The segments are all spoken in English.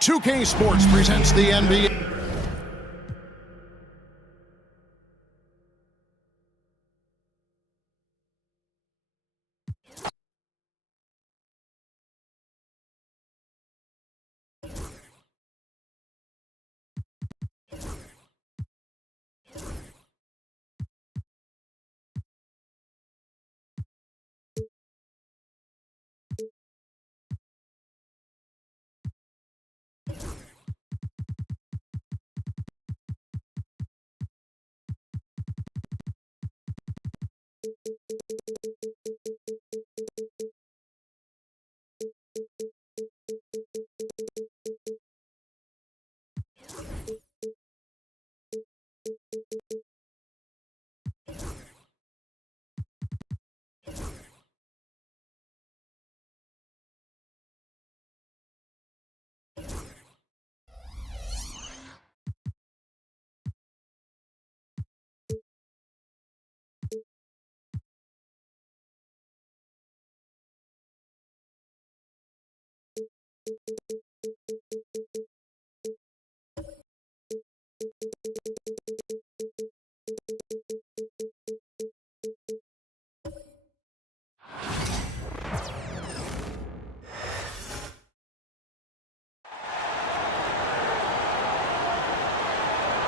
2K Sports presents the NBA.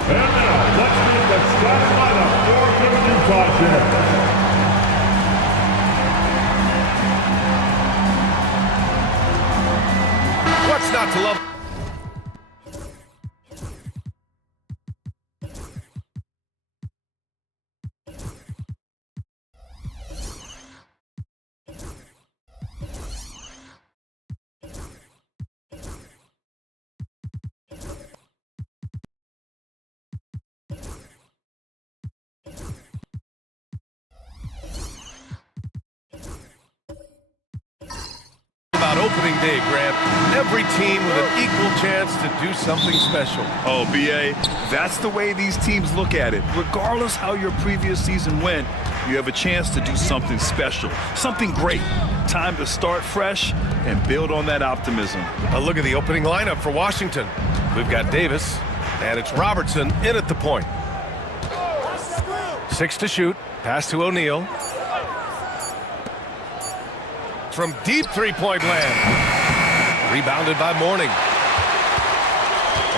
And now, let's meet the starting lineup for the Utah Jazz. What's not to love? About opening day, Grant. Every team with an equal chance to do something special. Oh, B.A., that's the way these teams look at it. Regardless how your previous season went, you have a chance to do something special, something great. Time to start fresh and build on that optimism. A look at the opening lineup for Washington. We've got Davis, and it's Robertson in at the point. 6 to shoot. Pass to O'Neal. From deep three-point land. Rebounded by Mourning.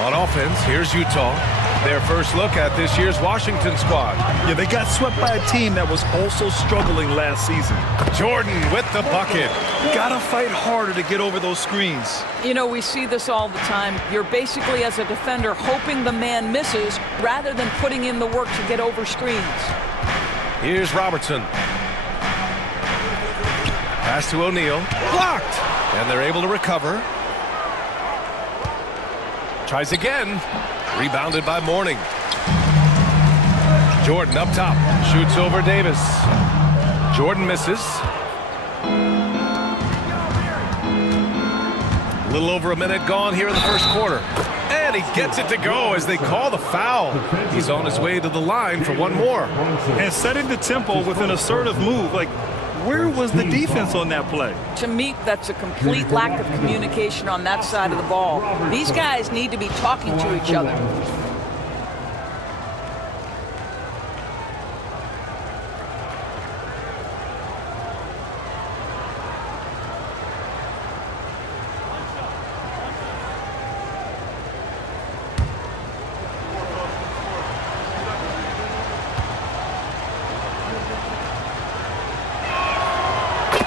On offense, here's Utah. Their first look at this year's Washington squad. Yeah, they got swept by a team that was also struggling last season. Jordan with the bucket. Gotta fight harder to get over those screens. You know, we see this all the time. You're basically, as a defender, hoping the man misses rather than putting in the work to get over screens. Here's Robertson. Pass to O'Neal. Blocked! And they're able to recover. Tries again. Rebounded by Mourning. Jordan up top. Shoots over Davis. Jordan misses. A little over a minute gone here in the first quarter. And he gets it to go as they call the foul. He's on his way to the line for one more. And setting the tempo with an assertive move. Like, where was the defense on that play? To me, that's a complete lack of communication on that side of the ball. These guys need to be talking to each other.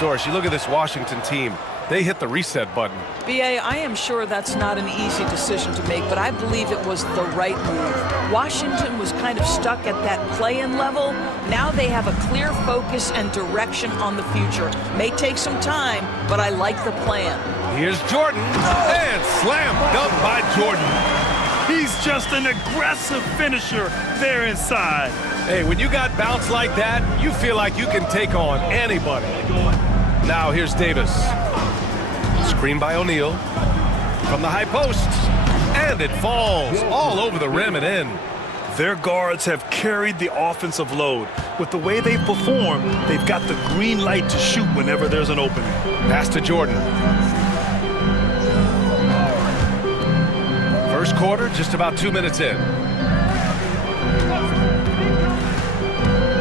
Doris, you look at this Washington team. They hit the reset button. B.A., I am sure that's not an easy decision to make, but I believe it was the right move. Washington was kind of stuck at that play-in level. Now they have a clear focus and direction on the future. May take some time, but I like the plan. Here's Jordan, and slam dunk by Jordan. He's just an aggressive finisher there inside. Hey, when you got bounce like that, you feel like you can take on anybody. Now here's Davis. Screen by O'Neal. From the high post. And it falls all over the rim and in. Their guards have carried the offensive load. With the way they've performed, they've got the green light to shoot whenever there's an opening. Pass to Jordan. First quarter, just about 2 minutes in.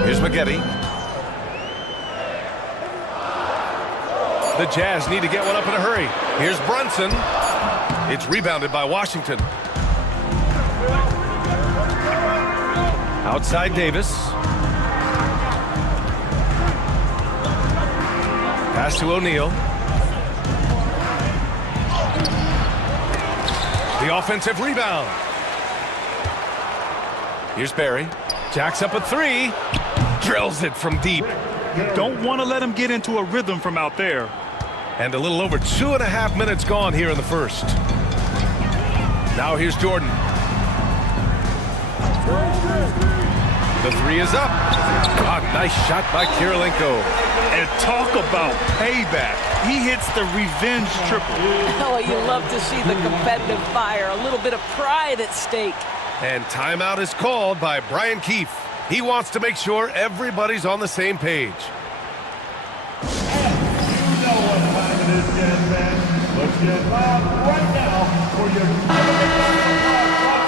Here's Maggette. The Jazz need to get one up in a hurry. Here's Brunson. It's rebounded by Washington. Outside Davis. Pass to O'Neal. The offensive rebound. Here's Barry. Jacks up a three. Drills it from deep. Don't want to let him get into a rhythm from out there. And a little over 2.5 minutes gone here in the first. Now here's Jordan. The three is up. A nice shot by Kirilenko. And talk about payback. He hits the revenge triple. Oh, you love to see the competitive fire. A little bit of pride at stake. And timeout is called by Brian Keefe. He wants to make sure everybody's on the same page. Let's get loud right now for your...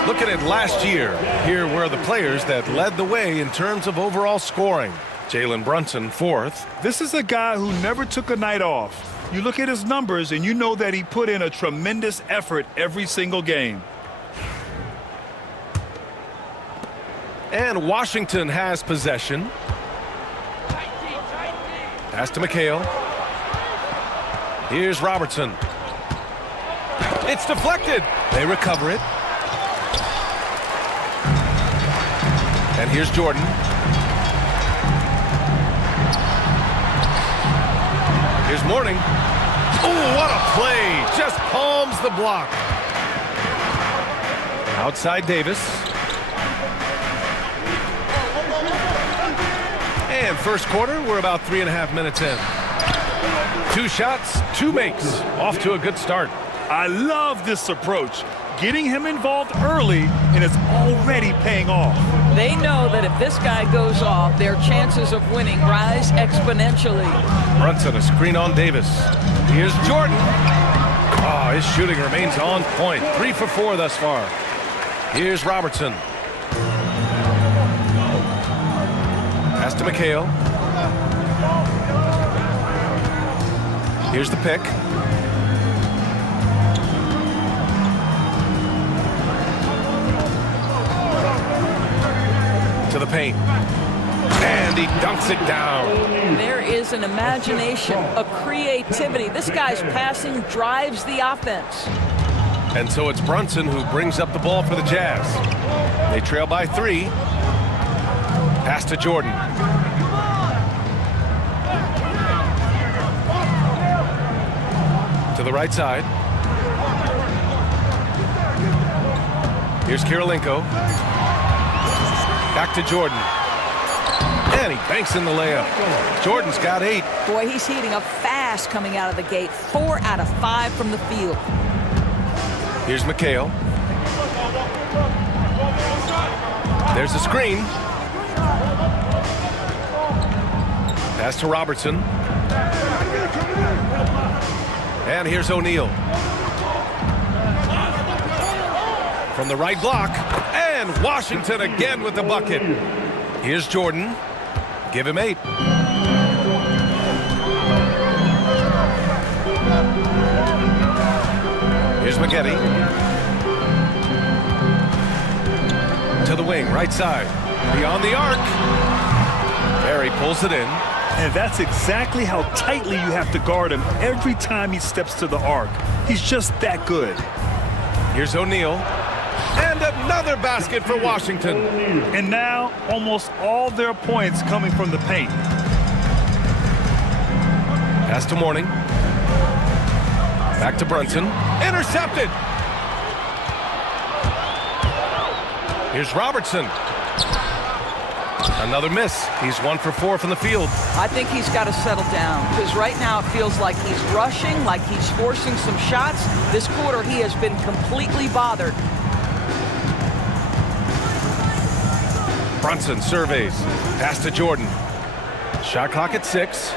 Looking at last year, here were the players that led the way in terms of overall scoring. Jalen Brunson, fourth. This is a guy who never took a night off. You look at his numbers and you know that he put in a tremendous effort every single game. And Washington has possession. Pass to McHale. Here's Robertson. It's deflected. They recover it. And here's Jordan. Here's Mourning. Oh, what a play. Just palms the block. Outside Davis. And first quarter, we're about 3.5 minutes in. 2 shots, 2 makes. Off to a good start. I love this approach. Getting him involved early, and it's already paying off. They know that if this guy goes off, their chances of winning rise exponentially. Brunson, a screen on Davis. Here's Jordan. Oh, his shooting remains on point. 3 for 4 thus far. Here's Robertson. Pass to McHale. Here's the pick. To the paint. And he dunks it down. There is an imagination, a creativity. This guy's passing drives the offense. And so it's Brunson who brings up the ball for the Jazz. They trail by 3. Pass to Jordan. To the right side. Here's Kirilenko. Back to Jordan. And he banks in the layup. Jordan's got 8. Boy, he's heating up fast coming out of the gate. 4 out of 5 from the field. Here's McHale. There's a screen. Pass to Robertson. And here's O'Neal. From the right block. And Washington again with the bucket. Here's Jordan. Give him 8. Here's Maggette. To the wing, right side. Beyond the arc. Barry pulls it in. And that's exactly how tightly you have to guard him every time he steps to the arc. He's just that good. Here's O'Neal. And another basket for Washington. And now almost all their points coming from the paint. Pass to Mourning. Back to Brunson. Intercepted. Here's Robertson. Another miss. He's 1 for 4 from the field. I think he's got to settle down because right now it feels like he's rushing, like he's forcing some shots. This quarter he has been completely bothered. Brunson surveys. Pass to Jordan. Shot clock at 6.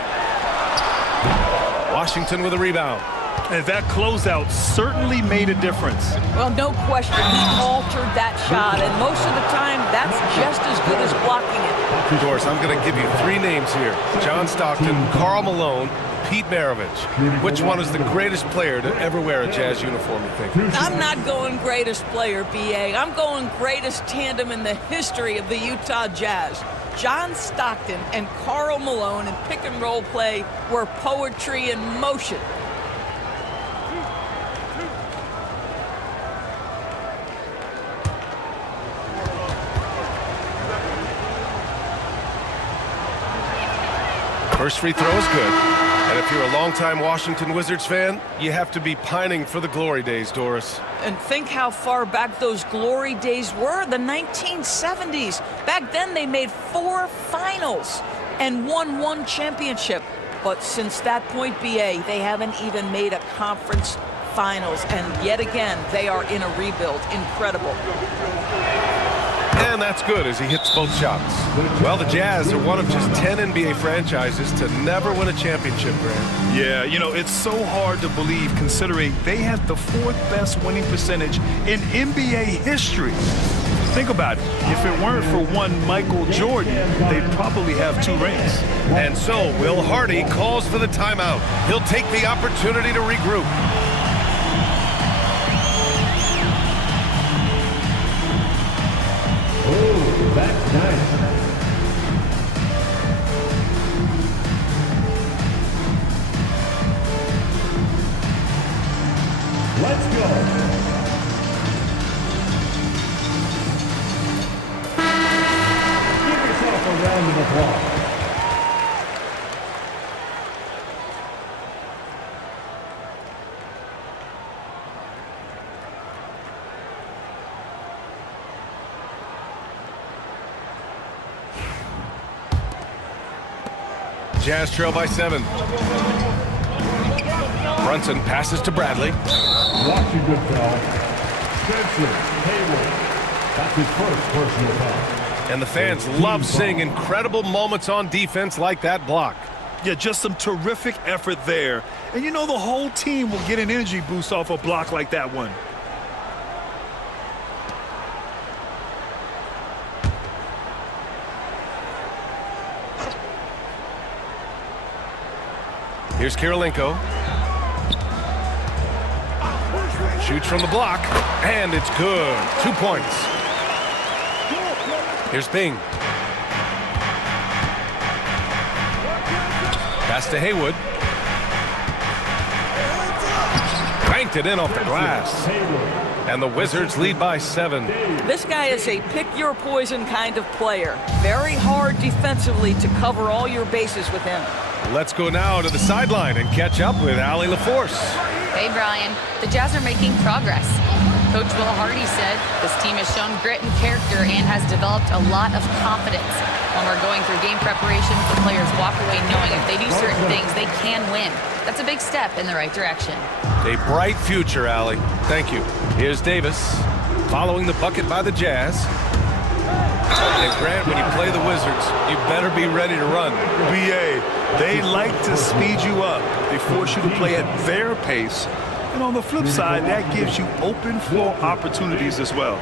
Washington with a rebound. And that closeout certainly made a difference. Well, no question, he altered that shot, and most of the time, that's just as good as blocking it. Doris, I'm going to give you 3 names here. John Stockton, Karl Malone, Pete Maravich. Which one is the greatest player to ever wear a Jazz uniform, you think? I'm not going greatest player, B.A. I'm going greatest tandem in the history of the Utah Jazz. John Stockton and Karl Malone in pick-and-roll play were poetry in motion. First free throw is good. And if you're a longtime Washington Wizards fan, you have to be pining for the glory days, Doris. And think how far back those glory days were, the 1970s. Back then they made 4 finals and won 1 championship. But since that point, B.A., they haven't even made a conference finals. And yet again, they are in a rebuild. Incredible. And that's good as he hits both shots. Well, the Jazz are one of just 10 NBA franchises to never win a championship, Grant. Yeah, you know, it's so hard to believe considering they had the 4th best winning percentage in NBA history. Think about it. If it weren't for one Michael Jordan, they'd probably have 2 rings. And so Will Hardy calls for the timeout. He'll take the opportunity to regroup. Oh, that's nice. Let's go. Give yourself a round of applause. Jazz trail by 7. Brunson passes to Bradley. Washington foul. Spencer Haywood. That's his first personal foul. And the fans love seeing incredible moments on defense like that block. Yeah, just some terrific effort there. And you know the whole team will get an energy boost off a block like that one. Here's Kirilenko. Shoots from the block, and it's good. 2 points. Here's Bing. Pass to Haywood. Banked it in off the glass. And the Wizards lead by 7. This guy is a pick-your-poison kind of player. Very hard defensively to cover all your bases with him. Let's go now to the sideline and catch up with Allie LaForce. Hey, Brian. The Jazz are making progress. Coach Will Hardy said this team has shown grit and character and has developed a lot of confidence. When we're going through game preparations, the players walk away knowing if they do certain things, they can win. That's a big step in the right direction. A bright future, Allie. Thank you. Here's Davis, following the bucket by the Jazz. And Grant, when you play the Wizards, you better be ready to run. BA, they like to speed you up. They force you to play at their pace. And on the flip side, that gives you open floor opportunities as well.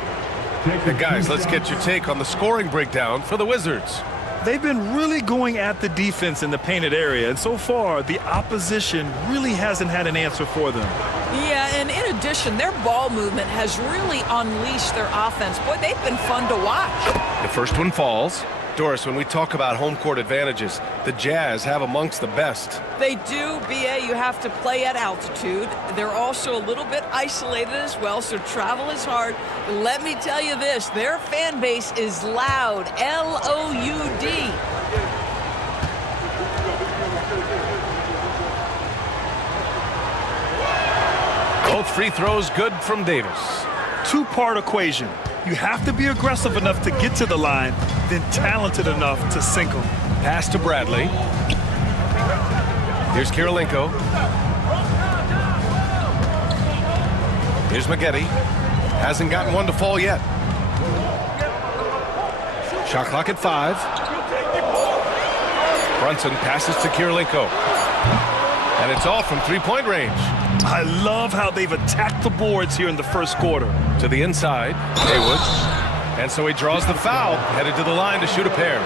Hey guys, let's get your take on the scoring breakdown for the Wizards. They've been really going at the defense in the painted area, and so far, the opposition really hasn't had an answer for them. Yeah, and in addition, their ball movement has really unleashed their offense. Boy, they've been fun to watch. The first one falls. Doris, when we talk about home court advantages, the Jazz have amongst the best. They do, BA. You have to play at altitude. They're also a little bit isolated as well, so travel is hard. Let me tell you this, their fan base is loud, L-O-U-D. Both free throws good from Davis. Two-part equation. You have to be aggressive enough to get to the line, then talented enough to sink them. Pass to Bradley. Here's Kirilenko. Here's Maggette. Hasn't gotten one to fall yet. Shot clock at 5. Brunson passes to Kirilenko. And it's all from three-point range. I love how they've attacked the boards here in the first quarter. To the inside, Haywood. And so he draws the foul, headed to the line to shoot a pair.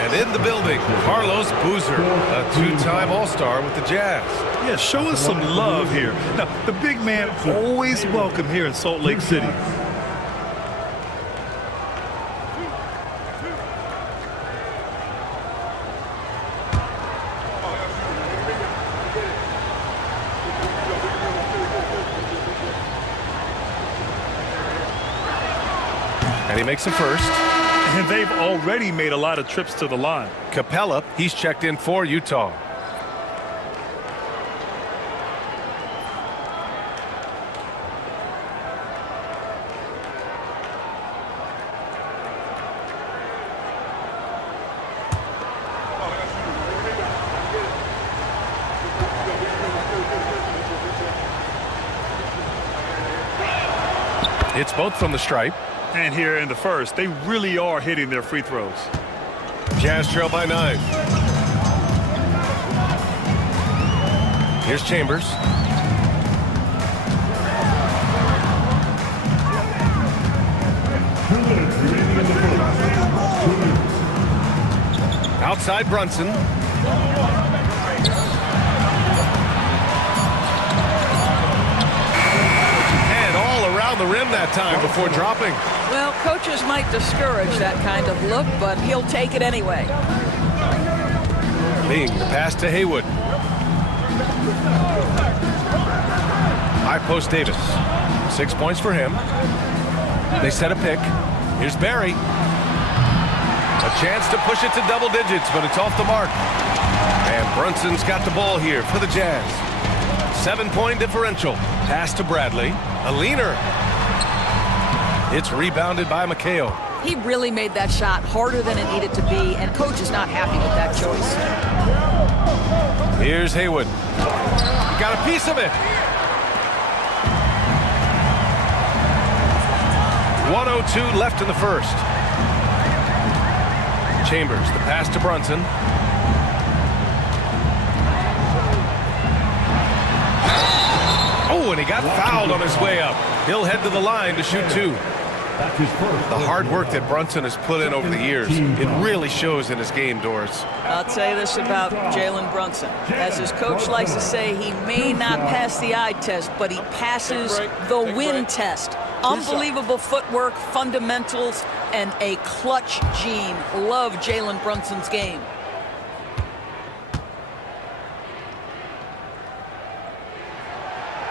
And in the building, Carlos Boozer, a two-time All-Star with the Jazz. Yeah, show us some love here. Now, the big man always welcome here in Salt Lake City. And he makes the first. And they've already made a lot of trips to the line. Capella, he's checked in for Utah. It's both from the stripe. And here in the first, they really are hitting their free throws. Jazz trail by 9. Here's Chambers. Outside Brunson. And all around the rim that time before dropping. Well, coaches might discourage that kind of look, but he'll take it anyway. Bing, the pass to Haywood. High post Davis. 6 points for him. They set a pick. Here's Barry. A chance to push it to double digits, but it's off the mark. And Brunson's got the ball here for the Jazz. 7-point differential. Pass to Bradley. A leaner. It's rebounded by McHale. He really made that shot harder than it needed to be, and coach is not happy with that choice. Here's Haywood. Got a piece of it. 1:02 left in the first. Chambers, the pass to Brunson. Oh, and he got fouled on his way up. He'll head to the line to shoot 2. The hard work that Brunson has put in over the years, it really shows in his game, Doris. I'll tell you this about Jalen Brunson. As his coach likes to say, he may not pass the eye test, but he passes the win test. Unbelievable footwork, fundamentals, and a clutch gene. Love Jalen Brunson's game.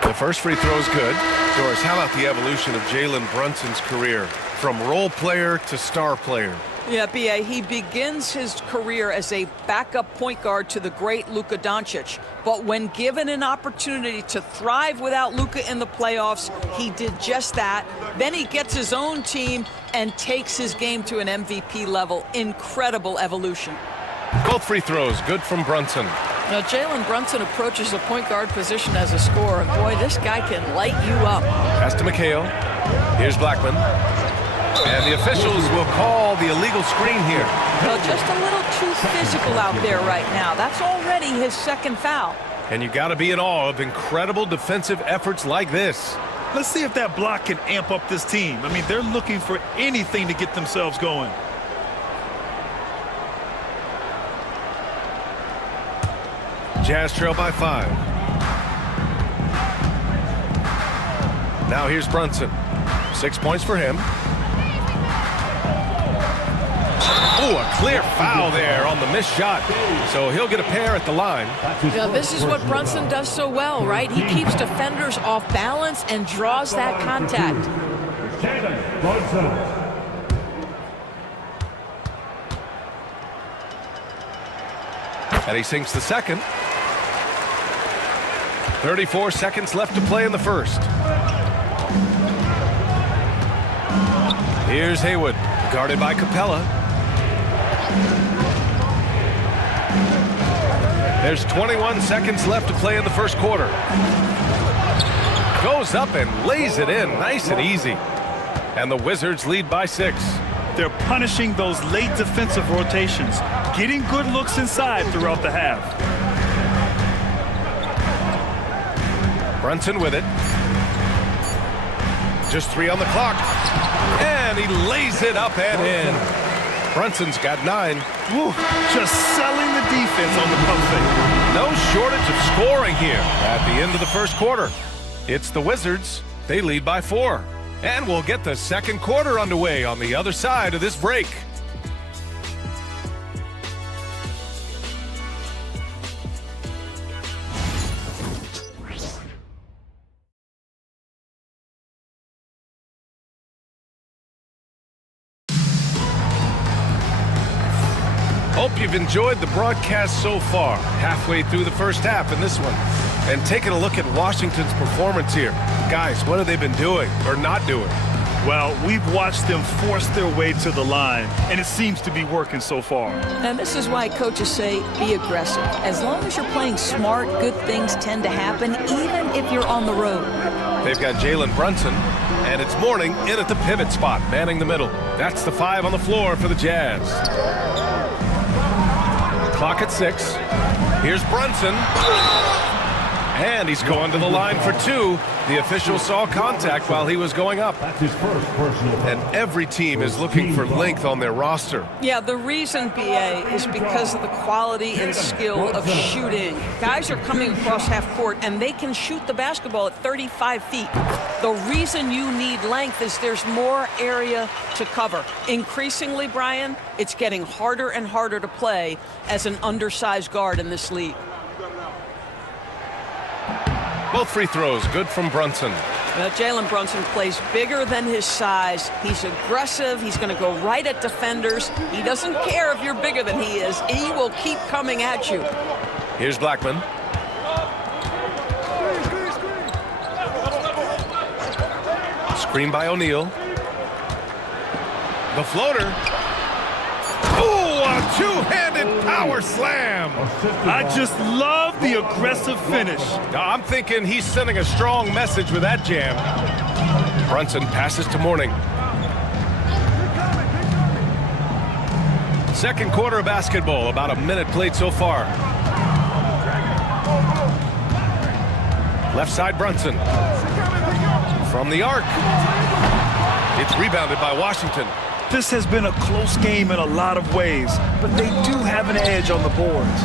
The first free throw is good. Doris, how about the evolution of Jalen Brunson's career from role player to star player? Yeah, B.A., he begins his career as a backup point guard to the great Luka Doncic. But when given an opportunity to thrive without Luka in the playoffs, he did just that. Then he gets his own team and takes his game to an MVP level. Incredible evolution. Both free throws, good from Brunson. Now, Jalen Brunson approaches the point guard position as a scorer. And boy, this guy can light you up. Pass to McHale. Here's Blackman. And the officials will call the illegal screen here. Well, just a little too physical out there right now. That's already his second foul. And you got to be in awe of incredible defensive efforts like this. Let's see if that block can amp up this team. I mean, they're looking for anything to get themselves going. Jazz trail by 5. Now here's Brunson. 6 points for him. Oh, a clear foul there on the missed shot. So he'll get a pair at the line. Yeah, this is what Brunson does so well, right? He keeps defenders off balance and draws that contact. Jalen Brunson. And he sinks the second. 34 seconds left to play in the first. Here's Haywood, guarded by Capella. There's 21 seconds left to play in the first quarter. Goes up and lays it in, nice and easy. And the Wizards lead by 6. They're punishing those late defensive rotations, getting good looks inside throughout the half. Brunson with it. Just 3 on the clock. And he lays it up and in. Brunson's got 9. Woo, just selling the defense on the pump fake. No shortage of scoring here at the end of the first quarter. It's the Wizards. They lead by 4. And we'll get the second quarter underway on the other side of this break. Hope you've enjoyed the broadcast so far, halfway through the first half in this one. And taking a look at Washington's performance here. Guys, what have they been doing or not doing? Well, we've watched them force their way to the line, and it seems to be working so far. And this is why coaches say be aggressive. As long as you're playing smart, good things tend to happen, even if you're on the road. They've got Jalen Brunson, and it's Mourning in at the pivot spot, manning the middle. That's the 5 on the floor for the Jazz. Clock at 6. Here's Brunson. And he's going to the line for 2. The official saw contact while he was going up. That's his first personal foul. And every team is looking for length on their roster. Yeah, the reason, BA, is because of the quality and skill of shooting. Guys are coming across half court, and they can shoot the basketball at 35 feet. The reason you need length is there's more area to cover. Increasingly, Brian, it's getting harder and harder to play as an undersized guard in this league. Both free throws good from Brunson. Jalen Brunson plays bigger than his size. He's aggressive. He's going to go right at defenders. He doesn't care if you're bigger than he is. He will keep coming at you. Here's Blackman. Screen by O'Neal. The floater. Ooh, a two-handed power slam. I just love the aggressive finish. I'm thinking he's sending a strong message with that jam. Brunson passes to Mourning. Second quarter of basketball, about a minute played so far. Left side Brunson. From the arc. It's rebounded by Washington. This has been a close game in a lot of ways, but they do have an edge on the boards.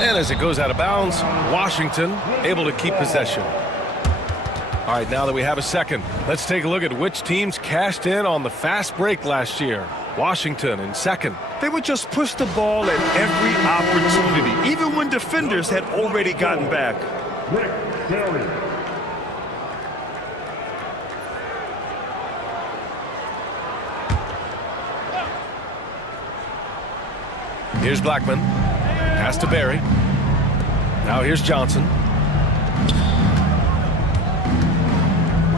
And as it goes out of bounds, Washington able to keep possession. All right, now that we have a second, let's take a look at which teams cashed in on the fast break last year. Washington in second. They would just push the ball at every opportunity, even when defenders had already gotten back. Rick Barry. Here's Blackman. Pass to Barry. Now here's Johnson.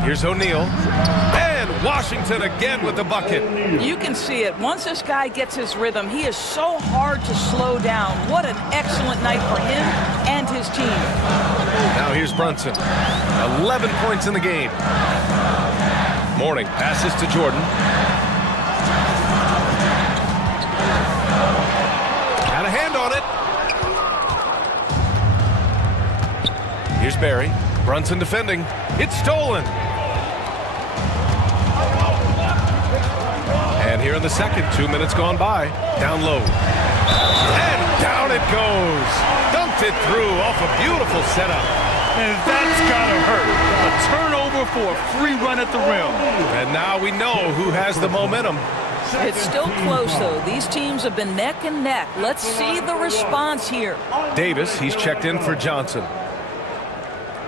Here's O'Neal. And Washington again with the bucket. You can see it. Once this guy gets his rhythm, he is so hard to slow down. What an excellent night for him and his team. Now here's Brunson. 11 points in the game. Mourning passes to Jordan. Had a hand on it. Here's Barry. Brunson defending. It's stolen. And here in the second, 2 minutes gone by. Down low. And down it goes. Dumped it through off a beautiful setup. And that's gotta hurt. A turnover for a free run at the rim. And now we know who has the momentum. It's still close, though. These teams have been neck and neck. Let's see the response here. Davis, he's checked in for Johnson.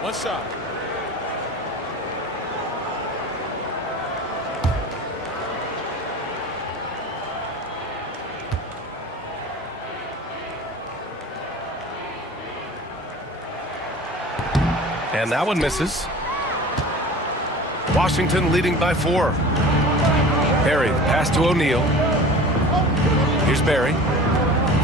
One side. And that one misses. Washington leading by 4. Barry, pass to O'Neal. Here's Barry.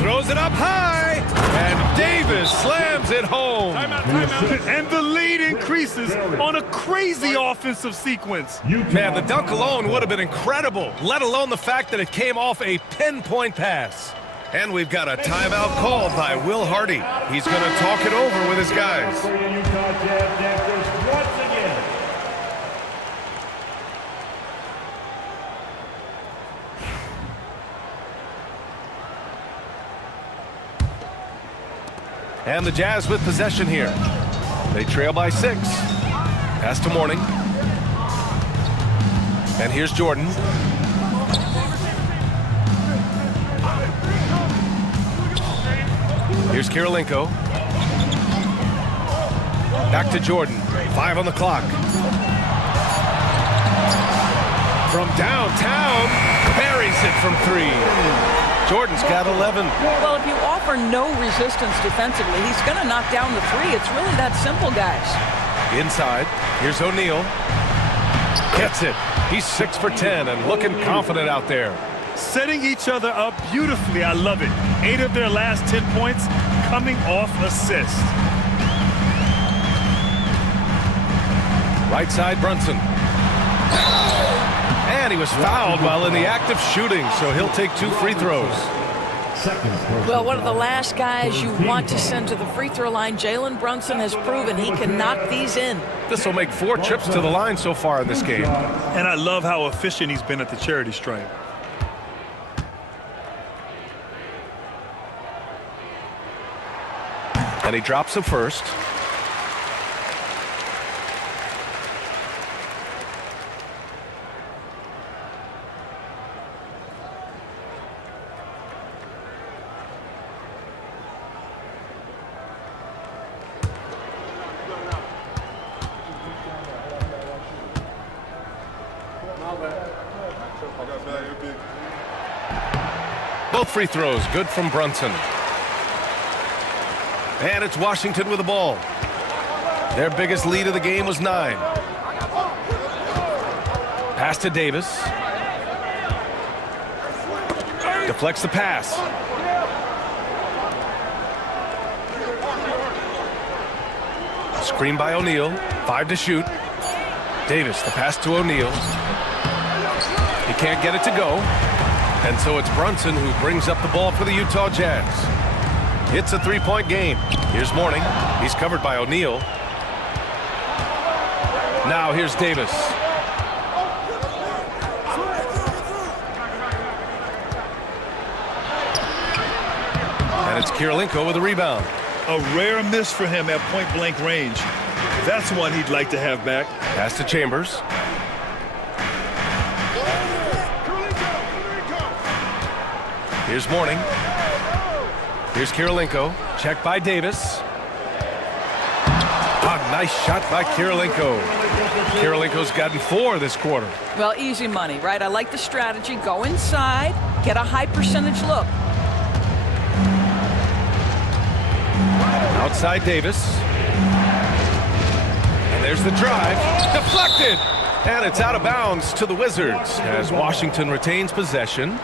Throws it up high. And Davis slams it home. And the lead increases on a crazy offensive sequence. Man, the dunk alone would have been incredible, let alone the fact that it came off a pinpoint pass. And we've got a timeout called by Will Hardy. He's going to talk it over with his guys. For the Utah Jazz Dancers once again. And the Jazz with possession here. They trail by 6. Pass to Mourning. And here's Jordan. Here's Kirilenko. Back to Jordan. 5 on the clock. From downtown, buries it from 3. Jordan's got 11. Well, if you offer no resistance defensively, he's going to knock down the 3. It's really that simple, guys. Inside, here's O'Neal. Gets it. He's 6 for 10 and looking confident out there. Setting each other up beautifully. I love it. 8 of their last 10 points coming off assists. Right side, Brunson. And he was fouled while in the act of shooting, so he'll take 2 free throws. Well, one of the last guys you want to send to the free throw line, Jalen Brunson has proven he can knock these in. This will make 4 trips to the line so far in this game. And I love how efficient he's been at the charity stripe. And he drops the first. Both free throws good from Brunson. And it's Washington with the ball. Their biggest lead of the game was 9. Pass to Davis. Deflects the pass. Screen by O'Neal. 5 to shoot. Davis, the pass to O'Neal. He can't get it to go. And so it's Brunson who brings up the ball for the Utah Jazz. It's a 3-point game. Here's Mourning. He's covered by O'Neal. Now here's Davis. And it's Kirilenko with a rebound. A rare miss for him at point-blank range. That's one he'd like to have back. Pass to Chambers. Here's Mourning. Here's Kirilenko. Checked by Davis. A nice shot by Kirilenko. Kirilenko's gotten 4 this quarter. Well, easy money, right? I like the strategy. Go inside, get a high percentage look. Outside Davis. And there's the drive. Deflected! And it's out of bounds to the Wizards as Washington retains possession.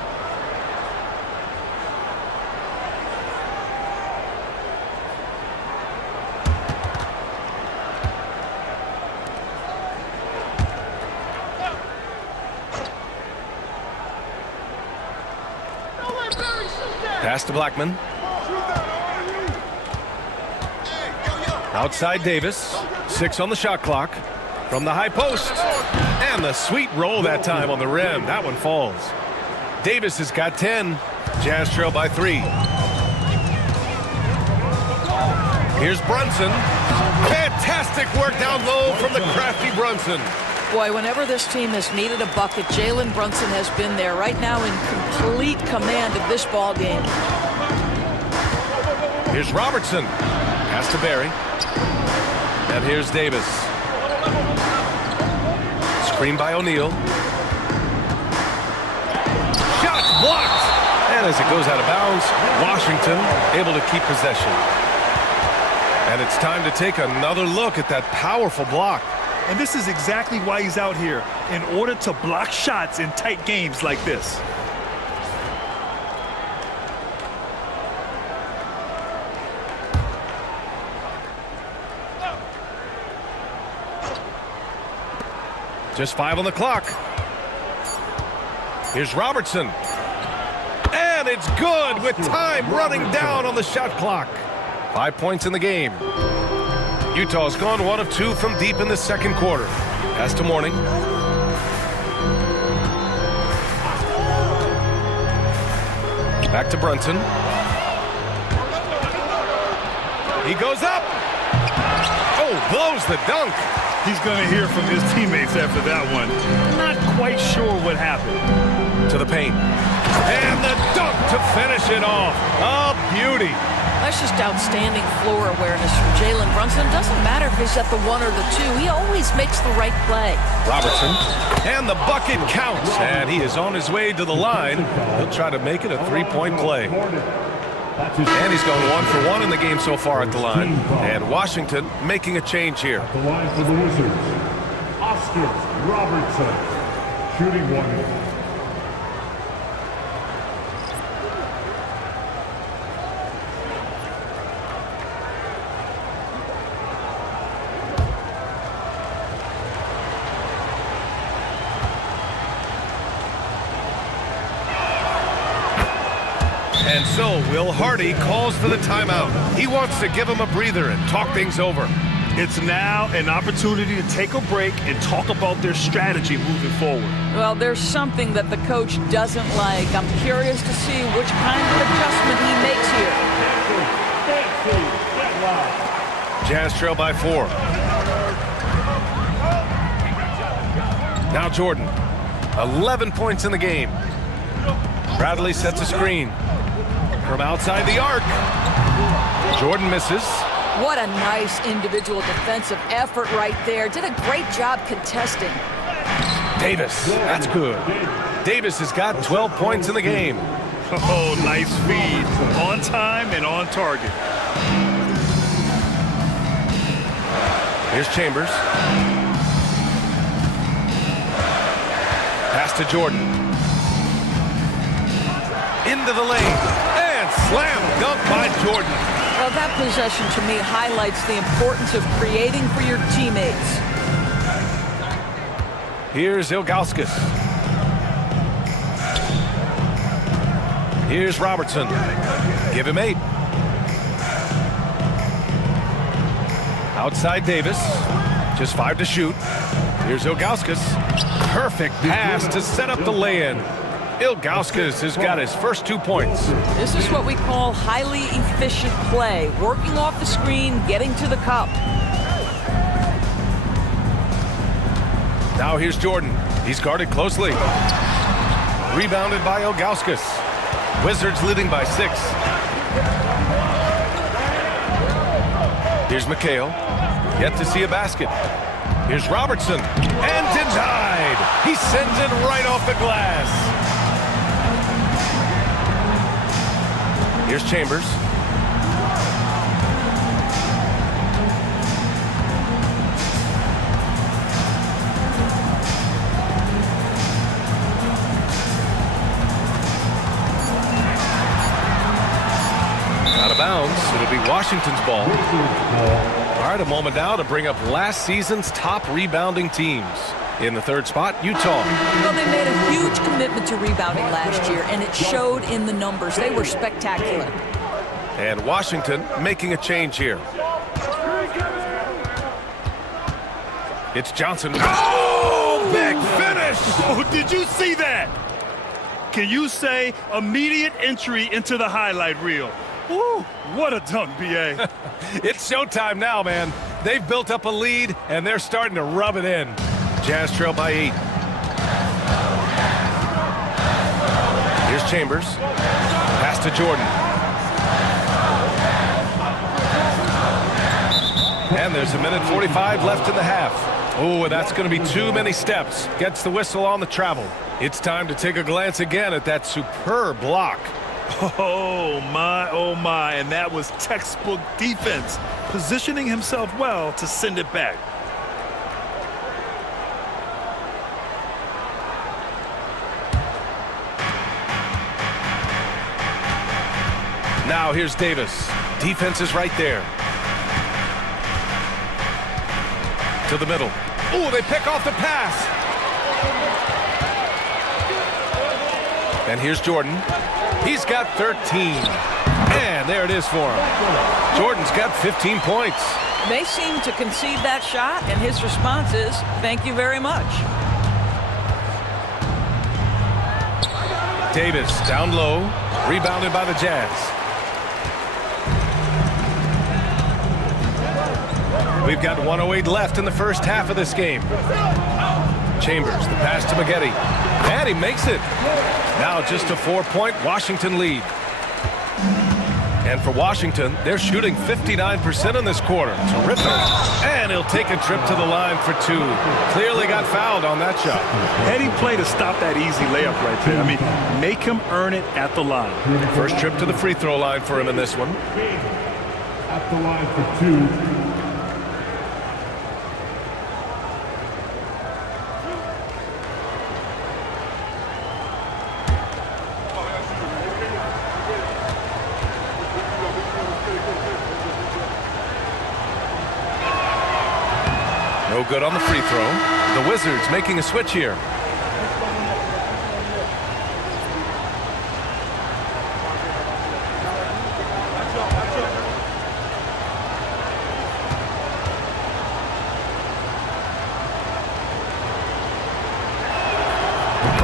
Pass to Blackman. Outside Davis. 6 on the shot clock. From the high post. And the sweet roll that time on the rim. That one falls. Davis has got 10. Jazz trail by 3. Here's Brunson. Fantastic work down low from the crafty Brunson. Boy, whenever this team has needed a bucket, Jalen Brunson has been there right now in complete command of this ball game. Here's Robertson. Pass to Barry. And here's Davis. Screen by O'Neal. Shots blocked. And as it goes out of bounds, Washington able to keep possession. And it's time to take another look at that powerful block. And this is exactly why he's out here, in order to block shots in tight games like this. Just 5 on the clock. Here's Robertson. And it's good with time running down on the shot clock. 5 points in the game. Utah's gone 1 of 2 from deep in the second quarter. Pass to Mourning. Back to Brunson. He goes up. Oh, blows the dunk. He's going to hear from his teammates after that one. Not quite sure what happened. To the paint. And the dunk to finish it off. A beauty. That's just outstanding floor awareness from Jalen Brunson. Doesn't matter if he's at the 1 or the 2. He always makes the right play. Robertson. And the bucket counts. And he is on his way to the line. He'll try to make it a 3-point play. And he's gone 1 for 1 in the game so far at the line. And Washington making a change here. The line for the Wizards, Oscar Robertson, shooting 1. And so Will Hardy calls for the timeout. He wants to give him a breather and talk things over. It's now an opportunity to take a break and talk about their strategy moving forward. Well, there's something that the coach doesn't like. I'm curious to see which kind of adjustment he makes here. Jazz trail by 4. Now Jordan. 11 points in the game. Bradley sets a screen. From outside the arc. Jordan misses. What a nice individual defensive effort right there. Did a great job contesting. Davis, that's good. Davis has got 12 points in the game. Oh, nice feed. On time and on target. Here's Chambers. Pass to Jordan. Into the lane. And slam dunk by Jordan. Well, that possession to me highlights the importance of creating for your teammates. Here's Ilgauskas. Here's Robertson. Give him 8. Outside Davis. Just 5 to shoot. Here's Ilgauskas. Perfect pass to set up the lay-in. Ilgauskas has got his first 2 points. This is what we call highly efficient play. Working off the screen, getting to the cup. Now here's Jordan. He's guarded closely. Rebounded by Ilgauskas. Wizards leading by 6. Here's McHale. Yet to see a basket. Here's Robertson. And denied. He sends it right off the glass. Here's Chambers. Out of bounds. It'll be Washington's ball. All right, a moment now to bring up last season's top rebounding teams. In the 3rd spot, Utah. Well, they made a huge commitment to rebounding last year, and it showed in the numbers. They were spectacular. And Washington making a change here. It's Johnson. Oh, big finish! Oh, did you see that? Can you say immediate entry into the highlight reel? Woo, what a dunk, B.A. It's showtime now, man. They've built up a lead, and they're starting to rub it in. Jazz trail by 8. Here's Chambers. Pass to Jordan. And there's 1:45 left in the half. Oh, that's going to be too many steps. Gets the whistle on the travel. It's time to take a glance again at that superb block. Oh, my, and that was textbook defense, positioning himself well to send it back. Now here's Davis. Defense is right there. To the middle. Oh, they pick off the pass. And here's Jordan. He's got 13. And there it is for him. Jordan's got 15 points. They seem to concede that shot, and his response is, thank you very much. Davis down low. Rebounded by the Jazz. We've got 1:08 left in the first half of this game. Chambers, the pass to Maggette. And he makes it. Now just a 4-point Washington lead. And for Washington, they're shooting 59% in this quarter. Terrific. And he'll take a trip to the line for 2. Clearly got fouled on that shot. Heady play to stop that easy layup right there. I mean, make him earn it at the line. First trip to the free throw line for him in this one. At the line for 2. No good on the free throw. The Wizards making a switch here.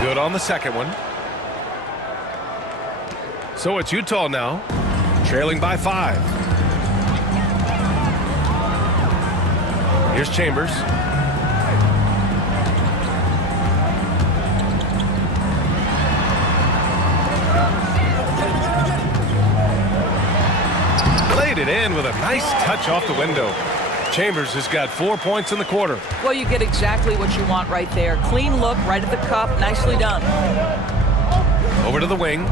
Good on the second one. So it's Utah now, trailing by 5. Here's Chambers. Laid it in with a nice touch off the window. Chambers has got 4 points in the quarter. Well, you get exactly what you want right there. Clean look, right at the cup. Nicely done. Over to the wing.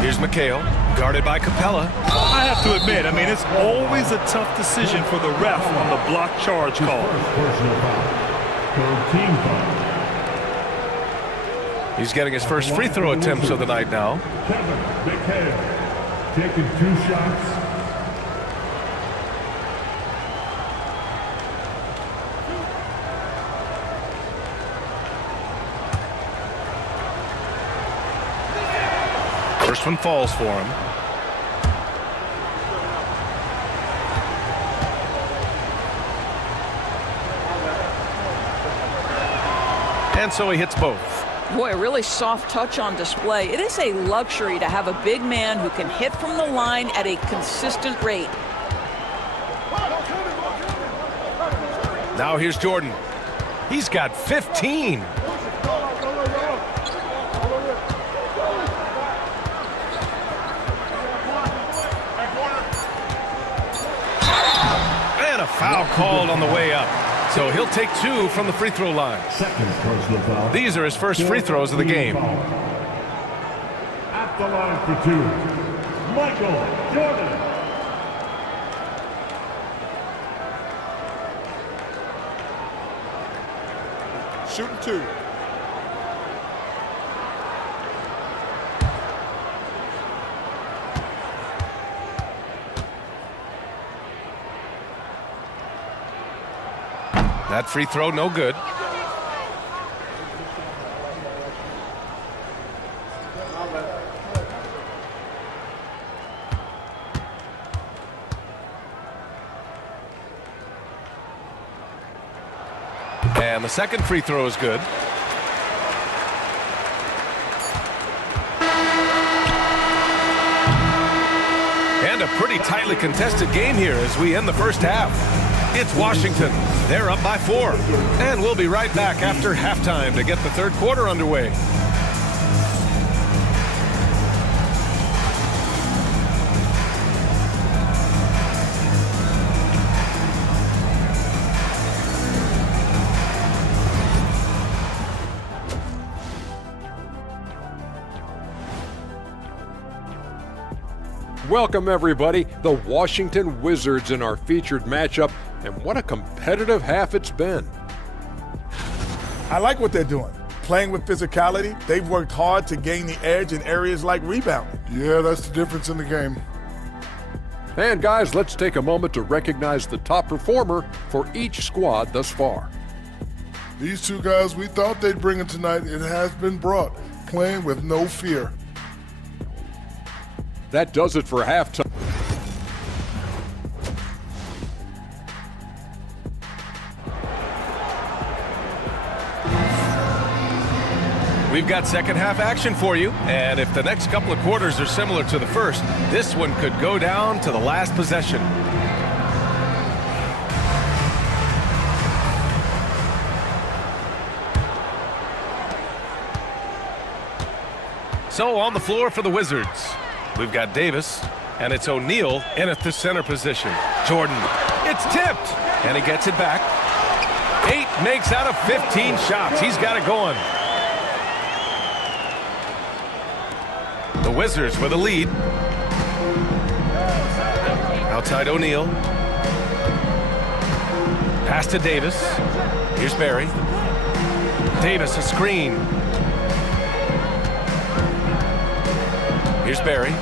Here's McHale, guarded by Capella. I have to admit, I mean, it's always a tough decision for the ref on the block charge call. First personal foul. Third team foul. He's getting his first free throw attempts of the night now. Kevin McHale taking 2 shots. First one falls for him. And so he hits both. Boy, a really soft touch on display. It is a luxury to have a big man who can hit from the line at a consistent rate. Now here's Jordan. He's got 15. And a foul called on the way up. So he'll take 2 from the free throw line. Second personal foul. These are his first free throws of the game. At the line for 2, Michael Jordan. Shooting 2. That free throw, no good. And the second free throw is good. And a pretty tightly contested game here as we end the first half. It's Washington. They're up by 4. And we'll be right back after halftime to get the third quarter underway. Welcome, everybody. The Washington Wizards in our featured matchup, and what a competitive half it's been. I like what they're doing. Playing with physicality, they've worked hard to gain the edge in areas like rebounding. Yeah, that's the difference in the game. And guys, let's take a moment to recognize the top performer for each squad thus far. These 2 guys, we thought they'd bring it tonight. It has been brought, playing with no fear. That does it for halftime. We've got second half action for you, and if the next couple of quarters are similar to the first, this one could go down to the last possession. So on the floor for the Wizards, we've got Davis, and it's O'Neal in at the center position. Jordan, it's tipped, and he gets it back. 8 makes out of 15 shots. He's got it going. The Wizards with a lead. Outside O'Neal. Pass to Davis. Here's Barry. Davis, a screen. Here's Barry.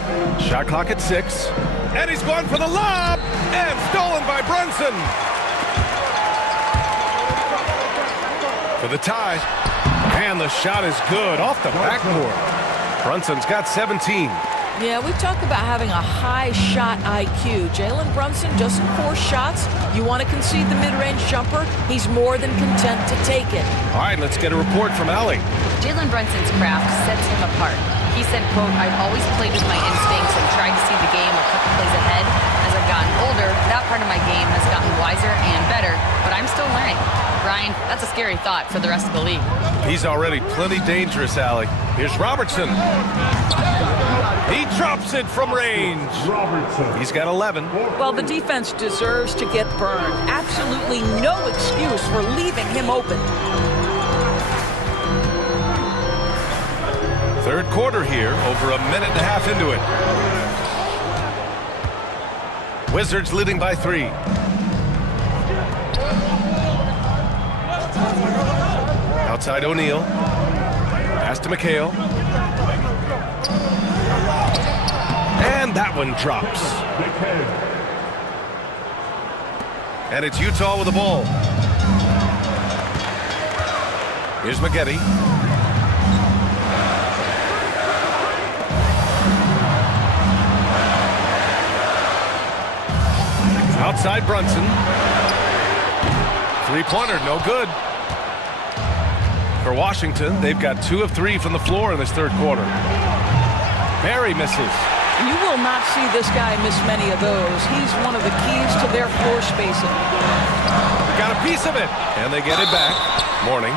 Shot clock at 6. And he's going for the lob! And stolen by Brunson! For the tie. And the shot is good off the backboard. Brunson's got 17. Yeah, we talk about having a high shot IQ. Jalen Brunson doesn't force shots. You want to concede the mid-range jumper, he's more than content to take it. All right, let's get a report from Allie. Jalen Brunson's craft sets him apart. He said, quote, "I've always played with my instincts and tried to see the game a couple plays ahead. As I've gotten older, that part of my game has gotten wiser and better, but I'm still learning." Ryan, that's a scary thought for the rest of the league. He's already plenty dangerous, Allie. Here's Robertson. He drops it from range. Robertson. He's got 11. Well, the defense deserves to get burned. Absolutely no excuse for leaving him open. Third quarter here, over a minute and a half into it. Wizards leading by 3. Outside O'Neal. Pass to McHale. And that one drops. And it's Utah with the ball. Here's Maggette. Outside Brunson. Three-pointer, no good. For Washington, they've got 2 of 3 from the floor in this third quarter. Barry misses. You will not see this guy miss many of those. He's one of the keys to their floor spacing. Got a piece of it, and they get it back. Mourning.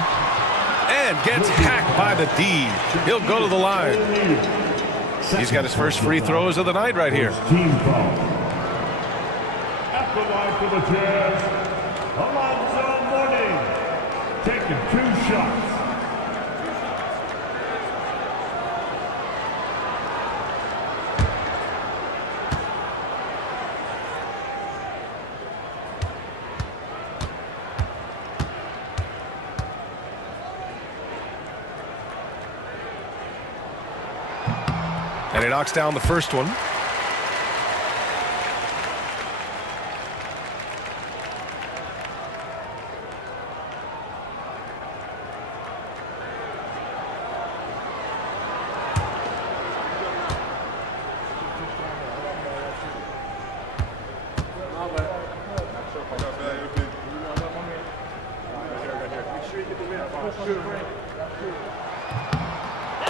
And gets hacked by the D. He'll go to the line. He's got his first free throws of the night right here. Team foul. At the line for the Jazz, Alonzo Mourning, taking 2 shots. And he knocks down the first one.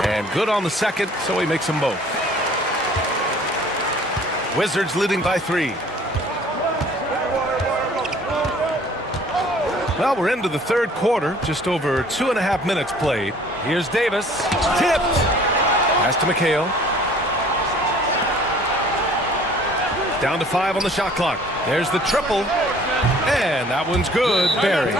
And good on the second, so he makes them both. Wizards leading by 3. Well, we're into the third quarter, just over 2.5 minutes played. Here's Davis, tipped. Pass to McHale. Down to 5 on the shot clock. There's the triple, and that one's good. Barry.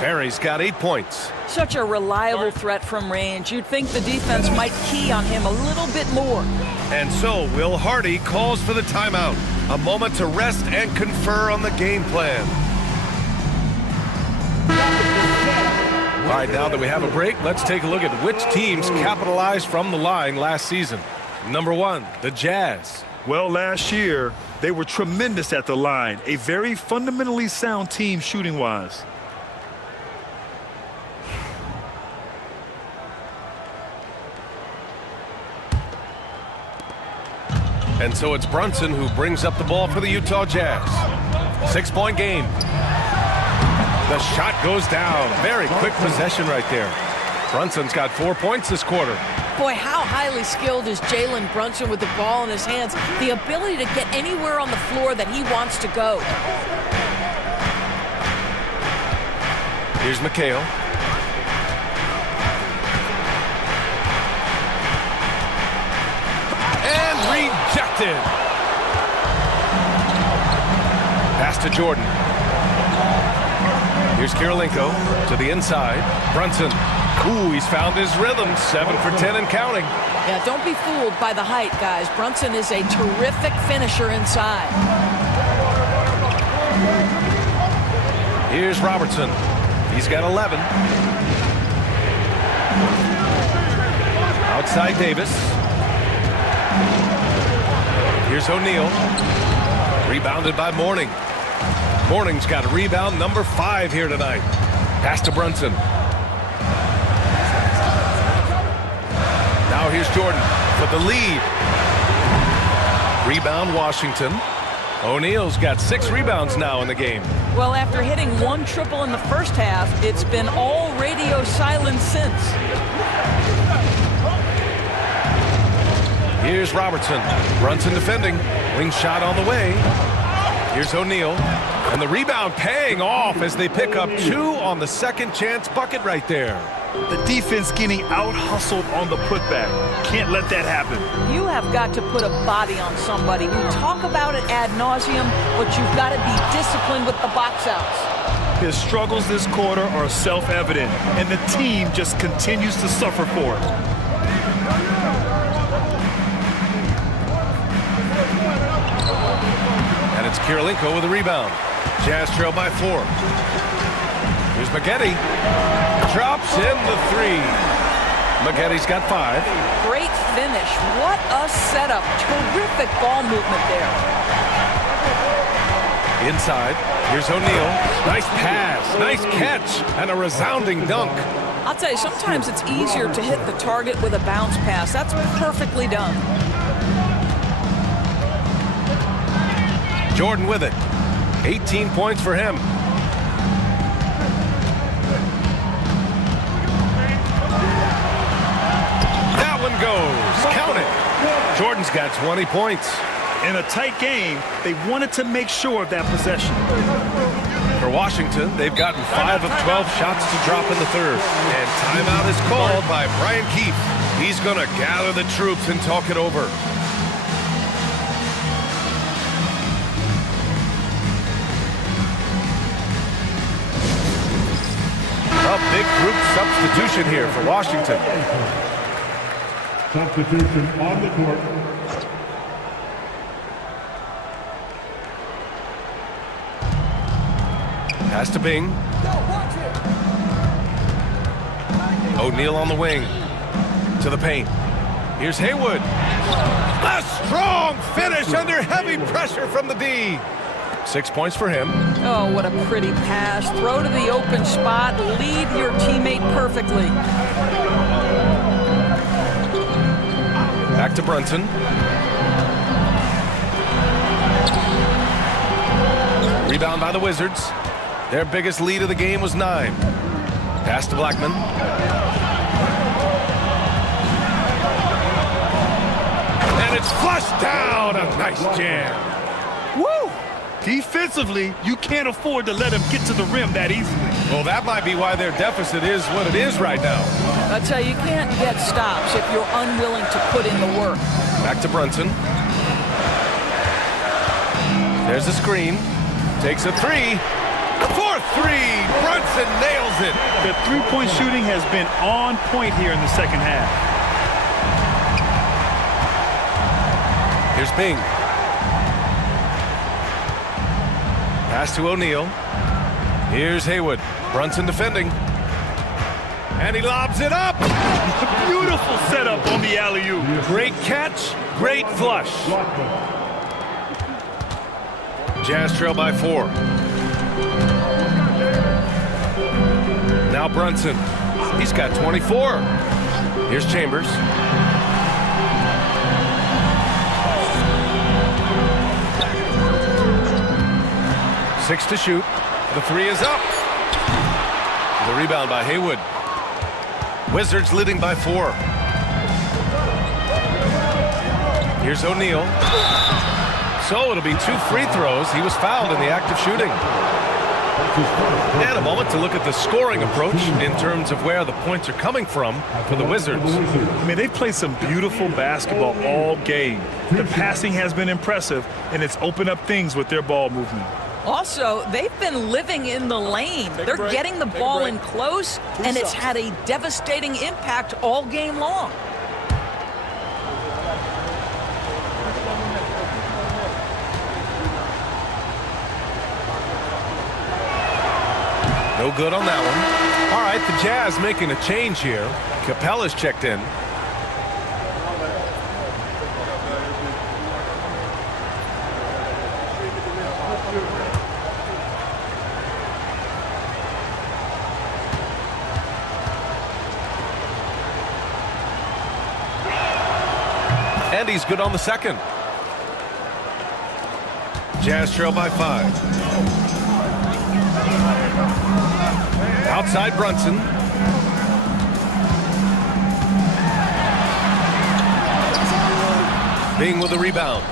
Barry's got 8 points. Such a reliable threat from range. You'd think the defense might key on him a little bit more. And so Will Hardy calls for the timeout. A moment to rest and confer on the game plan. All right, now that we have a break, let's take a look at which teams capitalized from the line last season. Number 1, the Jazz. Well, last year, they were tremendous at the line. A very fundamentally sound team shooting-wise. And so it's Brunson who brings up the ball for the Utah Jazz. 6-point game. The shot goes down. Very quick possession right there. Brunson's got 4 points this quarter. Boy, how highly skilled is Jalen Brunson with the ball in his hands. The ability to get anywhere on the floor that he wants to go. Here's McHale. And rejected. Pass to Jordan. Here's Kirilenko to the inside. Brunson. Ooh, he's found his rhythm. 7 for 10 and counting. Yeah, don't be fooled by the height, guys. Brunson is a terrific finisher inside. Here's Robertson. He's got 11. Outside Davis. Here's O'Neal. Rebounded by Mourning. Mourning's got a rebound number 5 here tonight. Pass to Brunson. Now here's Jordan for the lead. Rebound Washington. O'Neal's got 6 rebounds now in the game. Well, after hitting 1 triple in the first half, it's been all radio silence since. Here's Robertson. Brunson defending. Wing shot on the way. Here's O'Neal. And the rebound paying off as they pick up 2 on the second chance bucket right there. The defense getting out-hustled on the putback. Can't let that happen. You have got to put a body on somebody. We talk about it ad nauseum, but you've got to be disciplined with the box outs. His struggles this quarter are self-evident, and the team just continues to suffer for it. Kirilenko with a rebound. Jazz trail by 4. Here's Maggette. Drops in the 3. Maggette's got 5. Great finish. What a setup. Terrific ball movement there. Inside. Here's O'Neal. Nice pass. Nice catch. And a resounding dunk. I'll tell you, sometimes it's easier to hit the target with a bounce pass. That's perfectly done. Jordan with it. 18 points for him. That one goes. Count it. Jordan's got 20 points. In a tight game, they wanted to make sure of that possession. For Washington, they've gotten 5 of 12 shots to drop in the third. And timeout is called by Brian Keefe. He's going to gather the troops and talk it over. A big group substitution here for Washington. Substitution on the court. Pass to Bing. O'Neal on the wing. To the paint. Here's Haywood. A strong finish under heavy pressure from the D. 6 points for him. Oh, what a pretty pass. Throw to the open spot. Lead your teammate perfectly. Back to Brunson. Rebound by the Wizards. Their biggest lead of the game was 9. Pass to Blackman. And it's flushed down. A nice jam. Woo! Defensively, you can't afford to let him get to the rim that easily. Well, that might be why their deficit is what it is right now. I tell you, you can't get stops if you're unwilling to put in the work. Back to Brunson. There's a screen. Takes a 3. For 3. Brunson nails it. The three-point shooting has been on point here in the second half. Here's Bing. Pass to O'Neal. Here's Haywood. Brunson defending. And he lobs it up. Beautiful setup on the alley-oop. Great catch, great flush. Jazz trail by 4. Now Brunson. He's got 24. Here's Chambers. Six to shoot. The 3 is up. The rebound by Haywood. Wizards leading by 4. Here's O'Neal. So it'll be 2 free throws. He was fouled in the act of shooting. And a moment to look at the scoring approach in terms of where the points are coming from for the Wizards. I mean, they've played some beautiful basketball all game. The passing has been impressive, and it's opened up things with their ball movement. Also, they've been living in the lane. They're getting the ball in close, and it's had a devastating impact all game long. No good on that one. All right, the Jazz making a change here. Capella's checked in. And he's good on the second. Jazz trail by 5. Outside Brunson. Bing with the rebound.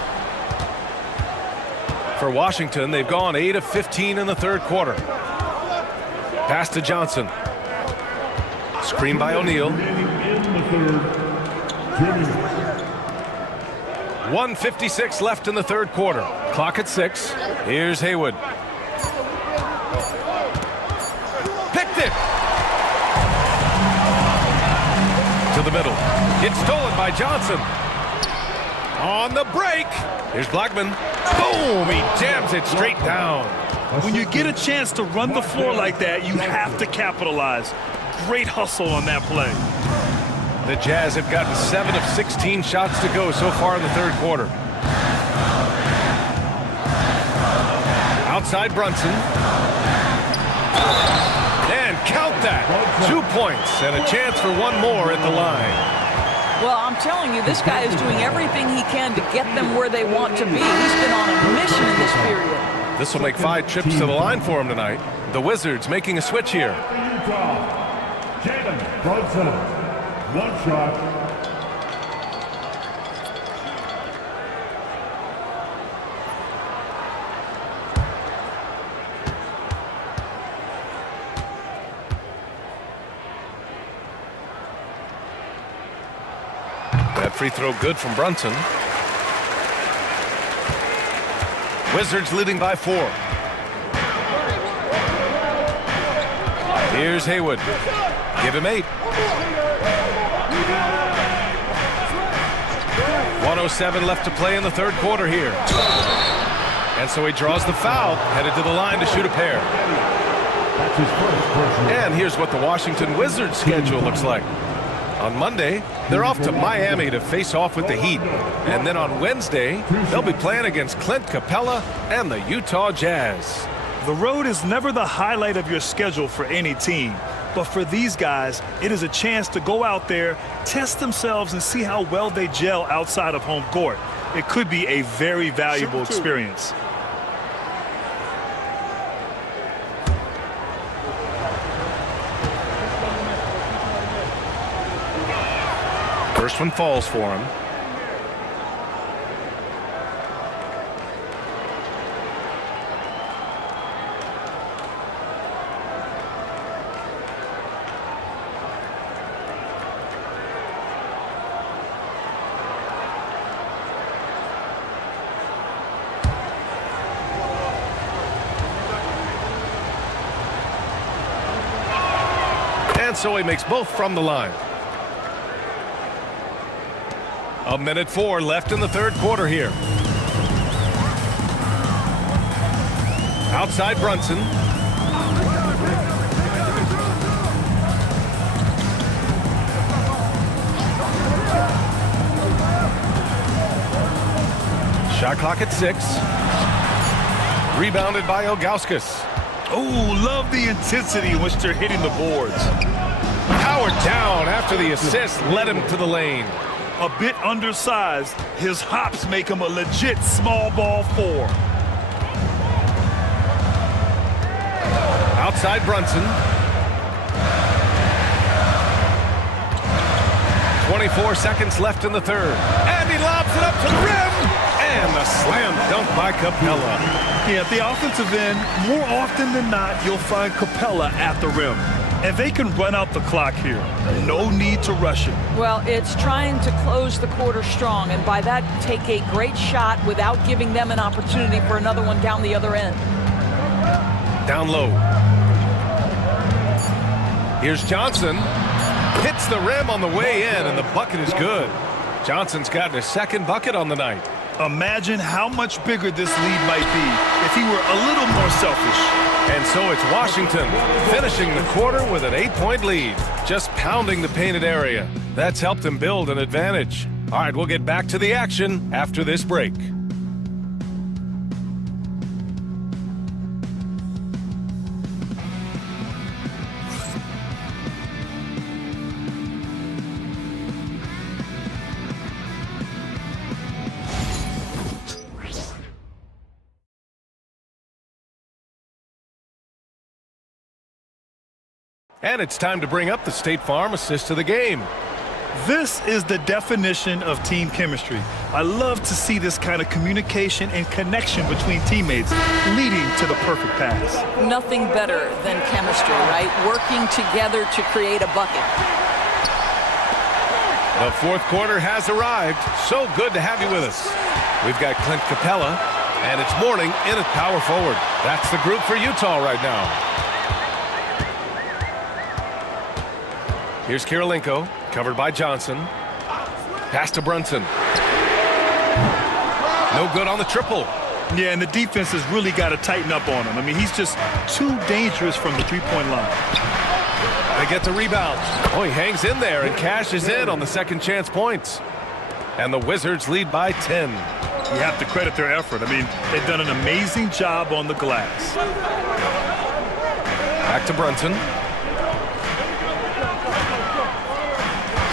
For Washington, they've gone 8 of 15 in the third quarter. Pass to Johnson. Screen by O'Neal. 1:56 left in the third quarter. Clock at 6. Here's Haywood. Picked it. To the middle. It's stolen by Johnson. On the break. Here's Blackman. Boom! He jams it straight down. When you get a chance to run the floor like that, you have to capitalize. Great hustle on that play. The Jazz have gotten 7 of 16 shots to go so far in the third quarter. Outside Brunson. And count that. 2 points and a chance for one more at the line. Well, I'm telling you, this guy is doing everything he can to get them where they want to be. He's been on a mission in this period. This will make 5 trips to the line for him tonight. The Wizards making a switch here. Utah, Jalen Brunson. One shot. That free throw good from Brunson. Wizards leading by 4. Here's Haywood. Give him 8. 1:07 left to play in the third quarter here. And so he draws the foul, headed to the line to shoot a pair. And here's what the Washington Wizards schedule looks like. On Monday, they're off to Miami to face off with the Heat. And then on Wednesday, they'll be playing against Clint Capella and the Utah Jazz. The road is never the highlight of your schedule for any team. But for these guys, it is a chance to go out there, test themselves, and see how well they gel outside of home court. It could be a very valuable experience. First one falls for him. And so he makes both from the line. 1:04 left in the third quarter here. Outside Brunson. Shot clock at 6. Rebounded by Ilgauskas. Oh, love the intensity in which they're hitting the boards. Powered down after the assist led him to the lane. A bit undersized, his hops make him a legit small ball 4. Outside Brunson. 24 seconds left in the third. And he lobs it up to the rim. And a slam dunk by Capella. Yeah, at the offensive end, more often than not, you'll find Capella at the rim. And they can run out the clock here. No need to rush it. Well, it's trying to close the quarter strong, and by that, take a great shot without giving them an opportunity for another one down the other end. Down low. Here's Johnson. Hits the rim on the way in, and the bucket is good. Johnson's gotten his second bucket on the night. Imagine how much bigger this lead might be if he were a little more selfish. And so it's Washington finishing the quarter with an 8-point lead, just pounding the painted area. That's helped them build an advantage. All right, we'll get back to the action after this break. And it's time to bring up the State Farm assist to the game. This is the definition of team chemistry. I love to see this kind of communication and connection between teammates leading to the perfect pass. Nothing better than chemistry, right? Working together to create a bucket. The fourth quarter has arrived. So good to have you with us. We've got Clint Capella, and it's Mourning in at power forward. That's the group for Utah right now. Here's Kirilenko, covered by Johnson. Pass to Brunson. No good on the triple. Yeah, and the defense has really got to tighten up on him. I mean, he's just too dangerous from the three-point line. They get the rebound. Oh, he hangs in there and cashes in on the second chance points. And the Wizards lead by 10. You have to credit their effort. I mean, they've done an amazing job on the glass. Back to Brunson.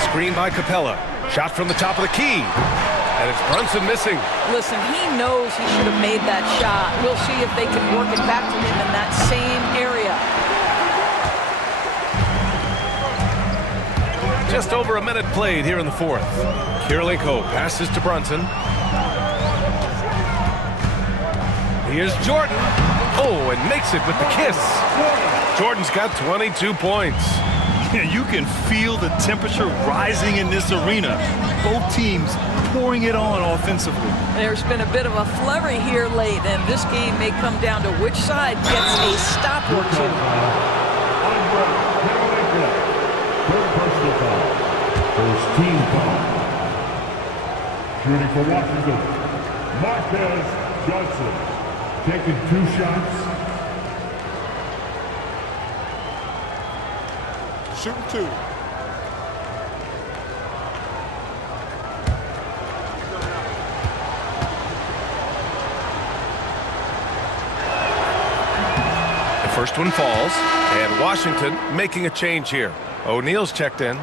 Screen by Capella. Shot from the top of the key. And it's Brunson missing. Listen, he knows he should have made that shot. We'll see if they can work it back to him in that same area. Just over a minute played here in the fourth. Kirilenko passes to Brunson. Here's Jordan. Oh, and makes it with the kiss. Jordan's got 22 points. You can feel the temperature rising in this arena. Both teams pouring it on offensively. There's been a bit of a flurry here late, and this game may come down to which side gets a stop or two. Third personal foul. First team foul. Shooting for Washington, Marquez Johnson. Taking 2 shots. Shooting 2. The first one falls, and Washington making a change here. O'Neal's checked in.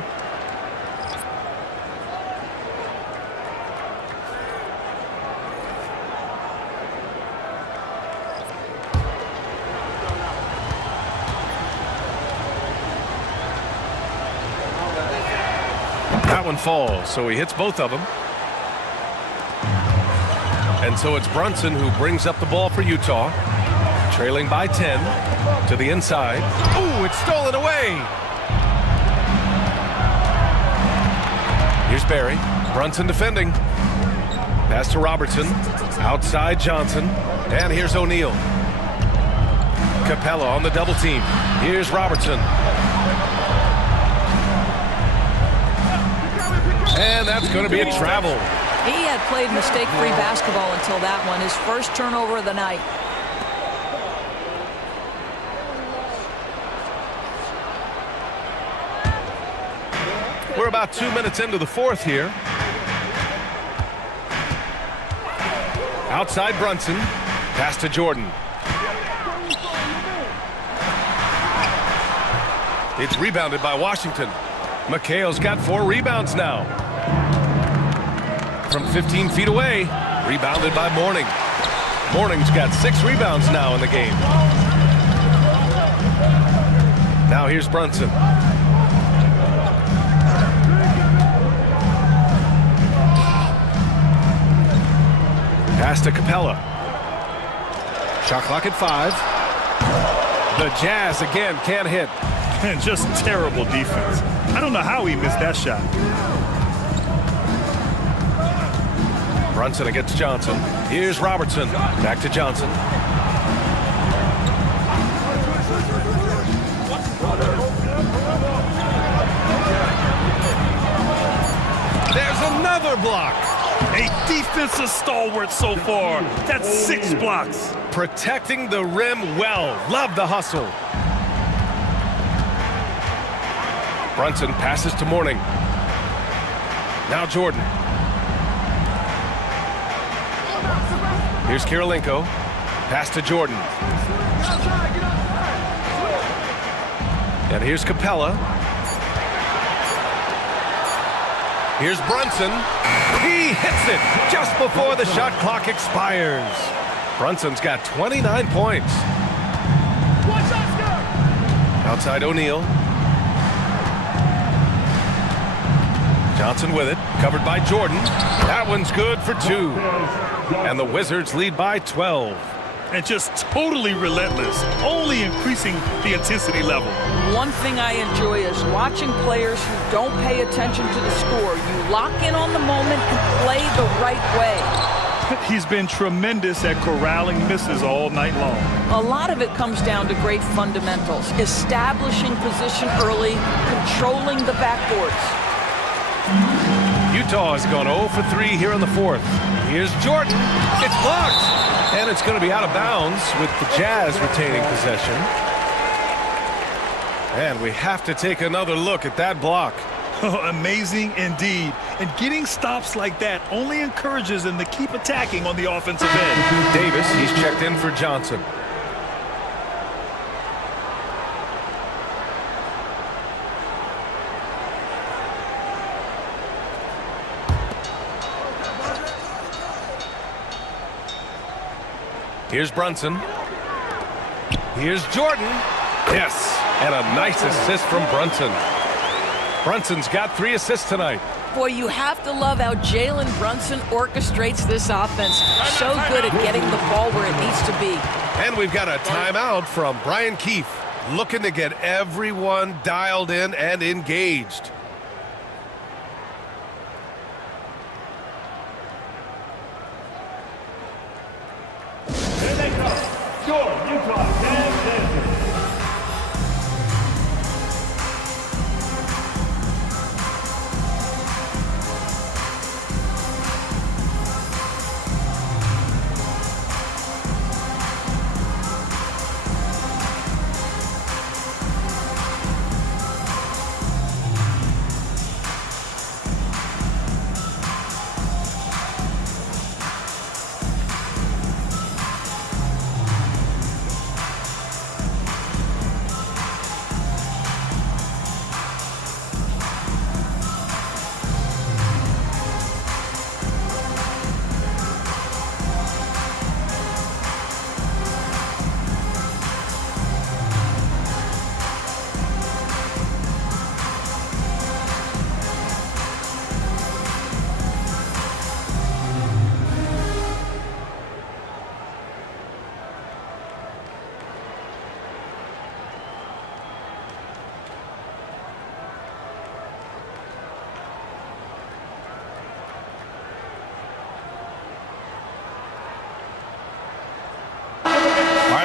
That one falls, so he hits both of them. And so it's Brunson who brings up the ball for Utah. Trailing by 10 to the inside. Oh, it's stolen away. Here's Barry. Brunson defending. Pass to Robertson. Outside Johnson. And here's O'Neal. Capella on the double team. Here's Robertson. And that's going to be a travel. He had played mistake-free basketball until that one. His first turnover of the night. We're about 2 minutes into the fourth here. Outside Brunson. Pass to Jordan. It's rebounded by Washington. McHale's got 4 rebounds now. From 15 feet away, rebounded by Mourning. Mourning's got 6 rebounds now in the game. Now here's Brunson. Pass to Capella. Shot clock at 5. The Jazz again can't hit. And just terrible defense. I don't know how he missed that shot. Brunson against Johnson. Here's Robertson. Back to Johnson. There's another block. A defensive stalwart so far. That's 6 blocks. Protecting the rim well. Love the hustle. Brunson passes to Mourning. Now Jordan. Here's Kirilenko. Pass to Jordan. And here's Capella. Here's Brunson. He hits it just before the shot clock expires. Brunson's got 29 points. Outside O'Neal. Johnson with it, covered by Jordan. That one's good for 2. And the Wizards lead by 12. And just totally relentless, only increasing the intensity level. One thing I enjoy is watching players who don't pay attention to the score. You lock in on the moment and play the right way. He's been tremendous at corralling misses all night long. A lot of it comes down to great fundamentals. Establishing position early, controlling the backboards. Utah has gone 0 for 3 here in the fourth. Here's Jordan. It's blocked. And it's going to be out of bounds with the Jazz retaining possession. And we have to take another look at that block. Amazing indeed. And getting stops like that only encourages them to keep attacking on the offensive end. Davis, he's checked in for Johnson. Here's Brunson. Here's Jordan. Yes, and a nice assist from Brunson. Brunson's got 3 assists tonight. Boy, you have to love how Jalen Brunson orchestrates this offense. So good at getting the ball where it needs to be. And we've got a timeout from Brian Keefe, looking to get everyone dialed in and engaged. Here they come. Score, Utah, Cam Davis.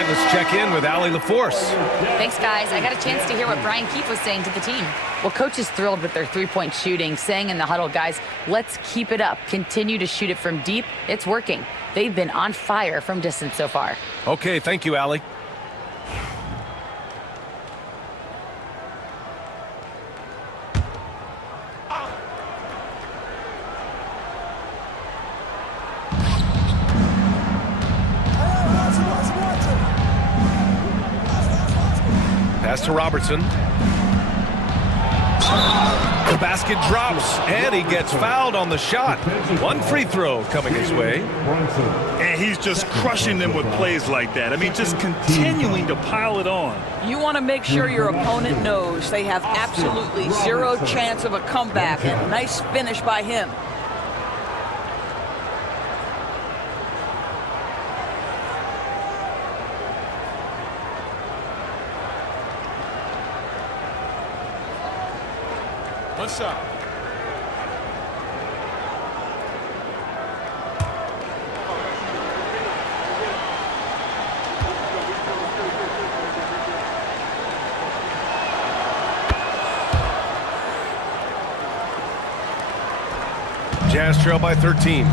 Let's check in with Allie LaForce. Thanks, guys. I got a chance to hear what Brian Keefe was saying to the team. Well, coach is thrilled with their three-point shooting, saying in the huddle, guys, let's keep it up. Continue to shoot it from deep. It's working. They've been on fire from distance so far. Okay, thank you, Allie. Pass to Robertson. The basket drops, and he gets fouled on the shot. 1 free throw coming his way. And he's just crushing them with plays like that. I mean, just continuing to pile it on. You want to make sure your opponent knows they have absolutely zero chance of a comeback. And nice finish by him. One shot. Jazz trail by 13.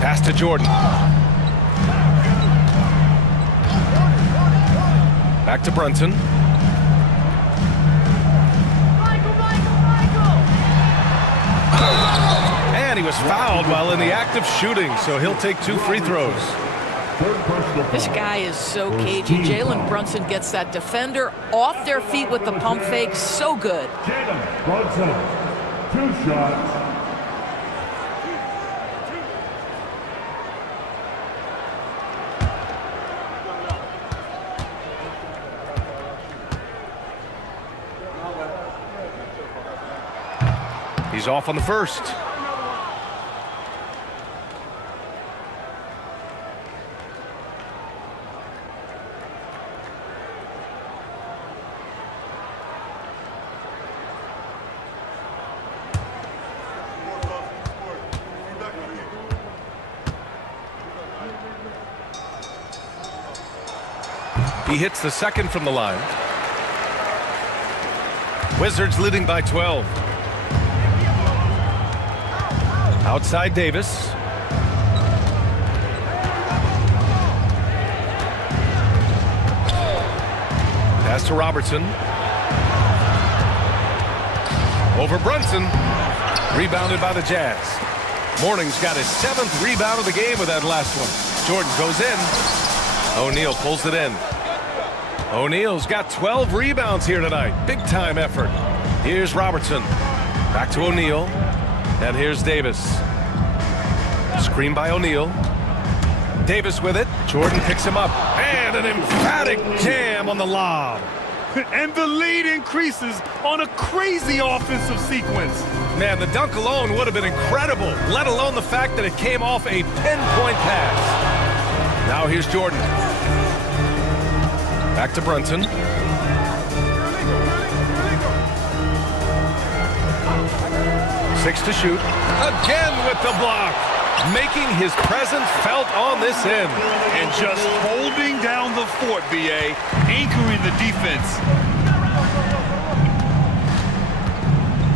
Pass to Jordan. Back to Brunson. And he was fouled while in the act of shooting, so he'll take 2 free throws. This guy is so cagey. Jalen Brunson gets that defender off their feet with the pump fake. So good. Jalen Brunson, 2 shots. He's off on the first. He hits the second from the line. Wizards leading by 12. Outside Davis. Pass to Robertson. Over Brunson. Rebounded by the Jazz. Mourning's got his 7th rebound of the game with that last one. Jordan goes in. O'Neal pulls it in. O'Neal's got 12 rebounds here tonight. Big time effort. Here's Robertson. Back to O'Neal. And here's Davis. Screen by O'Neal. Davis with it. Jordan picks him up. And an emphatic jam on the lob. And the lead increases on a crazy offensive sequence. Man, the dunk alone would have been incredible, let alone the fact that it came off a pinpoint pass. Now here's Jordan. Back to Brunson. 6 to shoot. Again with the block. Making his presence felt on this end. And just holding down the fort, B.A., anchoring the defense.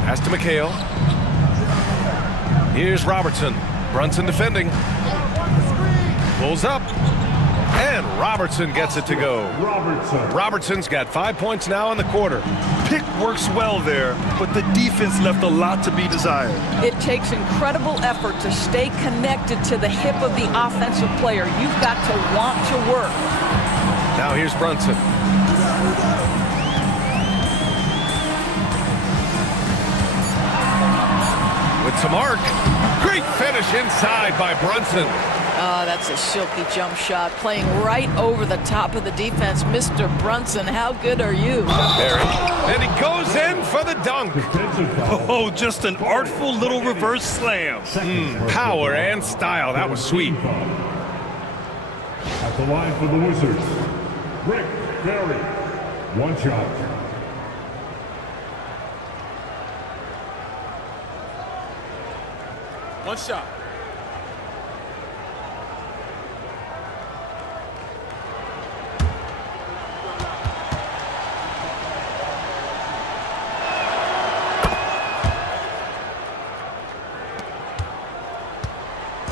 Pass to McHale. Here's Robertson. Brunson defending. Pulls up. And Robertson gets it to go. Robertson's got 5 points now in the quarter. Pick works well there, but the defense left a lot to be desired. It takes incredible effort to stay connected to the hip of the offensive player. You've got to want to work. Now here's Brunson. With some arc. Great finish inside by Brunson. That's a silky jump shot, playing right over the top of the defense. Mr. Brunson, how good are you? And he goes in for the dunk. Oh, just an artful little reverse slam. Power and style. That was sweet. At the line for the Wizards, Rick Barry. 1 shot. One shot.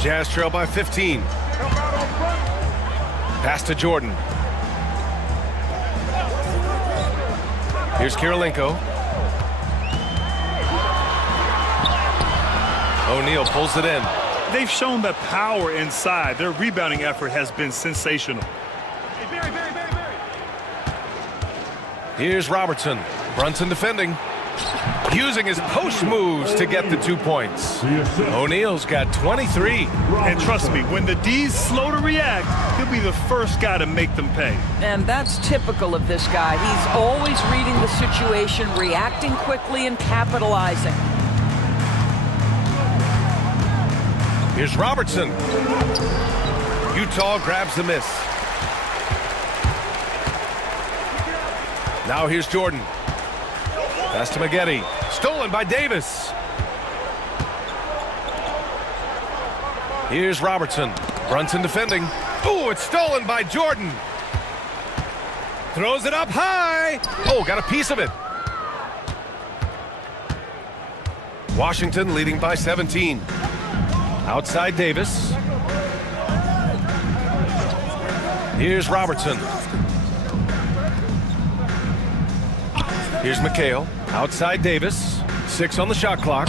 Jazz trail by 15. Pass to Jordan. Here's Kirilenko. O'Neal pulls it in. They've shown that power inside. Their rebounding effort has been sensational. Here's Robertson. Brunson defending. Using his post moves to get the 2 points. O'Neal's got 23. And trust me, when the D's slow to react, he'll be the first guy to make them pay. And that's typical of this guy. He's always reading the situation, reacting quickly, and capitalizing. Here's Robertson. Utah grabs the miss. Now here's Jordan. Pass to Maggette. Stolen by Davis. Here's Robertson. Brunson defending. Oh, it's stolen by Jordan. Throws it up high. Oh, got a piece of it. Washington leading by 17. Outside Davis. Here's Robertson. Here's McHale. Outside Davis. 6 on the shot clock.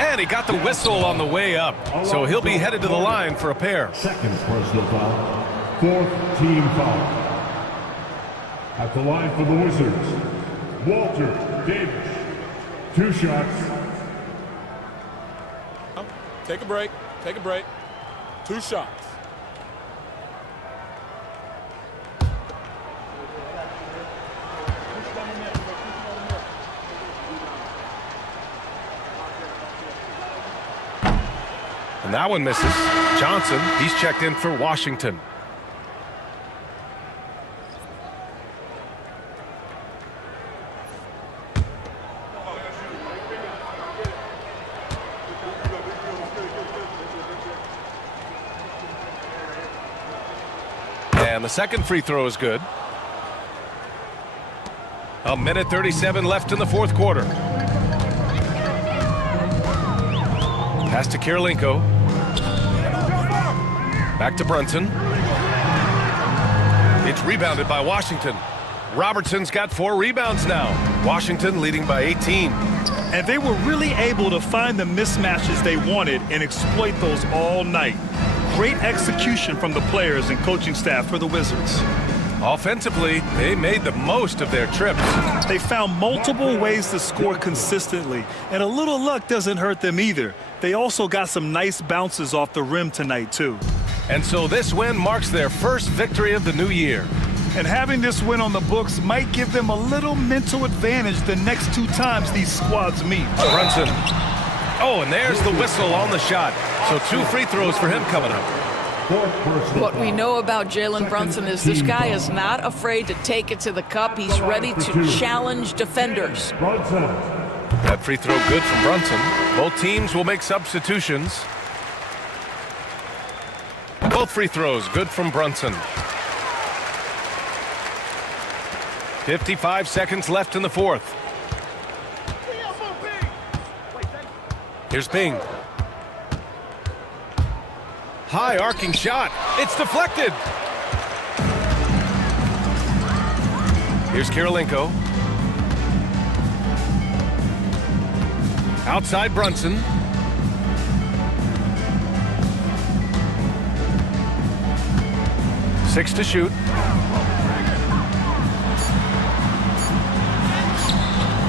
And he got the whistle on the way up. So he'll be headed to the line for a pair. Second personal foul. 4th team foul. At the line for the Wizards, Walter Davis. 2 shots. Take a break. Take a break. 2 shots. And that one misses. Johnson, he's checked in for Washington. And the second free throw is good. 1:37 left in the 4th quarter. Pass to Kirilenko. Back to Brunson. It's rebounded by Washington. Robertson's got 4 rebounds now. Washington leading by 18. And they were really able to find the mismatches they wanted and exploit those all night. Great execution from the players and coaching staff for the Wizards. Offensively, they made the most of their trips. They found multiple ways to score consistently, and a little luck doesn't hurt them either. They also got some nice bounces off the rim tonight, too. And so this win marks their first victory of the new year. And having this win on the books might give them a little mental advantage the next 2 times these squads meet. Brunson. Oh, and there's the whistle on the shot. So 2 free throws for him coming up. What we know about Jalen Brunson is this guy is not afraid to take it to the cup. He's ready to challenge defenders. That free throw good from Brunson. Both teams will make substitutions. Both free throws good from Brunson. 55 seconds left in the fourth. Here's Bing. High arcing shot. It's deflected. Here's Kirilenko. Outside Brunson. Six to shoot.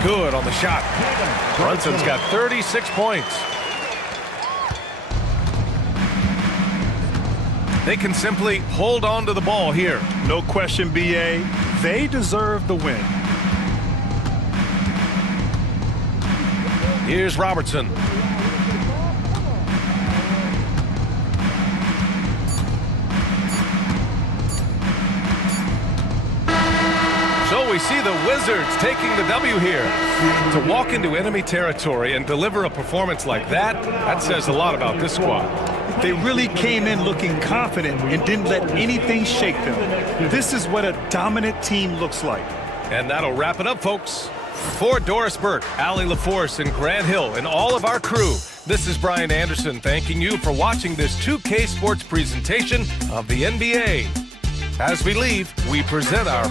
Good on the shot. Brunson's got 36 points. They can simply hold on to the ball here. No question, B.A. They deserve the win. Here's Robertson. So we see the Wizards taking the W here. To walk into enemy territory and deliver a performance like that, that says a lot about this squad. They really came in looking confident and didn't let anything shake them. This is what a dominant team looks like. And that'll wrap it up, folks. For Doris Burke, Allie LaForce, and Grant Hill, and all of our crew, this is Brian Anderson thanking you for watching this 2K Sports presentation of the NBA. As we leave, we present our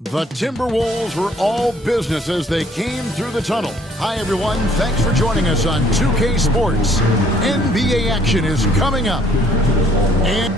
The Timberwolves were all business as they came through the tunnel. Hi, everyone. Thanks for joining us on 2K Sports. NBA action is coming up. And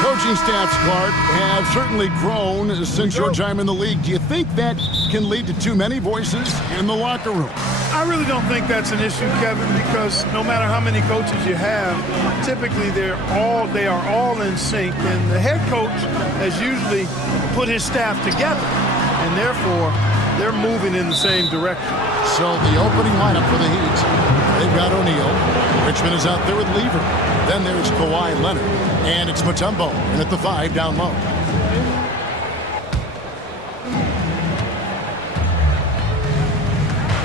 coaching staffs, Clark, have certainly grown since your time in the league. Do you think that can lead to too many voices in the locker room? I really don't think that's an issue, Kevin, because no matter how many coaches you have, typically they are all in sync, and the head coach has usually put his staff together, and therefore they're moving in the same direction. So the opening lineup for the Heat, they've got O'Neal. Richmond is out there with Lever. Then there's Kawhi Leonard. And it's Mutombo in at the 5 down low.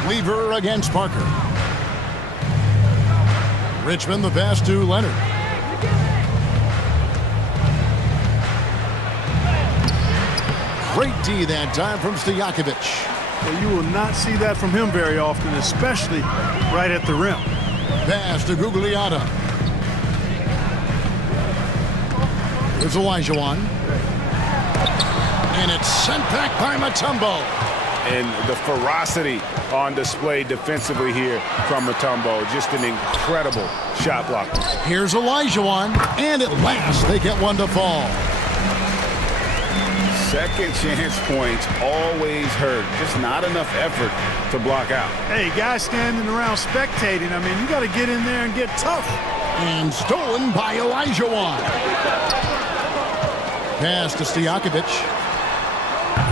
Lever against Parker. Richmond the pass to Leonard. Great D that time from Stojakovic. Well, you will not see that from him very often, especially right at the rim. Pass to Gugliotta. Here's Olajuwon. And it's sent back by Mutombo. And the ferocity on display defensively here from Mutombo. Just an incredible shot blocker. Here's Olajuwon. And at last, they get one to fall. Second chance points always hurt. Just not enough effort to block out. Hey, guys standing around spectating, I mean, you got to get in there and get tough. And stolen by Olajuwon. Pass to Stojakovic.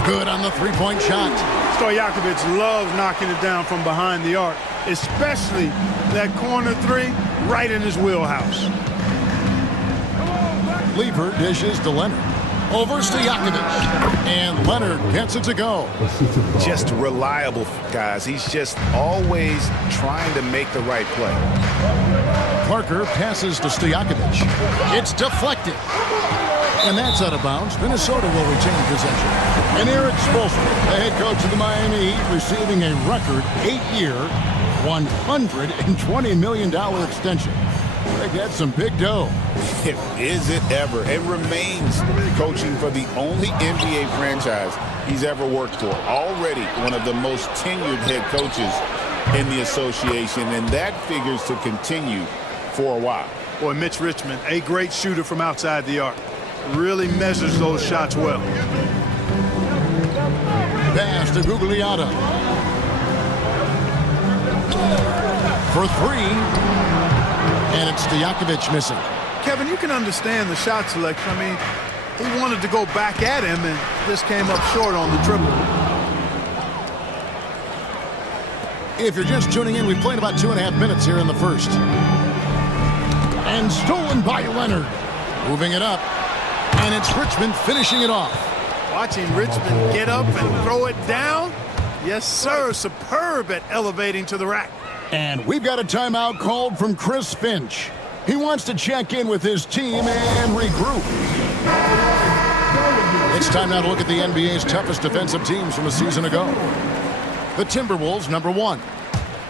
Good on the three-point shot. Stojakovic loves knocking it down from behind the arc, especially that corner three right in his wheelhouse. Lever dishes to Leonard. Over Stojakovic. And Leonard gets it to go. Just reliable, guys. He's just always trying to make the right play. Parker passes to Stojakovic. It's deflected. And that's out of bounds. Minnesota will retain possession. And Eric Spoelstra, the head coach of the Miami Heat, receiving a record 8-year, $120 million extension. They got some big dough. Is it ever? It remains coaching for the only NBA franchise he's ever worked for. Already one of the most tenured head coaches in the association, and that figures to continue for a while. Boy, Mitch Richmond, a great shooter from outside the arc. Really measures those shots well. Pass to Gugliotta. For three. And it's Stojakovic missing. Kevin, you can understand the shot selection. I mean, he wanted to go back at him and just came up short on the triple. If you're just tuning in, we've played about 2.5 minutes here in the first. And stolen by Leonard. Moving it up. And it's Richmond finishing it off. Watching Richmond get up and throw it down. Yes, sir. Superb at elevating to the rack. And we've got a timeout called from Chris Finch. He wants to check in with his team and regroup. It's time now to look at the NBA's toughest defensive teams from a season ago. The Timberwolves, number 1.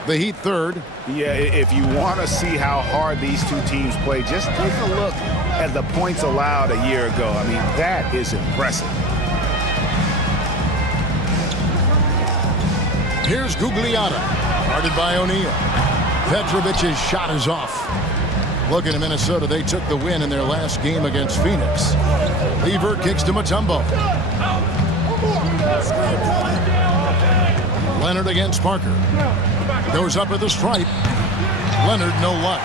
The Heat, 3rd. Yeah, if you want to see how hard these two teams play, just take a look at the points allowed a year ago. I mean, that is impressive. Here's Gugliotta, guarded by O'Neal. Petrovic's shot is off. Looking at Minnesota, they took the win in their last game against Phoenix. Lever kicks to Mutombo. Leonard against Parker. Goes up at the stripe. Leonard, no luck.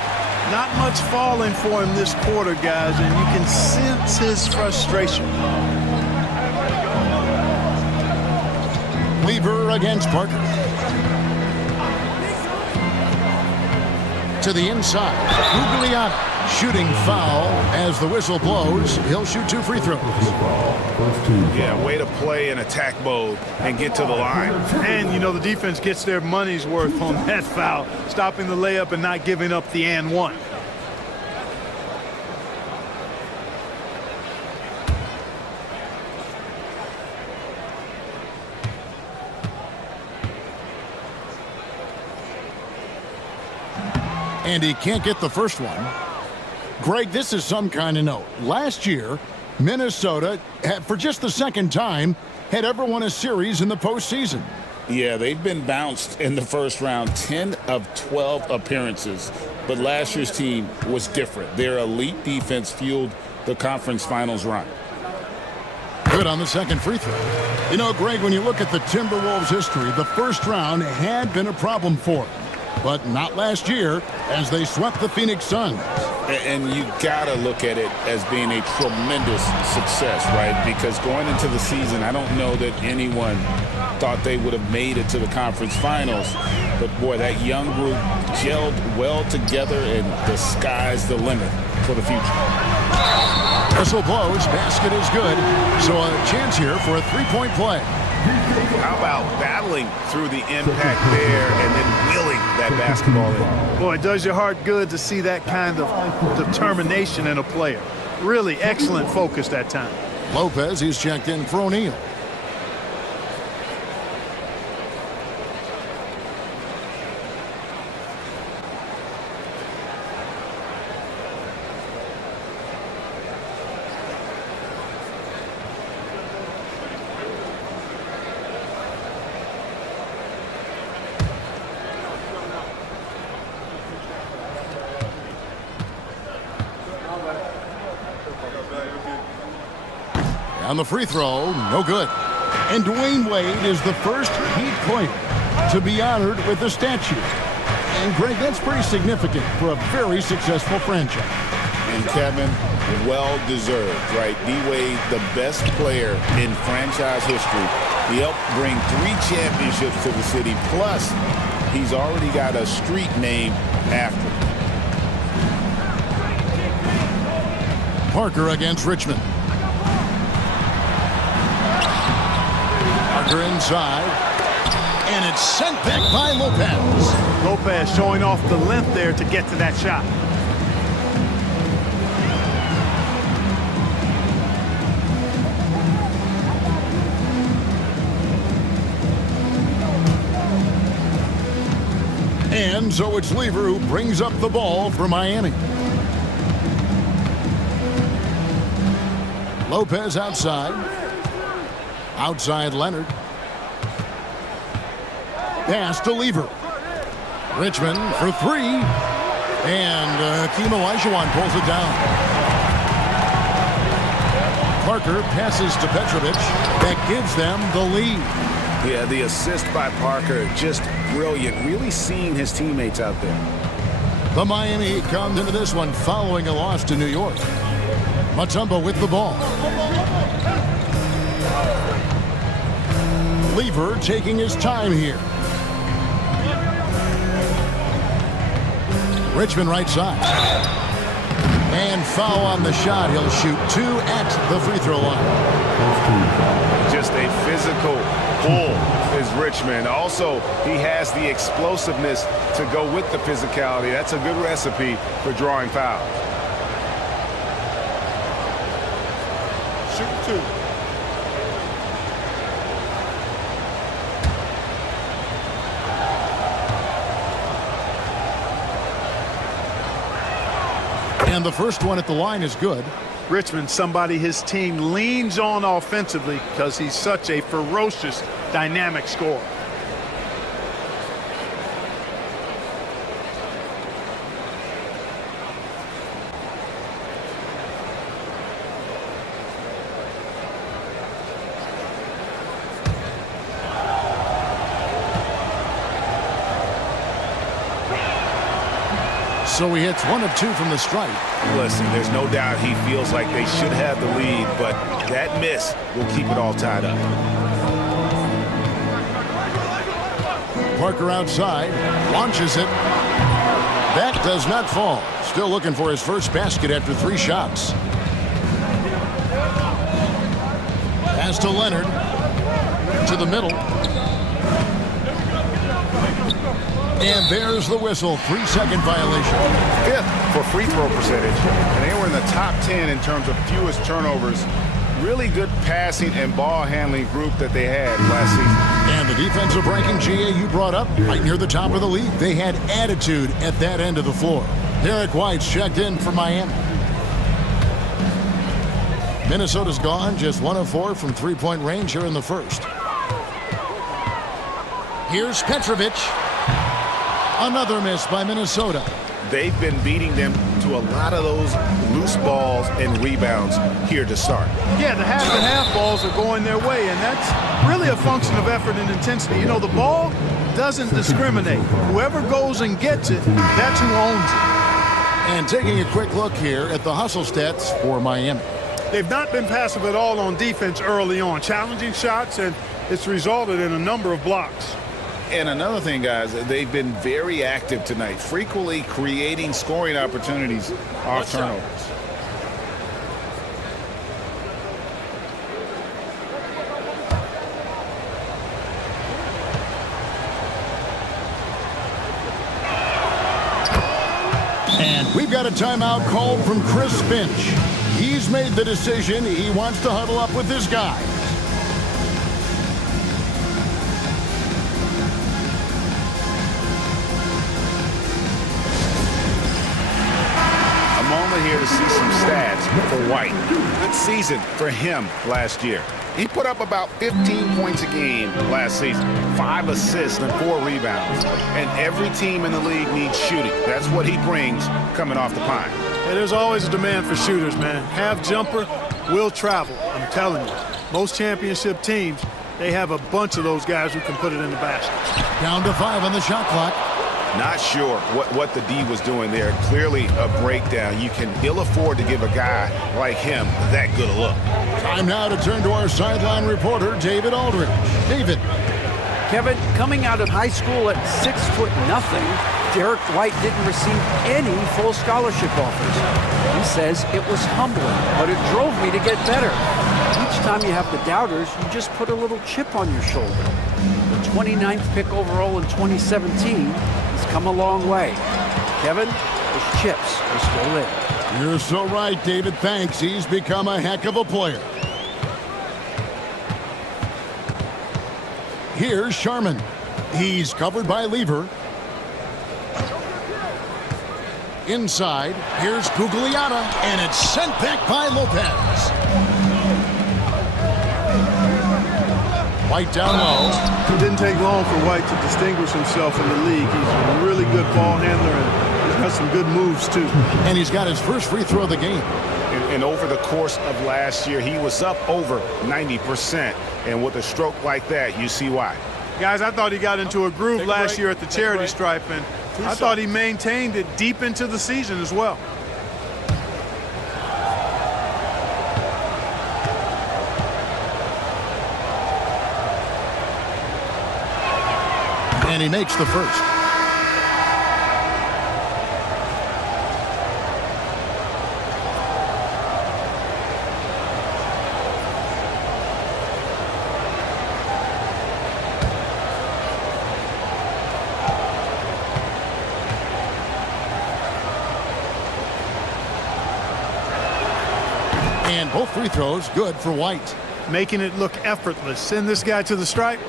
Not much falling for him this quarter, guys, and you can sense his frustration. Lever against Parker. To the inside. Gugliotta shooting foul as the whistle blows. He'll shoot 2 free throws. Yeah, way to play in attack mode and get to the line. And, you know, the defense gets their money's worth on that foul, stopping the layup and not giving up the and one. And he can't get the first one. Greg, this is some kind of note. Last year, Minnesota, for just the second time, had ever won a series in the postseason. Yeah, they've been bounced in the first round, 10 of 12 appearances. But last year's team was different. Their elite defense fueled the conference finals run. Good on the second free throw. You know, Greg, when you look at the Timberwolves' history, the first round had been a problem for them. But not last year, as they swept the Phoenix Suns. And you gotta look at it as being a tremendous success, right? Because going into the season, I don't know that anyone thought they would have made it to the conference finals. But boy, that young group gelled well together, and the sky's the limit for the future. Whistle blows, basket is good. So a chance here for a three-point play. How about battling through the impact there and then wheeling that basketball in? Boy, it does your heart good to see that kind of determination in a player. Really excellent focus that time. Lopez, he's checked in for O'Neal. On the free throw, no good. And Dwayne Wade is the first Heat player to be honored with a statue. And Greg, that's pretty significant for a very successful franchise. And Kevin, well deserved, right? D-Wade, the best player in franchise history. He helped bring 3 championships to the city. Plus, he's already got a street named after him. Parker against Richmond. Parker inside, and it's sent back by Lopez. Lopez showing off the length there to get to that shot. And so it's Lever who brings up the ball for Miami. Lopez outside. Outside Leonard. Pass to Lever. Richmond for 3. And Hakeem Olajuwon pulls it down. Parker passes to Petrovic. That gives them the lead. Yeah, the assist by Parker, just brilliant. Really seeing his teammates out there. The Miami Heat comes into this one following a loss to New York. Mutombo with the ball. Lever taking his time here. Richmond right side. And foul on the shot. He'll shoot 2 at the free throw line. Just a physical bull is Richmond. Also, he has the explosiveness to go with the physicality. That's a good recipe for drawing fouls. Shoot 2. And the first one at the line is good. Richmond, somebody his team leans on offensively because he's such a ferocious, dynamic scorer. So he hits 1 of 2 from the stripe. Listen, there's no doubt he feels like they should have the lead, but that miss will keep it all tied up. Parker outside, launches it. That does not fall. Still looking for his first basket after 3 shots. Pass to Leonard. To the middle. And there's the whistle. 3-second violation. 5th for free throw percentage. And they were in the top 10 in terms of fewest turnovers. Really good passing and ball handling group that they had last season. And the defensive ranking, GA, you brought up right near the top of the league. They had attitude at that end of the floor. Derek White's checked in for Miami. Minnesota's gone just 1 of 4 from 3-point range here in the first. Here's Petrovic. Another miss by Minnesota. They've been beating them to a lot of those loose balls and rebounds here to start. Yeah, the half and half balls are going their way, and that's really a function of effort and intensity. You know, the ball doesn't discriminate. Whoever goes and gets it, that's who owns it. And taking a quick look here at the hustle stats for Miami. They've not been passive at all on defense early on. Challenging shots, and it's resulted in a number of blocks. And another thing, guys, they've been very active tonight, frequently creating scoring opportunities off turnovers. And we've got a timeout called from Chris Finch. He's made the decision. He wants to huddle up with his guys. Here to see some stats for White. Good season for him last year. He put up about 15 points a game last season, 5 assists and 4 rebounds. And every team in the league needs shooting. That's what he brings coming off the pine. Yeah, there's always a demand for shooters, man. Half jumper will travel. I'm telling you. Most championship teams, they have a bunch of those guys who can put it in the basket. Down to 5 on the shot clock. Not sure what the D was doing there. Clearly a breakdown. You can ill afford to give a guy like him that good a look. Time now to turn to our sideline reporter, David Aldridge. David. Kevin, coming out of high school at 6'0", Derek White didn't receive any full scholarship offers. He says it was humbling, but it drove me to get better. Each time you have the doubters, you just put a little chip on your shoulder. The 29th pick overall in 2017 has come a long way. Kevin, those chips are still there. You're so right, David. Thanks. He's become a heck of a player. Here's Sharman. He's covered by Lever. Inside, here's Gugliotta, and it's sent back by Lopez. White down low. It didn't take long for White to distinguish himself in the league. He's a really good ball handler, and he's got some good moves, too. And he's got his first free throw of the game. And over the course of last year, he was up over 90%. And with a stroke like that, you see why. Guys, I thought he got into a groove last year at the charity stripe, and I thought he maintained it deep into the season as well. And he makes the first. And both free throws good for White. Making it look effortless. Send this guy to the stripe.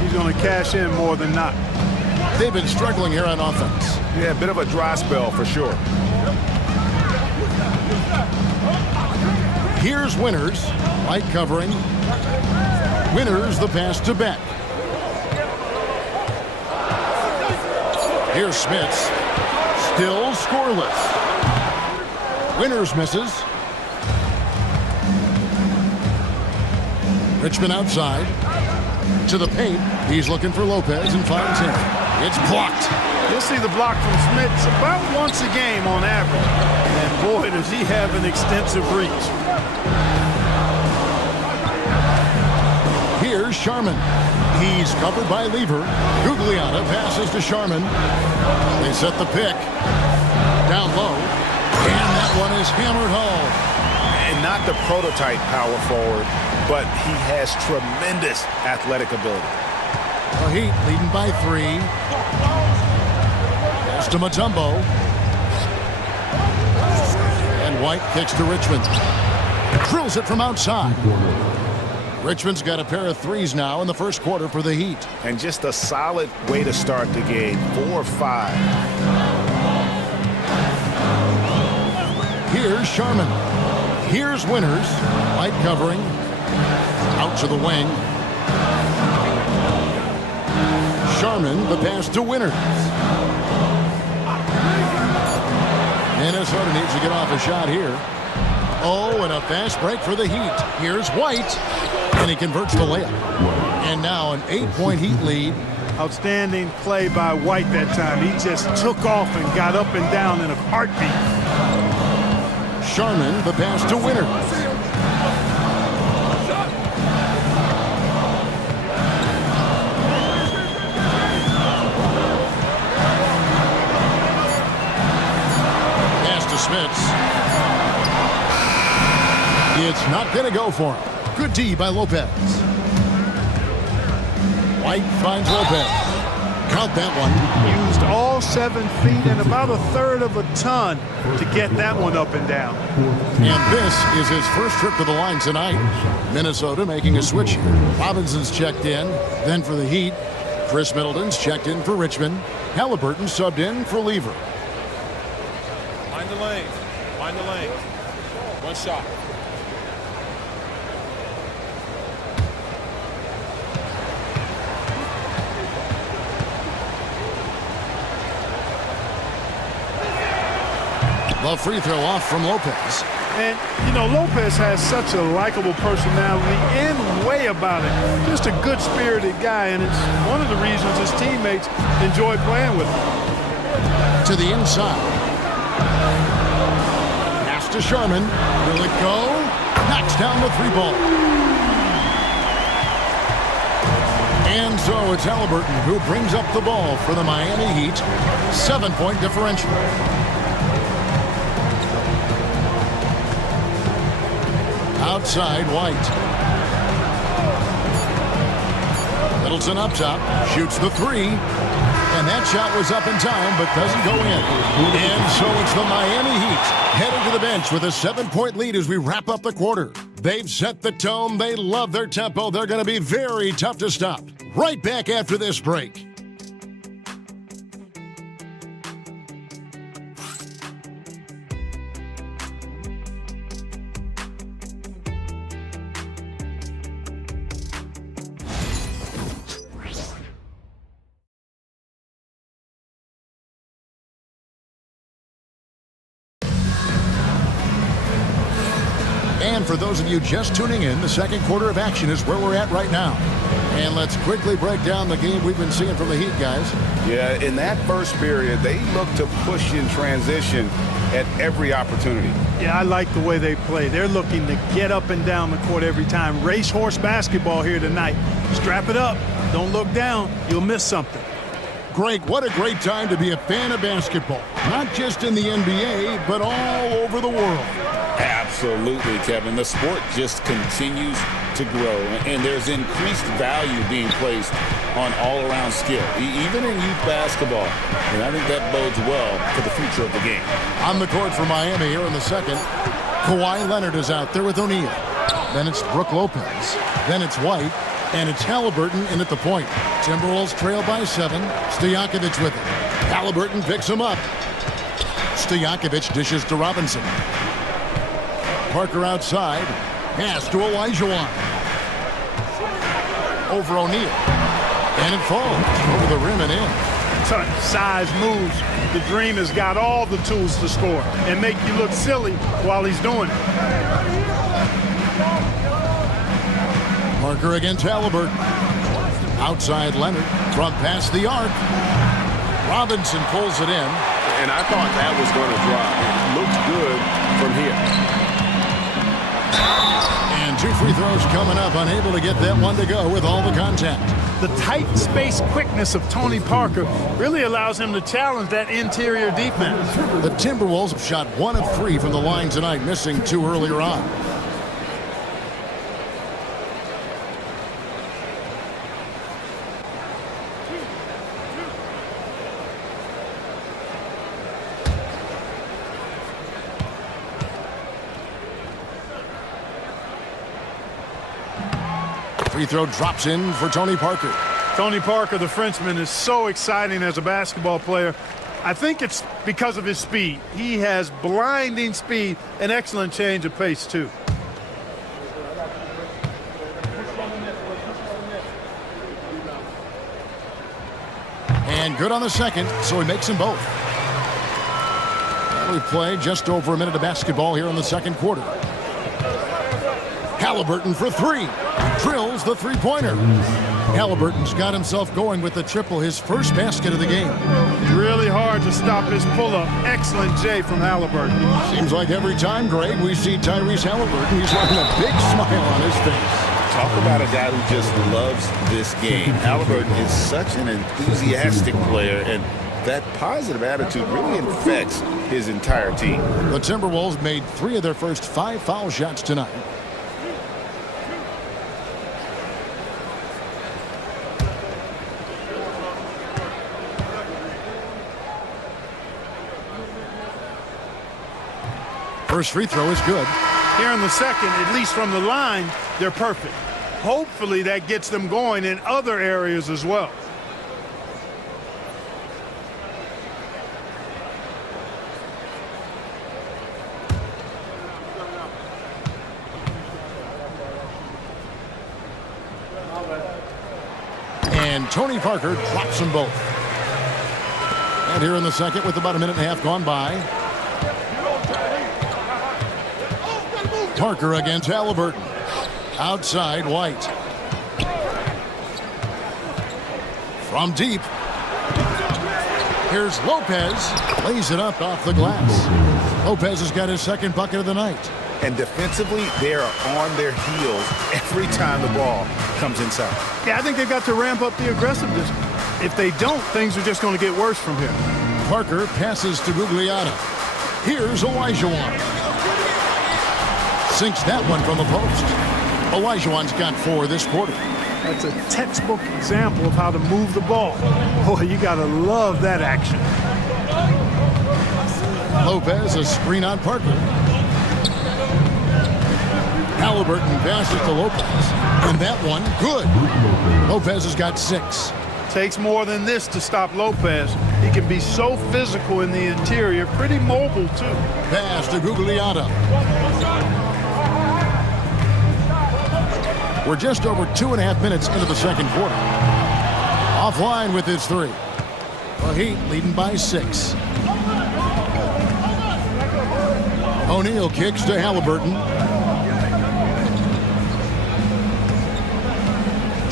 He's going to cash in more than not. They've been struggling here on offense. Yeah, a bit of a dry spell for sure. Here's Winters. White covering. Winters the pass to Beck. Here's Smits. Still scoreless. Winters misses. Richmond outside. To the paint. He's looking for Lopez and finds him. It's blocked. You'll see the block from Smits about once a game on average. And boy, does he have an extensive reach. Here's Sharman. He's covered by Lever. Gugliotta passes to Sharman. They set the pick. Down low. And that one is hammered home. And not the prototype power forward, but he has tremendous athletic ability. The Heat leading by 3. Pass to Mutombo. And White kicks to Richmond. Drills it from outside. Richmond's got a pair of threes now in the first quarter for the Heat. And just a solid way to start the game. 4-5. Here's Sharman. Here's Winters. White covering. Out to the wing. Sharman, the pass to Winters. Minnesota needs to get off a shot here. Oh, and a fast break for the Heat. Here's White. And he converts the layup. And now an 8-point Heat lead. Outstanding play by White that time. He just took off and got up and down in a heartbeat. Sharman, the pass to Winters. Pass to Smits. It's not going to go for him. Good D by Lopez. White finds Lopez. Count that one. Used all 7 feet and about a third of a ton to get that one up and down. And this is his first trip to the line tonight. Minnesota making a switch here. Robinson's checked in. Then for the Heat, Chris Middleton's checked in for Richmond. Halliburton subbed in for Lever. Mind the lane. Mind the lane. One shot. The free throw off from Lopez. And, you know, Lopez has such a likable personality and way about it. Just a good-spirited guy, and it's one of the reasons his teammates enjoy playing with him. To the inside. Pass to Sharman. Will it go? Knocks down the 3-ball. And so it's Halliburton who brings up the ball for the Miami Heat. 7-point differential. Outside, White. Middleton up top, shoots the 3. And that shot was up in time, but doesn't go in. And so it's the Miami Heat headed to the bench with a 7-point lead as we wrap up the quarter. They've set the tone. They love their tempo. They're going to be very tough to stop. Right back after this break. And for those of you just tuning in, the second quarter of action is where we're at right now. And let's quickly break down the game we've been seeing from the Heat, guys. Yeah, in that first period, they looked to push in transition at every opportunity. Yeah, I like the way they play. They're looking to get up and down the court every time. Racehorse basketball here tonight. Strap it up. Don't look down. You'll miss something. Greg, what a great time to be a fan of basketball. Not just in the NBA, but all over the world. Absolutely, Kevin. The sport just continues to grow, and there's increased value being placed on all-around skill, even in youth basketball. And I think that bodes well for the future of the game. On the court for Miami here in the second, Kawhi Leonard is out there with O'Neal. Then it's Brook Lopez. Then it's White. And it's Halliburton in at the point. Timberwolves trail by 7. Stojakovic with it. Halliburton picks him up. Stojakovic dishes to Robinson. Parker outside. Pass to Olajuwon. Over O'Neal. And it falls over the rim and in. Size moves. The Dream has got all the tools to score and make you look silly while he's doing it. Parker against Halliburton. Outside Leonard from past the arc. Robinson pulls it in. And I thought that was going to drop. It looked good from here. And 2 free throws coming up, unable to get that one to go with all the contact. The tight space quickness of Tony Parker really allows him to challenge that interior defense. The Timberwolves have shot 1 of 3 from the line tonight, missing 2 earlier on. Free throw drops in for Tony Parker. Tony Parker, the Frenchman, is so exciting as a basketball player. I think it's because of his speed. He has blinding speed and excellent change of pace, too. And good on the second, so he makes them both. We've played just over a minute of basketball here in the second quarter. Halliburton for 3. Drills the three-pointer. Halliburton's got himself going with the triple, his first basket of the game. Really hard to stop his pull-up. Excellent J from Halliburton. Seems like every time, Greg, we see Tyrese Halliburton, he's wearing a big smile on his face. Talk about a guy who just loves this game. Halliburton is such an enthusiastic player, and that positive attitude really infects his entire team. The Timberwolves made 3 of their first 5 foul shots tonight. First free throw is good. Here in the second, at least from the line, they're perfect. Hopefully that gets them going in other areas as well. And Tony Parker drops them both. And here in the second, with about a minute and a half gone by, Parker against Halliburton. Outside, White. From deep. Here's Lopez. Lays it up off the glass. Lopez has got his second bucket of the night. And defensively, they are on their heels every time the ball comes inside. Yeah, I think they've got to ramp up the aggressiveness. If they don't, things are just going to get worse from here. Parker passes to Gugliotta. Here's Olajuwon. Sinks that one from the post. Olajuwon's got 4 this quarter. That's a textbook example of how to move the ball. Boy, you got to love that action. Lopez, a screen on Parker. Halliburton passes to Lopez. And that one, good. Lopez has got 6. Takes more than this to stop Lopez. He can be so physical in the interior, pretty mobile, too. Pass to Gugliotta. We're just over 2.5 minutes into the second quarter. Offline with his 3. The Heat leading by 6. O'Neal kicks to Halliburton.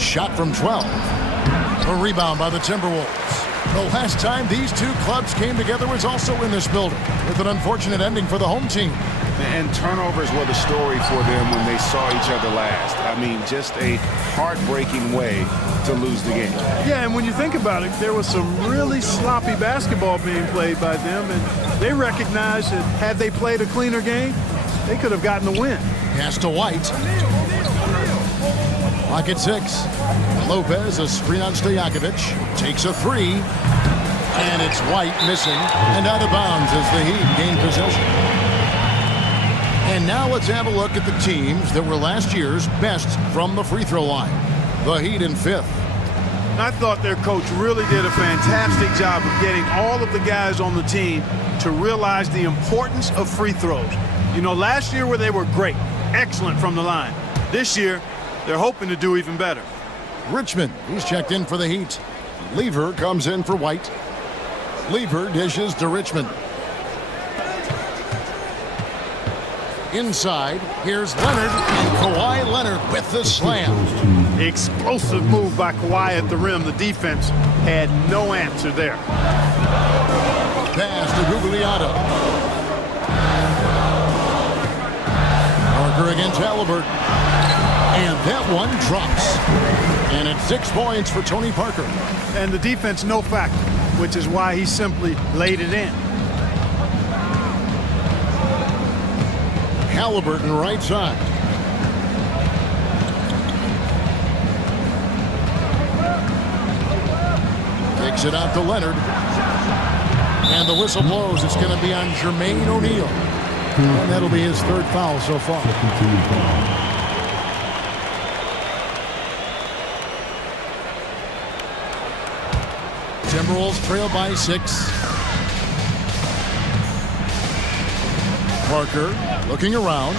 Shot from 12. A rebound by the Timberwolves. The last time these 2 clubs came together was also in this building, with an unfortunate ending for the home team. And turnovers were the story for them when they saw each other last. I mean, just a heartbreaking way to lose the game. Yeah, and when you think about it, there was some really sloppy basketball being played by them, and they recognized that had they played a cleaner game, they could have gotten the win. Pass to White. Clock at 6. Lopez, a screen on Stojakovic, takes a 3. And it's White missing and out of bounds as the Heat gain possession. And now let's have a look at the teams that were last year's best from the free throw line. The Heat in 5th. I thought their coach really did a fantastic job of getting all of the guys on the team to realize the importance of free throws. You know, last year where they were great, excellent from the line. This year, they're hoping to do even better. Richmond, he's checked in for the Heat. Lever comes in for White. Lever dishes to Richmond. Inside, here's Leonard, and Kawhi Leonard with the slam. Explosive move by Kawhi at the rim. The defense had no answer there. Pass to Gugliotta. Parker against Halliburton. And that one drops. And it's 6 points for Tony Parker. And the defense no factor, which is why he simply laid it in. Halliburton right side. Takes it out to Leonard. And the whistle blows. It's going to be on Jermaine O'Neal. And that'll be his 3rd foul so far. Timberwolves trail by 6. Parker looking around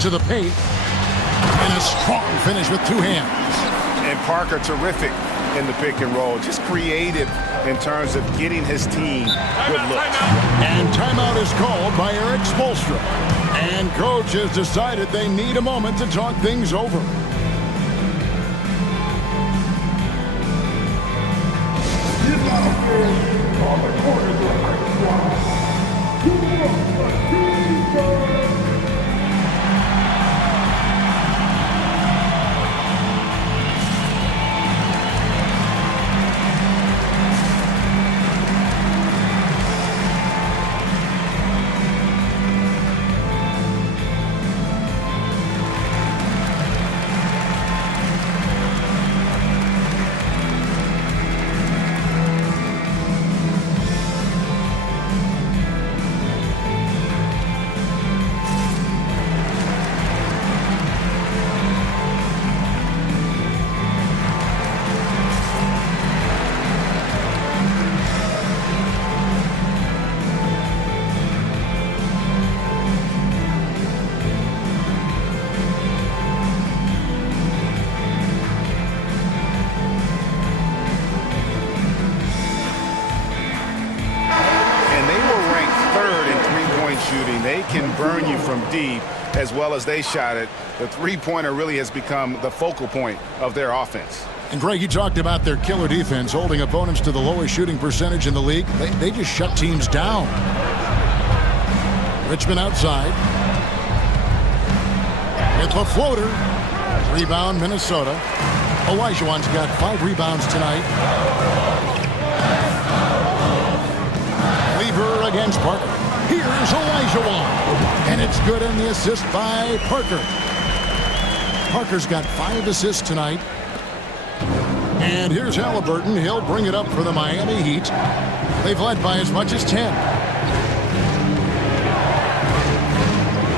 to the paint, and a strong finish with 2 hands. And Parker terrific in the pick and roll, just creative in terms of getting his team good looks. And timeout is called by Eric Spoelstra. And coach has decided they need a moment to talk things over. They can burn you from deep as well as they shot it. The three-pointer really has become the focal point of their offense. And Greg, you talked about their killer defense, holding opponents to the lowest shooting percentage in the league. They just shut teams down. Richmond outside. With the floater. Rebound, Minnesota. Olajuwon's got 5 rebounds tonight. Lever against Parker. Here's Olajuwon. And it's good in the assist by Parker. Parker's got 5 assists tonight. And here's Halliburton. He'll bring it up for the Miami Heat. They've led by as much as 10.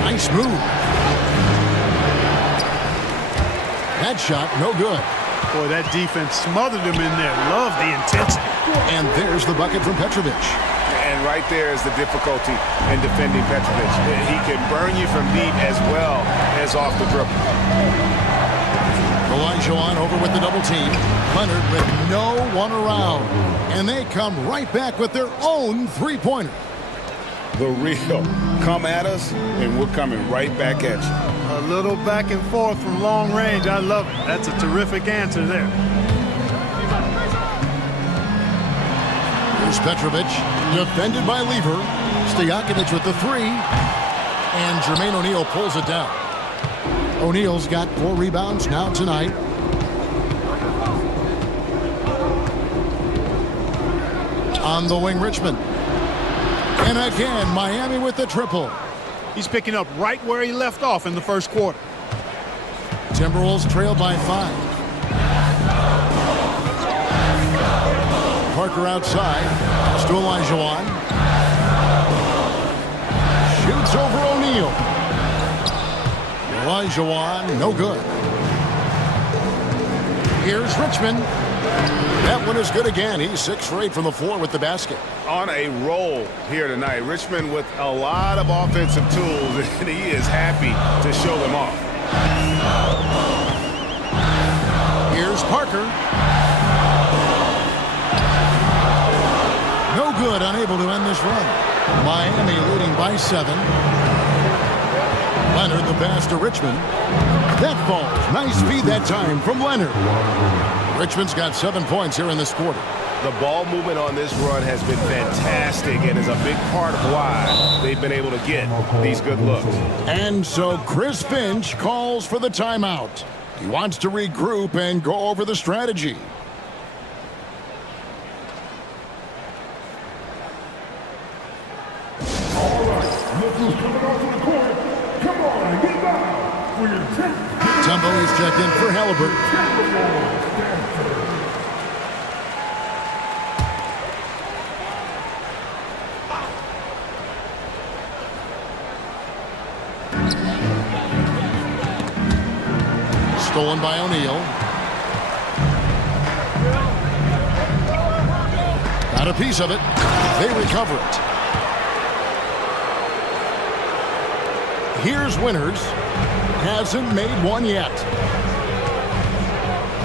Nice move. That shot, no good. Boy, that defense smothered him in there. Love the intensity. And there's the bucket from Petrovic. And right there is the difficulty in defending Petrovic. He can burn you from deep as well as off the dribble. Olajuwon over with the double team. Leonard with no one around. And they come right back with their own three-pointer. The real. Come at us, and we're coming right back at you. A little back and forth from long range. I love it. That's a terrific answer there. Here's Petrovic, defended by Lever. Stojakovic with the 3. And Jermaine O'Neal pulls it down. O'Neal's got 4 rebounds now tonight. On the wing, Richmond. And again, Miami with the triple. He's picking up right where he left off in the first quarter. Timberwolves trail by 5. Parker outside. To Olajuwon. Shoots over O'Neal. Olajuwon, no good. Here's Richmond. That one is good again. He's 6 for 8 from the floor with the basket. On a roll here tonight. Richmond with a lot of offensive tools, and he is happy to show them off. Here's Parker. No good, unable to end this run. Miami leading by 7. Leonard the pass to Richmond. That falls. Nice feed that time from Leonard. Richmond's got 7 points here in this quarter. The ball movement on this run has been fantastic and is a big part of why they've been able to get these good looks. And so Chris Finch calls for the timeout. He wants to regroup and go over the strategy. All right, look who's coming off the court. Come on, get down for your 10th. Tumbo is checked in for Halliburton. Stolen by O'Neal. Got a piece of it. They recover it. Here's Winters. Hasn't made one yet.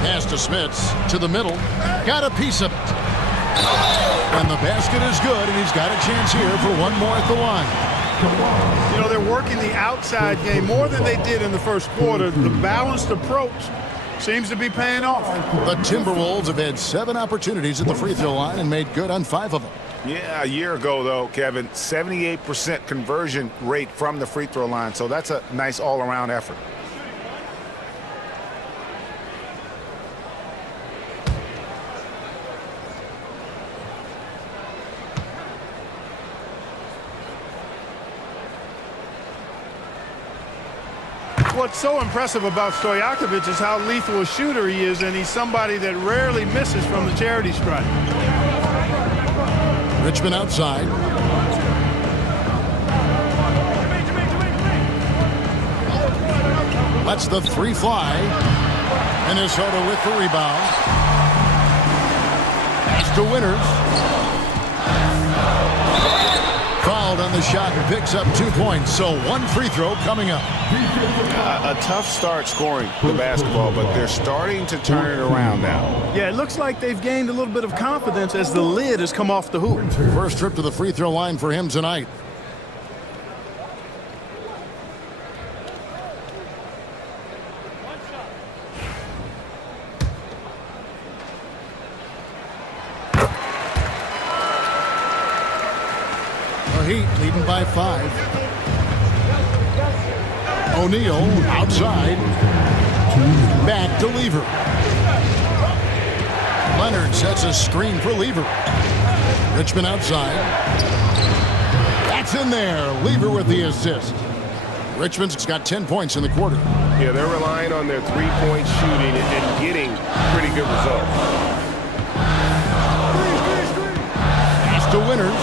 Pass to Smits to the middle. Got a piece of it. And the basket is good, and he's got a chance here for one more at the line. You know, they're working the outside game more than they did in the first quarter. The balanced approach seems to be paying off. The Timberwolves have had 7 opportunities at the free throw line and made good on 5 of them. Yeah, a year ago, though, Kevin, 78% conversion rate from the free throw line. So that's a nice all-around effort. What's so impressive about Stojakovic is how lethal a shooter he is, and he's somebody that rarely misses from the charity stripe. Richmond outside. Lets the 3 fly. Minnesota with the rebound. Pass to Winters. Fouled on the shot and picks up 2 points. So 1 free throw coming up. A tough start scoring the basketball, but they're starting to turn it around now. Yeah, it looks like they've gained a little bit of confidence as the lid has come off the hoop. First trip to the free throw line for him tonight. The Heat leading by 5. O'Neal outside. Back to Lever. Leonard sets a screen for Lever. Richmond outside. That's in there. Lever with the assist. Richmond's got 10 points in the quarter. Yeah, they're relying on their three-point shooting and getting pretty good results. Pass to Winters.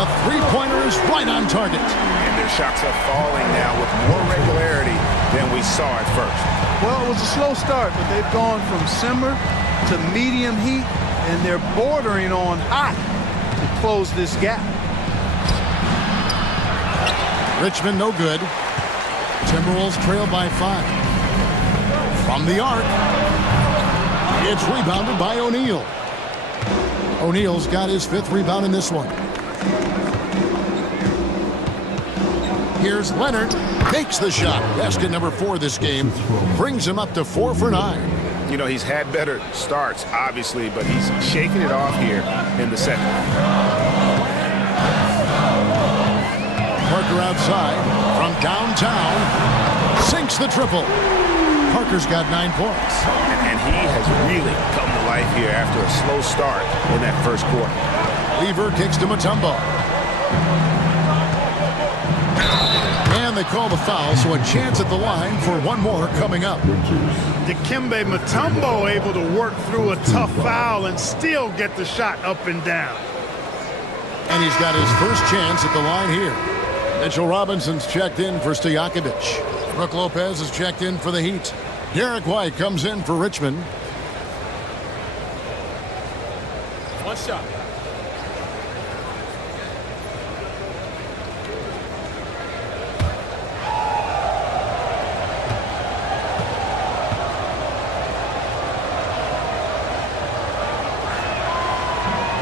A three-pointer is right on target. And their shots are falling now with more regularity than we saw at first. Well, it was a slow start, but they've gone from simmer to medium heat, and they're bordering on hot to close this gap. Richmond no good. Timberwolves trail by 5. From the arc. It's rebounded by O'Neal. O'Neal's got his 5th rebound in this one. Here's Leonard. Takes the shot. Basket number 4 this game. Brings him up to 4 for 9. You know, he's had better starts, obviously, but he's shaking it off here in the second. Parker outside from downtown. Sinks the triple. Parker's got 9 points. And he has really come to life here after a slow start in that first quarter. Lever kicks to Mutombo. And they call the foul, so a chance at the line for one more coming up. Dikembe Mutombo able to work through a tough foul and still get the shot up and down. And he's got his first chance at the line here. Mitchell Robinson's checked in for Stojakovic. Brook Lopez is checked in for the Heat. Derek White comes in for Richmond. Last shot.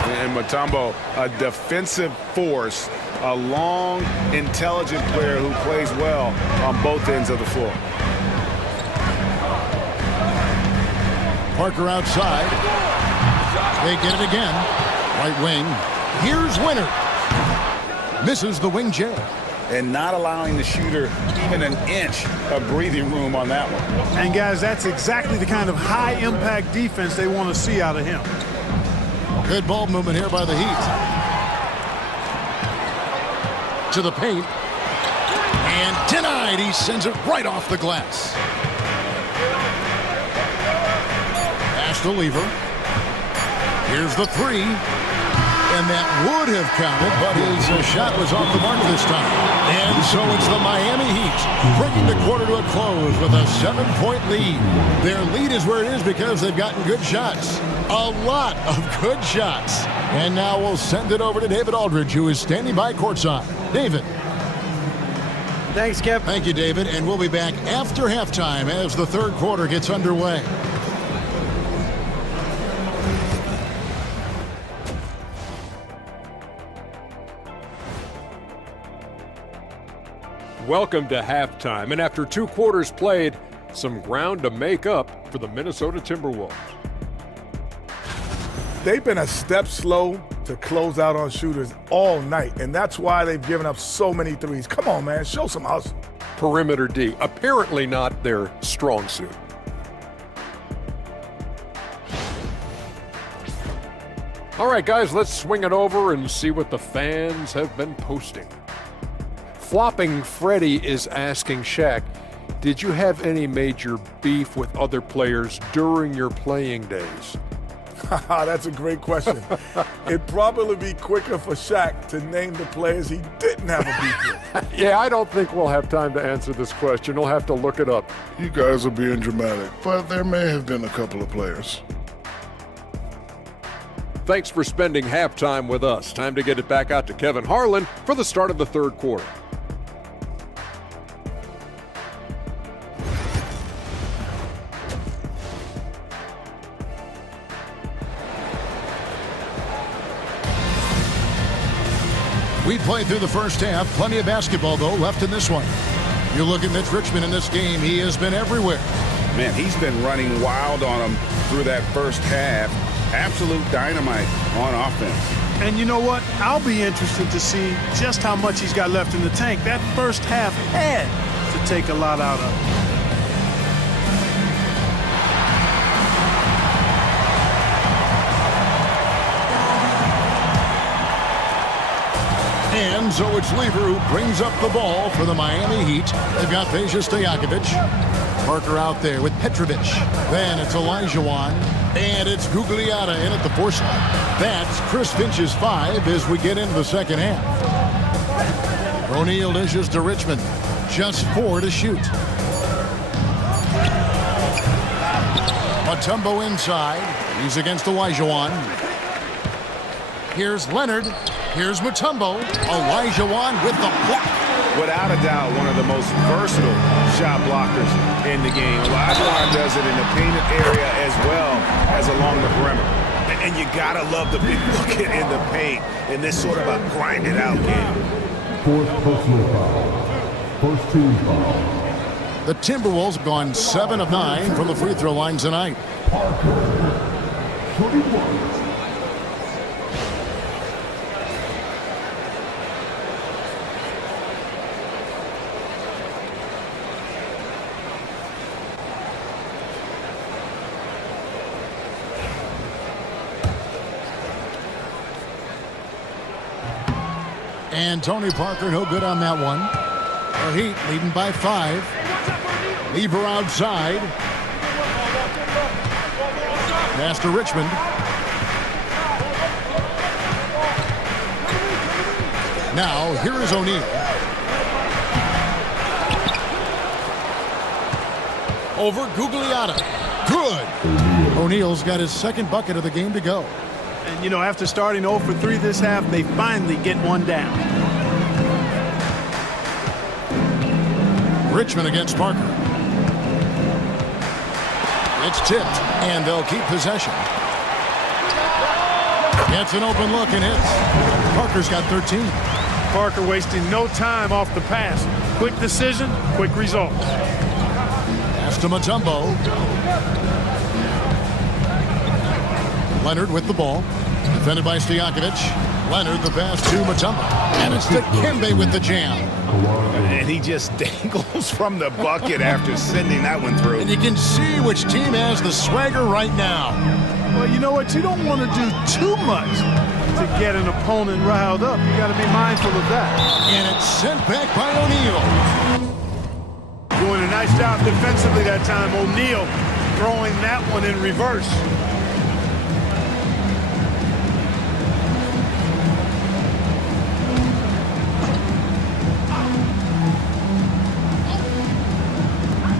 And Mutombo, a defensive force, a long, intelligent player who plays well on both ends of the floor. Parker outside. They get it again. Right wing. Here's Leonard. Misses the wing J. And not allowing the shooter even an inch of breathing room on that one. And guys, that's exactly the kind of high-impact defense they want to see out of him. Good ball movement here by the Heat. To the paint. And denied. He sends it right off the glass. Pass to Lever. Here's the three. And that would have counted, but his shot was off the mark this time. And so it's the Miami Heat bringing the quarter to a close with a 7-point lead. Their lead is where it is because they've gotten good shots. A lot of good shots. And now we'll send it over to David Aldridge, who is standing by courtside. David. Thanks, Kev. Thank you, David. And we'll be back after halftime as the third quarter gets underway. Welcome to halftime, and after 2 quarters played, some ground to make up for the Minnesota Timberwolves. They've been a step slow to close out on shooters all night, and that's why they've given up so many threes. Come on, man, show some hustle. Perimeter D, apparently not their strong suit. All right, guys, let's swing it over and see what the fans have been posting. Flopping Freddy is asking Shaq, did you have any major beef with other players during your playing days? That's a great question. It'd probably be quicker for Shaq to name the players he didn't have a beef with. Yeah, I don't think we'll have time to answer this question. We'll have to look it up. You guys are being dramatic, but there may have been a couple of players. Thanks for spending halftime with us. Time to get it back out to Kevin Harlan for the start of the third quarter. We played through the first half. Plenty of basketball, though, left in this one. You look at Mitch Richmond in this game. He has been everywhere. Man, he's been running wild on them through that first half. Absolute dynamite on offense. And you know what? I'll be interested to see just how much he's got left in the tank. That first half had to take a lot out of him. And so it's Lever who brings up the ball for the Miami Heat. They've got Peja Stojakovic. Parker out there with Petrovic. Then it's Olajuwon. And it's Gugliotta in at the 4 spot. That's Chris Finch's 5 as we get into the second half. O'Neal dishes to Richmond. Just 4 to shoot. Mutombo inside. He's against Olajuwon. Here's Leonard. Here's Mutombo. Olajuwon with the block. Without a doubt, one of the most versatile shot blockers in the game. Olajuwon does it in the painted area as well as along the perimeter. And you gotta love the big bucket in the paint in this sort of a grinded-out game. Fourth personal foul. First team foul. The Timberwolves have gone 7 of 9 from the free throw line tonight. Parker, 21. And Tony Parker, no good on that one. The Heat leading by 5. Lever outside. Pass to Richmond. Now, here is O'Neal. Over Gugliotta. Good. O'Neal's got his second bucket of the game to go. And, you know, after starting 0 for 3 this half, they finally get one down. Richmond against Parker. It's tipped, and they'll keep possession. Gets an open look and hits. Parker's got 13. Parker wasting no time off the pass. Quick decision, quick results. Pass to Mutombo. Leonard with the ball. Defended by Stojakovic. Leonard the pass to Mutombo. And it's Dikembe with the jam. And he just dangles from the bucket after sending that one through. And you can see which team has the swagger right now. Well, you know what? You don't want to do too much to get an opponent riled up. You got to be mindful of that. And it's sent back by O'Neal. Doing a nice job defensively that time. O'Neal throwing that one in reverse.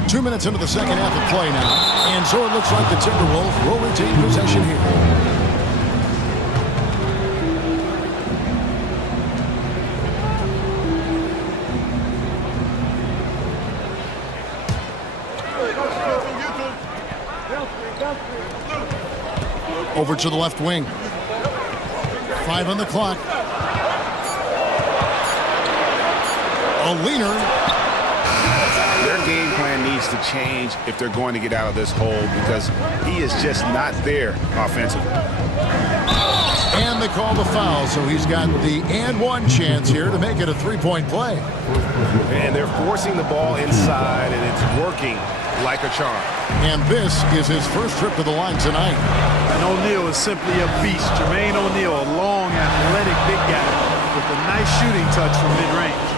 Two minutes into the second half of play now, and so it looks like the Timberwolves will retain possession here. Over to the left wing. 5 on the clock. A leaner. Their game plan needs to change if they're going to get out of this hole because he is just not there offensively. And they call the foul, so he's got the and one chance here to make it a three-point play. And they're forcing the ball inside, and it's working like a charm. And this is his first trip to the line tonight. And O'Neal is simply a beast. Jermaine O'Neal, a long, athletic big guy with a nice shooting touch from mid-range.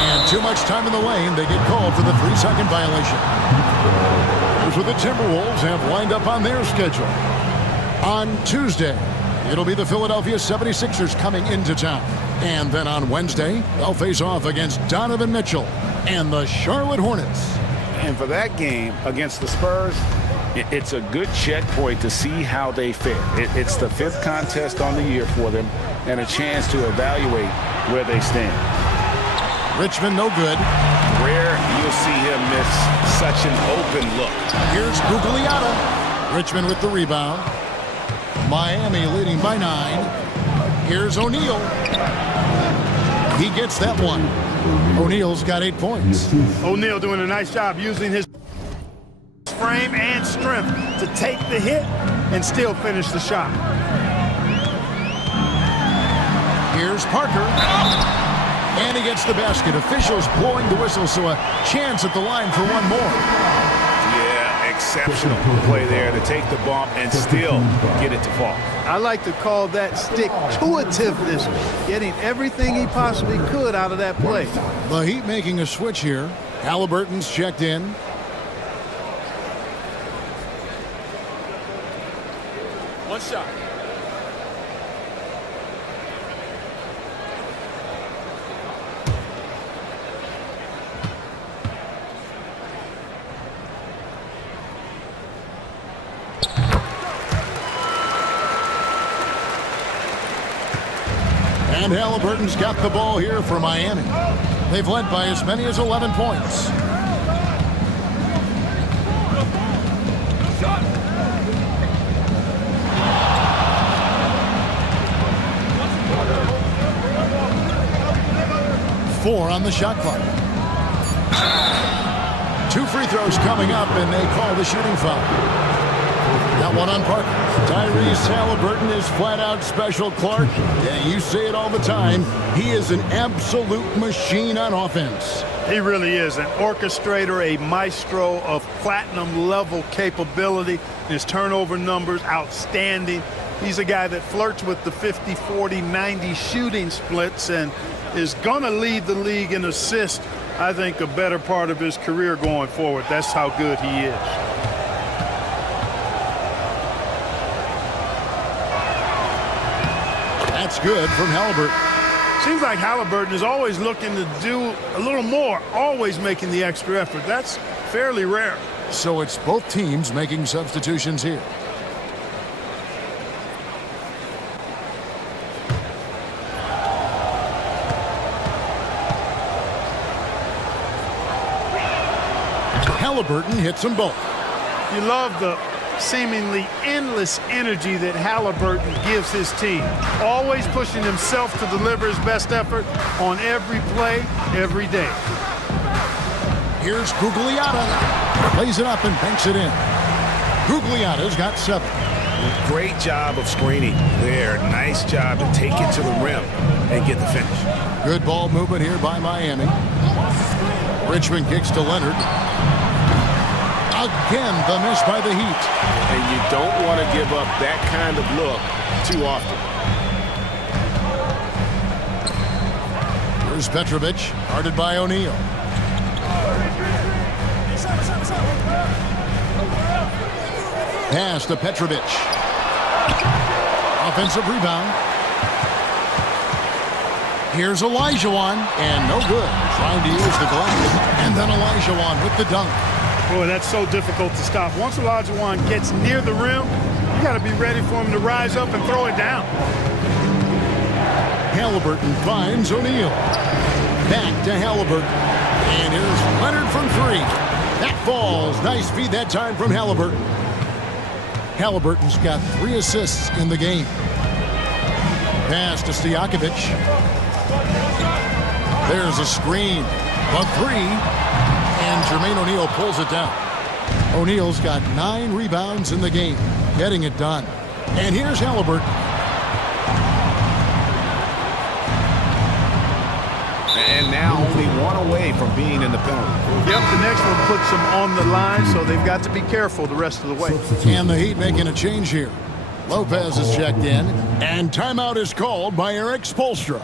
And too much time in the lane. They get called for the 3-second violation. Here's what the Timberwolves have lined up on their schedule. On Tuesday, it'll be the Philadelphia 76ers coming into town. And then on Wednesday, they'll face off against Donovan Mitchell and the Charlotte Hornets. And for that game against the Spurs, it's a good checkpoint to see how they fare. It's the 5th contest on the year for them and a chance to evaluate where they stand. Richmond no good. Rare you'll see him miss such an open look. Here's Gugliotta. Richmond with the rebound. Miami leading by 9. Here's O'Neal. He gets that one. O'Neal's got 8 points. O'Neal doing a nice job using his frame and strength to take the hit and still finish the shot. Here's Parker. And he gets the basket. Officials blowing the whistle, so a chance at the line for one more. Yeah, exceptional play there to take the bump and still get it to fall. I like to call that stick-to-itiveness, getting everything he possibly could out of that play. The Heat making a switch here. Halliburton's checked in. One shot. And Halliburton's got the ball here for Miami. They've led by as many as 11 points. Four on the shot clock. 2 free throws coming up, and they call the shooting foul. That one on Parker. Tyrese Halliburton is flat-out special, Clark. Yeah, you say it all the time. He is an absolute machine on offense. He really is an orchestrator, a maestro of platinum-level capability. His turnover numbers, outstanding. He's a guy that flirts with the 50, 40, 90 shooting splits and is going to lead the league in assists, I think, a better part of his career going forward. That's how good he is. That's good from Halliburton. Seems like Halliburton is always looking to do a little more, always making the extra effort. That's fairly rare. So it's both teams making substitutions here. Halliburton hits them both. You love the seemingly endless energy that Halliburton gives his team. Always pushing himself to deliver his best effort on every play, every day. Here's Gugliotta. Plays it up and banks it in. Gugliotta's got 7. Great job of screening there. Nice job to take it to the rim and get the finish. Good ball movement here by Miami. Richmond kicks to Leonard. Again, the miss by the Heat. And you don't want to give up that kind of look too often. Here's Petrovic, guarded by O'Neal. Pass to Petrovic. Offensive rebound. Here's Olajuwon, and no good. Trying to use the glass. And then Olajuwon with the dunk. Boy, that's so difficult to stop. Once Olajuwon gets near the rim, you got to be ready for him to rise up and throw it down. Halliburton finds O'Neal. Back to Halliburton. And here's Leonard from 3. That falls. Nice feed that time from Halliburton. Halliburton's got 3 assists in the game. Pass to Stojakovic. There's a screen. A 3. And Jermaine O'Neal pulls it down. O'Neal's got 9 rebounds in the game. Getting it done. And here's Halliburton. And now only 1 away from being in the penalty. Yep, the next one puts them on the line, so they've got to be careful the rest of the way. And the Heat making a change here. Lopez is checked in, and timeout is called by Eric Spoelstra.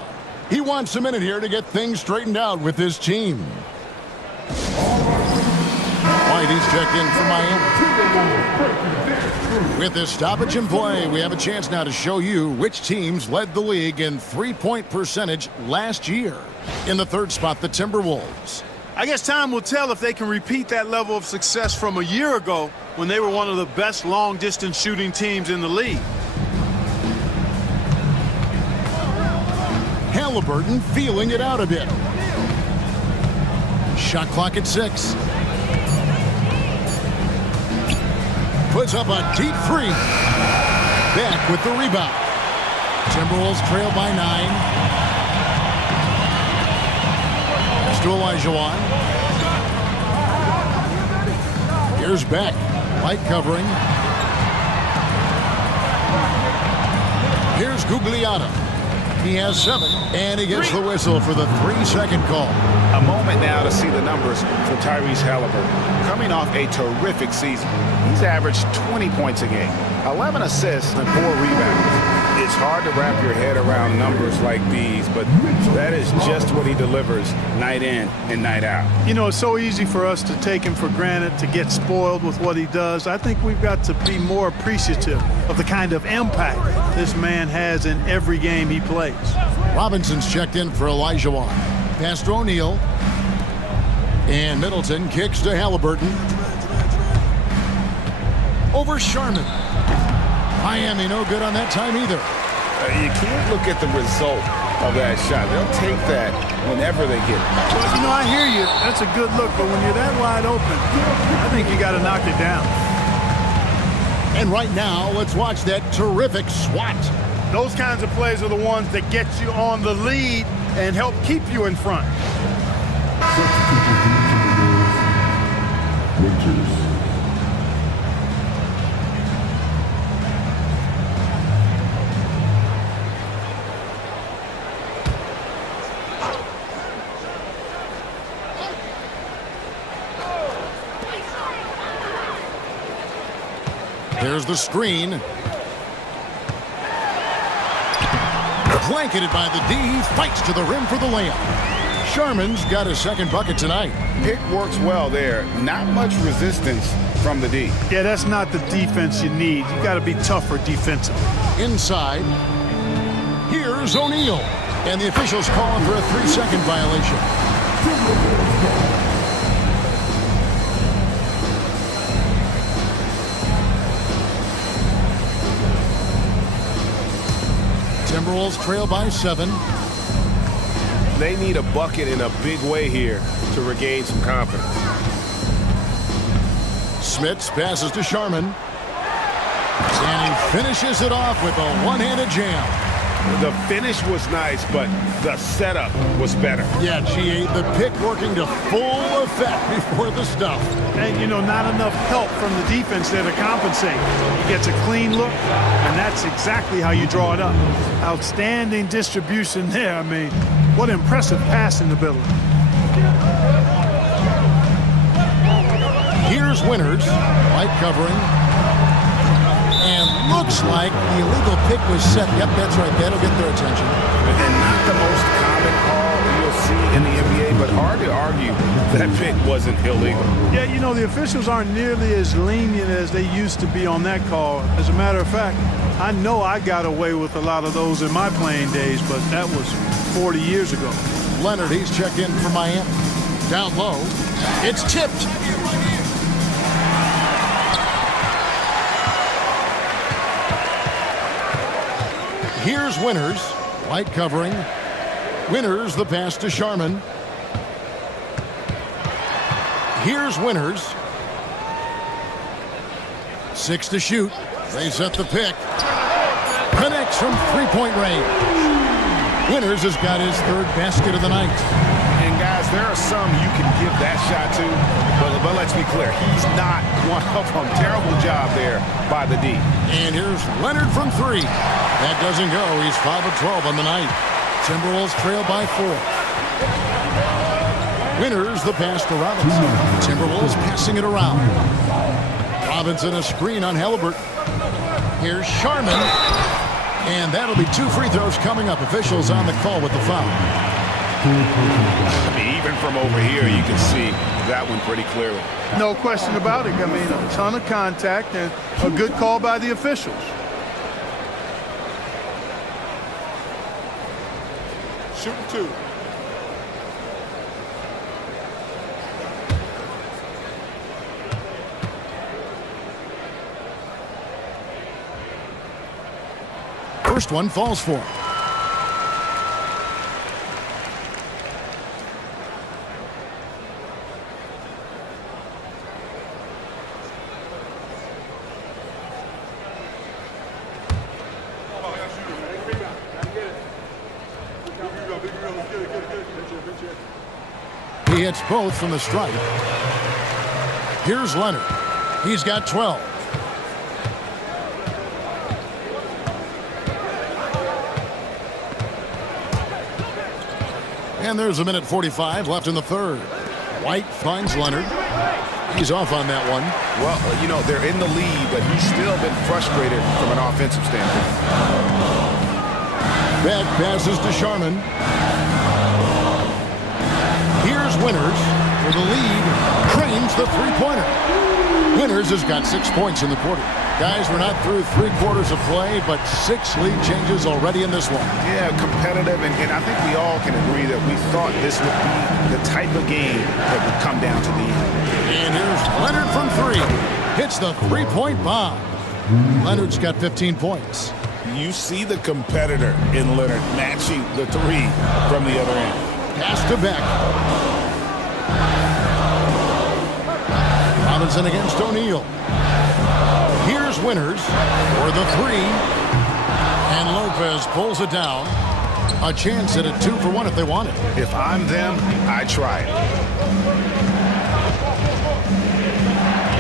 He wants a minute here to get things straightened out with his team. Whitey's checked in for Miami. With this stoppage in play, we have a chance now to show you which teams led the league in three-point percentage last year. In the 3rd spot, the Timberwolves. I guess time will tell if they can repeat that level of success from a year ago when they were one of the best long-distance shooting teams in the league. Halliburton feeling it out a bit. Shot clock at 6. Puts up a deep 3. Back with the rebound. Timberwolves trail by 9. Pass to Olajuwon. Here's Beck. Light covering. Here's Gugliotta. He has 7, and he gets the whistle for the 3-second call. A moment now to see the numbers for Tyrese Halliburton. Coming off a terrific season, he's averaged 20 points a game, 11 assists, and 4 rebounds. It's hard to wrap your head around numbers like these, but that is just what he delivers night in and night out. You know, it's so easy for us to take him for granted, to get spoiled with what he does. I think we've got to be more appreciative of the kind of impact this man has in every game he plays. Robinson's checked in for Olajuwon. Pass to O'Neal. And Middleton kicks to Halliburton. Over Sharman. Miami no good on that time either. You can't look at the result of that shot. They'll take that whenever they get it. Well, you know, I hear you. That's a good look, but when you're that wide open, I think you got to knock it down. And right now, let's watch that terrific swat. Those kinds of plays are the ones that get you on the lead and help keep you in front. Winters. There's the screen. Blanketed by the D. He fights to the rim for the layup. Sharman's got his 2nd bucket tonight. Pick works well there. Not much resistance from the D. Yeah, that's not the defense you need. You got to be tougher defensively. Inside. Here's O'Neal. And the officials calling for a 3-second violation. Timberwolves trail by 7. They need a bucket in a big way here to regain some confidence. Smits passes to Sharman. And he finishes it off with a one-handed jam. The finish was nice, but the setup was better. Yeah, GA, the pick working to full effect before the stuff. And, you know, not enough help from the defense there to compensate. He gets a clean look, and that's exactly how you draw it up. Outstanding distribution there. I mean, what impressive passing ability. Here's Winters, White covering. And looks like the illegal pick was set. Yep, that's right. That'll get their attention. And not the most common call you'll see in the NBA, but hard to argue that pick wasn't illegal. Yeah, you know, the officials aren't nearly as lenient as they used to be on that call. As a matter of fact, I know I got away with a lot of those in my playing days, but that was 40 years ago. Leonard, he's checked in for Miami. Down low, it's tipped. Here's Winters, White covering. Winters, the pass to Sharman. Here's Winters. 6 to shoot. They set the pick. Connects from three-point range. Winters has got his third basket of the night. And guys, there are some you can give that shot to, but let's be clear, he's not one of them. Terrible job there by the D. And here's Leonard from 3. That doesn't go. He's 5 of 12 on the night. Timberwolves trail by 4. Winters the pass to Robinson. Timberwolves passing it around. Robinson a screen on Halliburton. Here's Sharman. And that'll be 2 free throws coming up. Officials on the call with the foul. I mean, even from over here, you can see that one pretty clearly. No question about it. I mean, a ton of contact and a good call by the officials. Shooting 2. First one falls for him. He hits both from the stripe. Here's Leonard. He's got 12. And there's 1:45 left in the third. White finds Leonard. He's off on that one. Well, you know, they're in the lead, but he's still been frustrated from an offensive standpoint. Back passes to Sharman. Here's Winters for the lead. Cranes the three-pointer. Winters has got 6 points in the quarter. Guys, we're not through 3 quarters of play, but 6 lead changes already in this one. Yeah, competitive, and I think we all can agree that we thought this would be the type of game that would come down to the end. And here's Leonard from 3. Hits the three-point bomb. Leonard's got 15 points. You see the competitor in Leonard matching the 3 from the other end. Pass to Beck. Robinson against O'Neal. Here's Winters for the 3. And Lopez pulls it down. A chance at a 2-for-1 if they want it. If I'm them, I try it.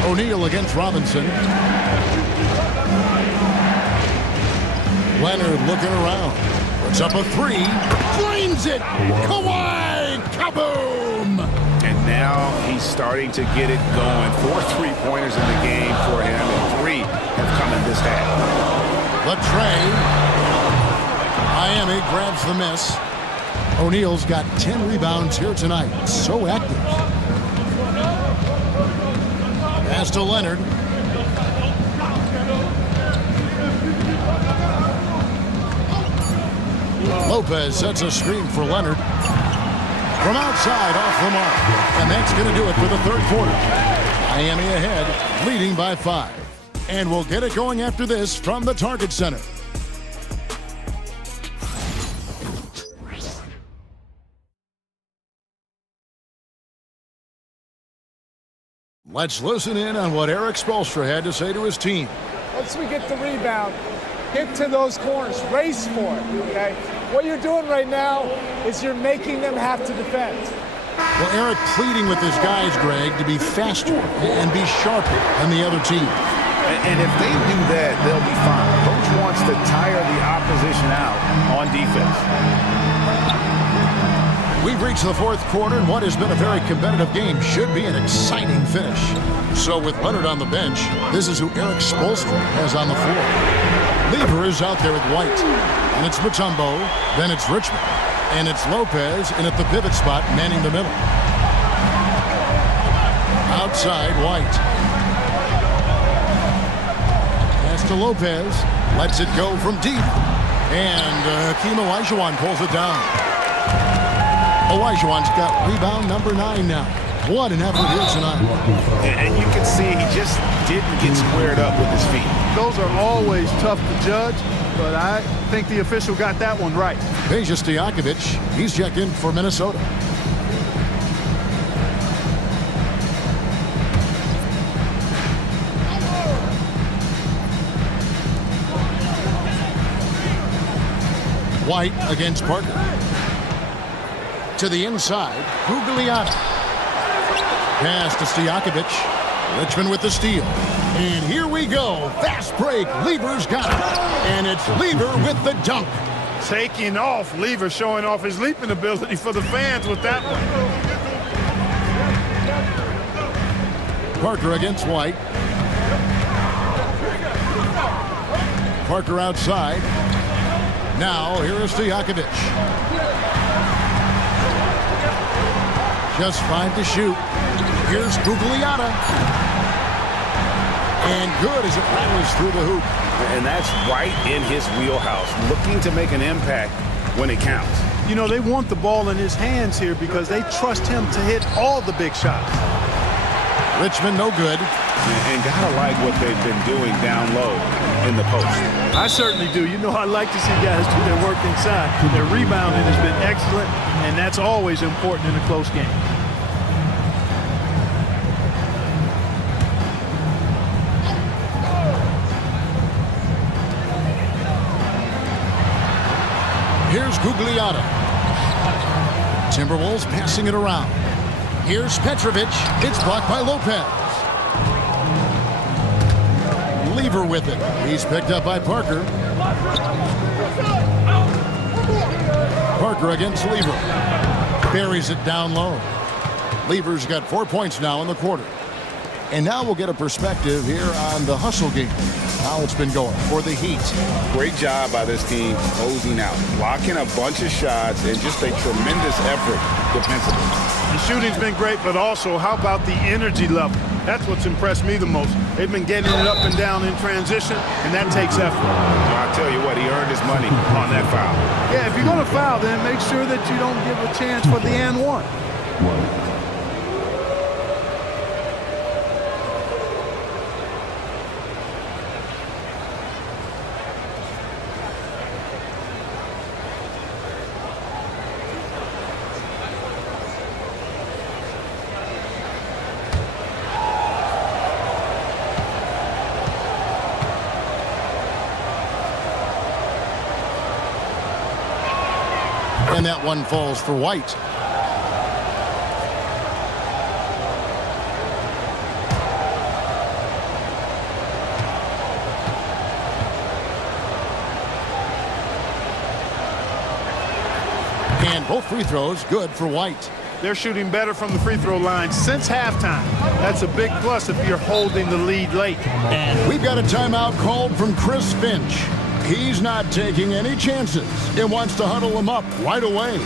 O'Neal against Robinson. Leonard looking around. Puts up a 3. Flames it. Kawhi. Kaboom. And now he's starting to get it going. 4 3-pointers in the game for him, and 3 have come in this half. Latrey. Miami grabs the miss. O'Neal's got 10 rebounds here tonight. So active. Pass to Leonard. Lopez sets a screen for Leonard. From outside, off the mark. And that's going to do it for the third quarter. Miami ahead, leading by 5. And we'll get it going after this from the Target Center. Let's listen in on what Eric Spoelstra had to say to his team. Once we get the rebound, get to those corners, race for it, okay? What you're doing right now is you're making them have to defend. Well, Eric pleading with his guys, Greg, to be faster and be sharper than the other team. And if they do that, they'll be fine. Coach wants to tire the opposition out on defense. We've reached the fourth quarter, and what has been a very competitive game should be an exciting finish. So with Leonard on the bench, this is who Eric Spoelstra has on the floor. Lever is out there with White, and it's Mutombo, then it's Richmond, and it's Lopez, and at the pivot spot, manning the middle. Outside, White. Pass to Lopez, lets it go from deep, and Hakeem Olajuwon pulls it down. Olajuwon's got rebound number 9 now. What an effort here tonight. And you can see he just didn't get squared up with his feet. Those are always tough to judge, but I think the official got that one right. Peja Stojakovic, he's checked in for Minnesota. White against Parker. To the inside, Gugliotta. Pass to Stojakovic. Richmond with the steal. And here we go. Fast break. Lever's got it. And it's Lever with the dunk. Taking off. Lever showing off his leaping ability for the fans with that one. Parker against White. Parker outside. Now, here is Stojakovic. Just 5 to shoot. Here's Gugliotta. And good as it rattles through the hoop. And that's right in his wheelhouse, looking to make an impact when it counts. You know, they want the ball in his hands here because they trust him to hit all the big shots. Richmond no good. And gotta like what they've been doing down low in the post. I certainly do. You know, I like to see guys do their work inside. Their rebounding has been excellent, and that's always important in a close game. Here's Gugliotta. Timberwolves passing it around. Here's Petrovic. It's blocked by Lopez. Lever with it. He's picked up by Parker. Parker against Lever. Buries it down low. Lever's got 4 points now in the quarter. And now we'll get a perspective here on the hustle game. How it's been going for the Heat. Great job by this team closing out, blocking a bunch of shots, and just a tremendous effort defensively. The shooting's been great, but also how about the energy level? That's what's impressed me the most. They've been getting it up and down in transition, and that takes effort. I'll tell you what, he earned his money on that foul. Yeah, if you're going to foul, then make sure that you don't give a chance for the and one. And that one falls for White. And both free throws good for White. They're shooting better from the free throw line since halftime. That's a big plus if you're holding the lead late. And we've got a timeout called from Chris Finch. He's not taking any chances and wants to huddle them up right away.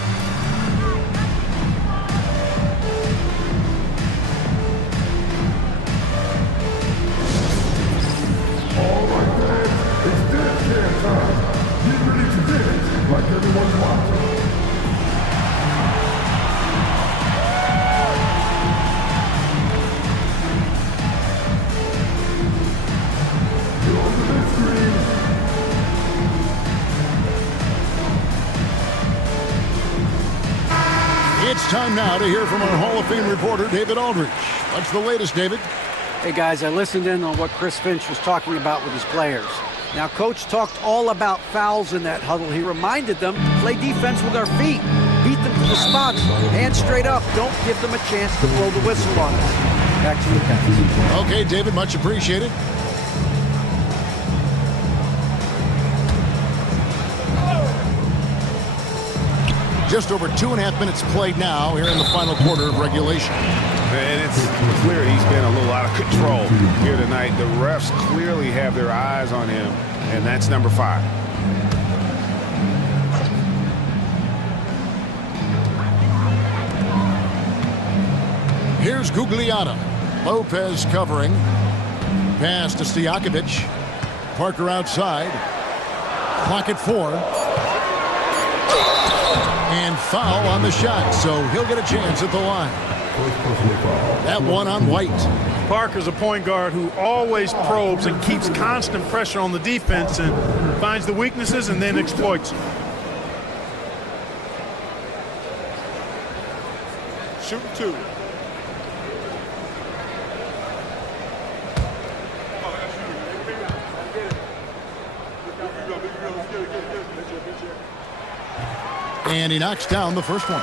All right, fans, it's dance jam time. Get ready to dance like everyone's watching. You're on the big screen. It's time now to hear from our Hall of Fame reporter, David Aldridge. What's the latest, David? Hey, guys, I listened in on what Chris Finch was talking about with his players. Now, Coach talked all about fouls in that huddle. He reminded them to play defense with our feet. Beat them to the spots. Hands straight up. Don't give them a chance to blow the whistle on us. Back to you, guys. Okay, David, much appreciated. Just over 2.5 minutes played now here in the final quarter of regulation. And it's clear he's been a little out of control here tonight. The refs clearly have their eyes on him, and that's number 5. Here's Gugliotta. Lopez covering. Pass to Stojakovic. Parker outside. Clock at 4. And foul on the shot, so he'll get a chance at the line. That one on White. Parker's a point guard who always probes and keeps constant pressure on the defense and finds the weaknesses and then exploits them. Shoot 2. And he knocks down the first one.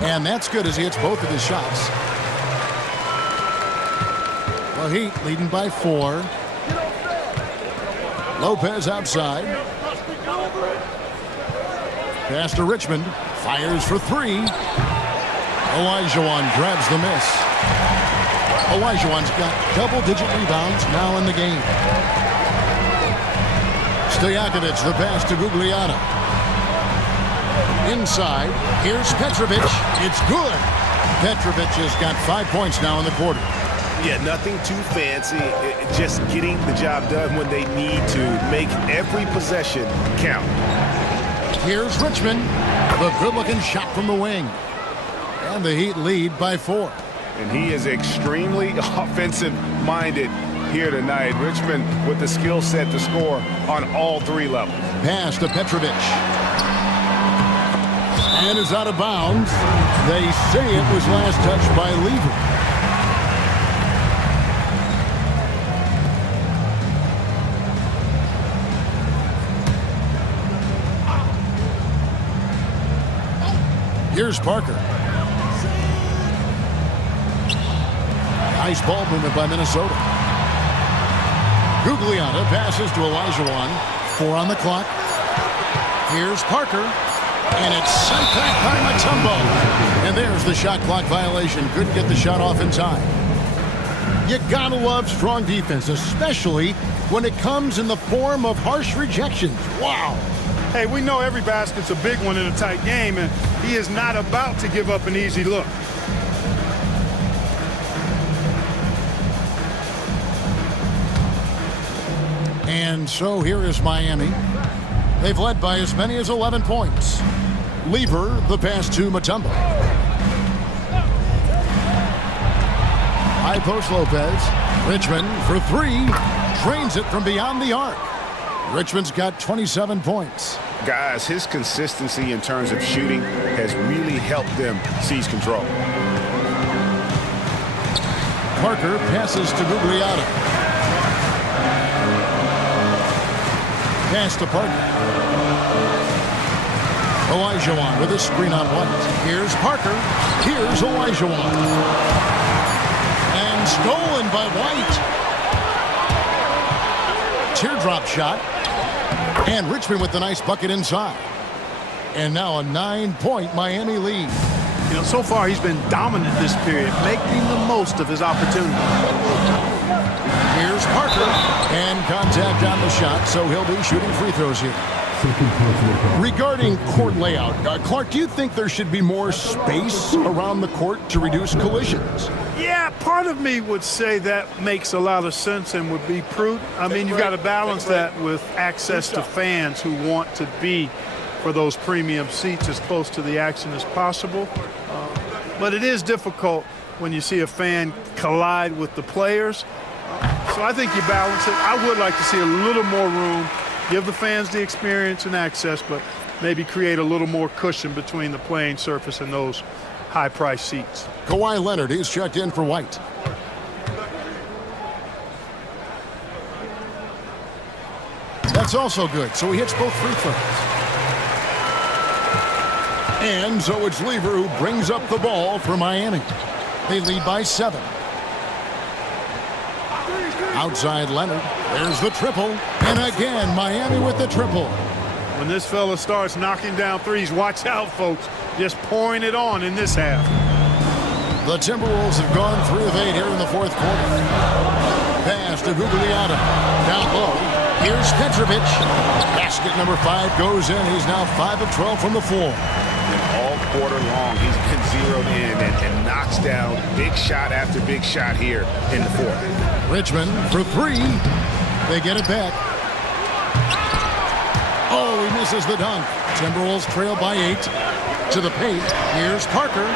And that's good as he hits both of his shots. The Heat leading by 4. Lopez outside. Pass to Richmond. Fires for 3. Olajuwon grabs the miss. Olajuwon's got double-digit rebounds now in the game. Stojakovic, the pass to Gugliotta. Inside, here's Petrovic. It's good. Petrovic has got 5 points now in the quarter. Yeah, nothing too fancy. Just getting the job done when they need to. Make every possession count. Here's Richmond. The good-looking shot from the wing. And the Heat lead by 4. And he is extremely offensive-minded here tonight. Richmond with the skill set to score on all 3 levels. Pass to Petrovic. And is out of bounds. They say it was last touched by Lever. Here's Parker. Nice ball movement by Minnesota. Gugliotta passes to Olajuwon. 4 on the clock. Here's Parker. And it's sent back by Mutombo. And there's the shot clock violation. Couldn't get the shot off in time. You gotta love strong defense, especially when it comes in the form of harsh rejections. Wow. Hey, we know every basket's a big one in a tight game, and he is not about to give up an easy look. And so here is Miami. They've led by as many as 11 points. Lever, the pass to Mutombo. High post Lopez. Richmond for 3. Drains it from beyond the arc. Richmond's got 27 points. Guys, his consistency in terms of shooting has really helped them seize control. Parker passes to Gugliotta. Pass to Parker. Olajuwon with a screen on White. Here's Parker. Here's Olajuwon. And stolen by White. Teardrop shot. And Richmond with the nice bucket inside. And now a 9-point Miami lead. You know, so far he's been dominant this period, making the most of his opportunity. Here's Parker. And contact on the shot, so he'll be shooting free throws here. Regarding court layout, Clark, do you think there should be more space around the court to reduce collisions? Yeah, part of me would say that makes a lot of sense and would be prudent. I mean, you've got to balance that with access to fans who want to be for those premium seats as close to the action as possible. but it is difficult when you see a fan collide with the players. So I think you balance it. I would like to see a little more room, give the fans the experience and access, but maybe create a little more cushion between the playing surface and those high-priced seats. Kawhi Leonard is checked in for White. That's also good, so he hits both free throws. And so it's Lever who brings up the ball for Miami. They lead by 7. Outside Leonard. There's the triple. And again, Miami with the triple. When this fella starts knocking down threes, watch out, folks. Just pouring it on in this half. The Timberwolves have gone 3 of 8 here in the fourth quarter. Pass to Gugliotta. Down low. Here's Petrovic. Basket number 5 goes in. He's now 5 of 12 from the floor. And all quarter long, he's been zeroed in and knocks down big shot after big shot here in the fourth. Richmond for 3. They get it back. Oh, he misses the dunk. Timberwolves trail by 8. To the paint. Here's Parker.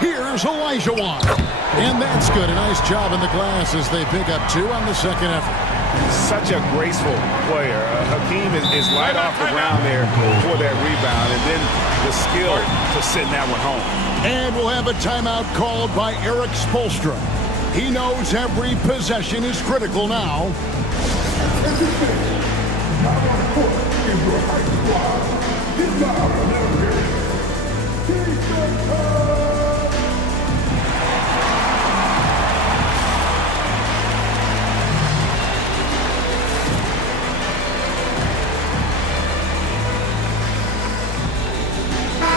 Here's Olajuwon. And that's good. A nice job in the glass as they pick up 2 on the second effort. Such a graceful player. Hakeem is light off the ground there for that rebound, and then the skill to send that one home. And we'll have a timeout called by Eric Spoelstra. He knows every possession is critical now.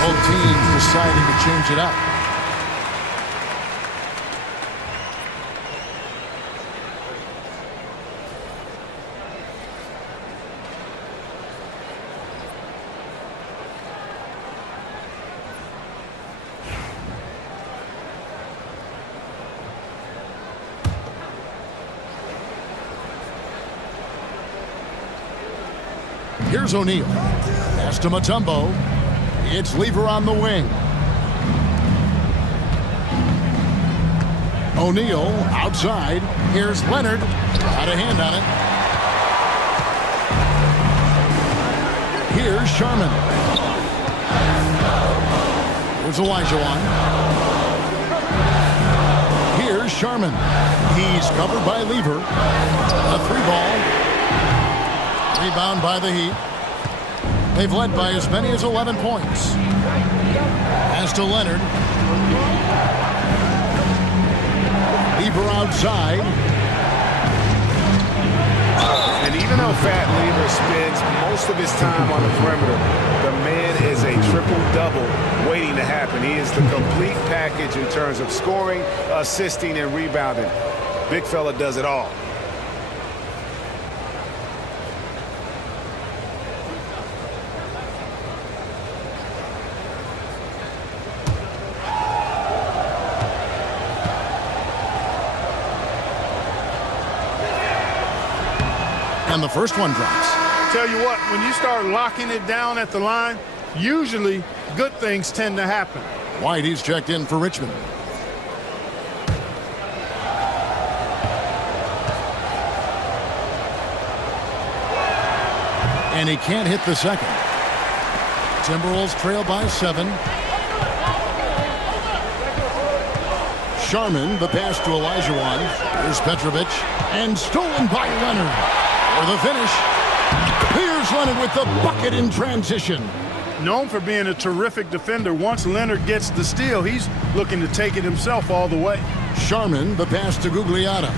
Both teams deciding to change it up. Here's O'Neal. Pass to Mutombo. It's Lever on the wing. O'Neal outside. Here's Leonard. Got a hand on it. Here's Sharman. Here's Olajuwon. Here's Sharman. He's covered by Lever. A 3-ball. Rebound by the Heat. They've led by as many as 11 points. Pass to Leonard. Lever outside. And even though Fat Lever spends most of his time on the perimeter, the man is a triple-double waiting to happen. He is the complete package in terms of scoring, assisting, and rebounding. Big fella does it all. And the first one drops. Tell you what, when you start locking it down at the line, usually good things tend to happen. White, he's checked in for Richmond. And he can't hit the second. Timberwolves trail by 7. Sharman, the pass to Olajuwon. Here's Petrovic. And stolen by Leonard. For the finish. Here's Leonard with the bucket in transition. Known for being a terrific defender, once Leonard gets the steal, he's looking to take it himself all the way. Sharman, the pass to Gugliotta.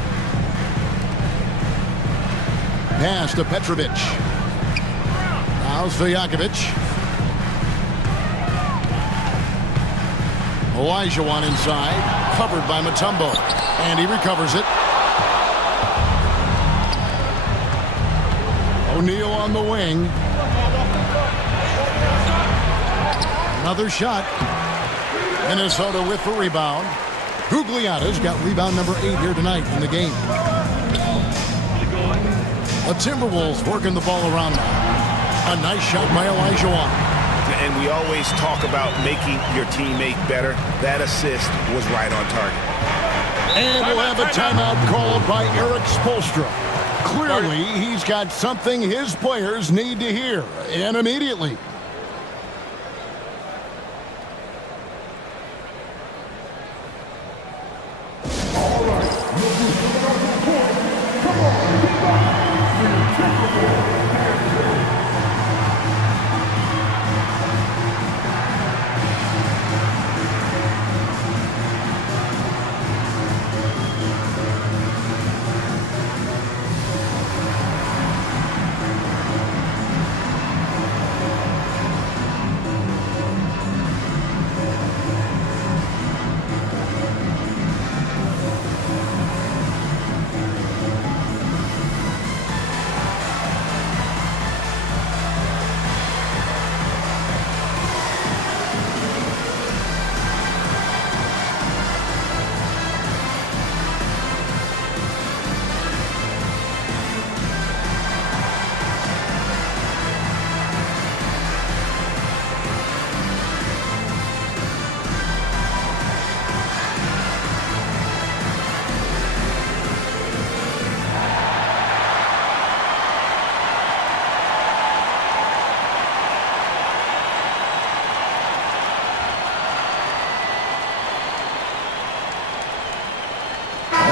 Pass to Petrovic. Now Stojakovic. Olajuwon inside, covered by Mutombo, and he recovers it. O'Neal on the wing. Another shot. Minnesota with the rebound. Gugliotta's got rebound number 8 here tonight in the game. The Timberwolves working the ball around now. A nice shot by Olajuwon. And we always talk about making your teammate better. That assist was right on target. And we'll have a timeout called by Eric Spoelstra. Clearly, he's got something his players need to hear, and immediately.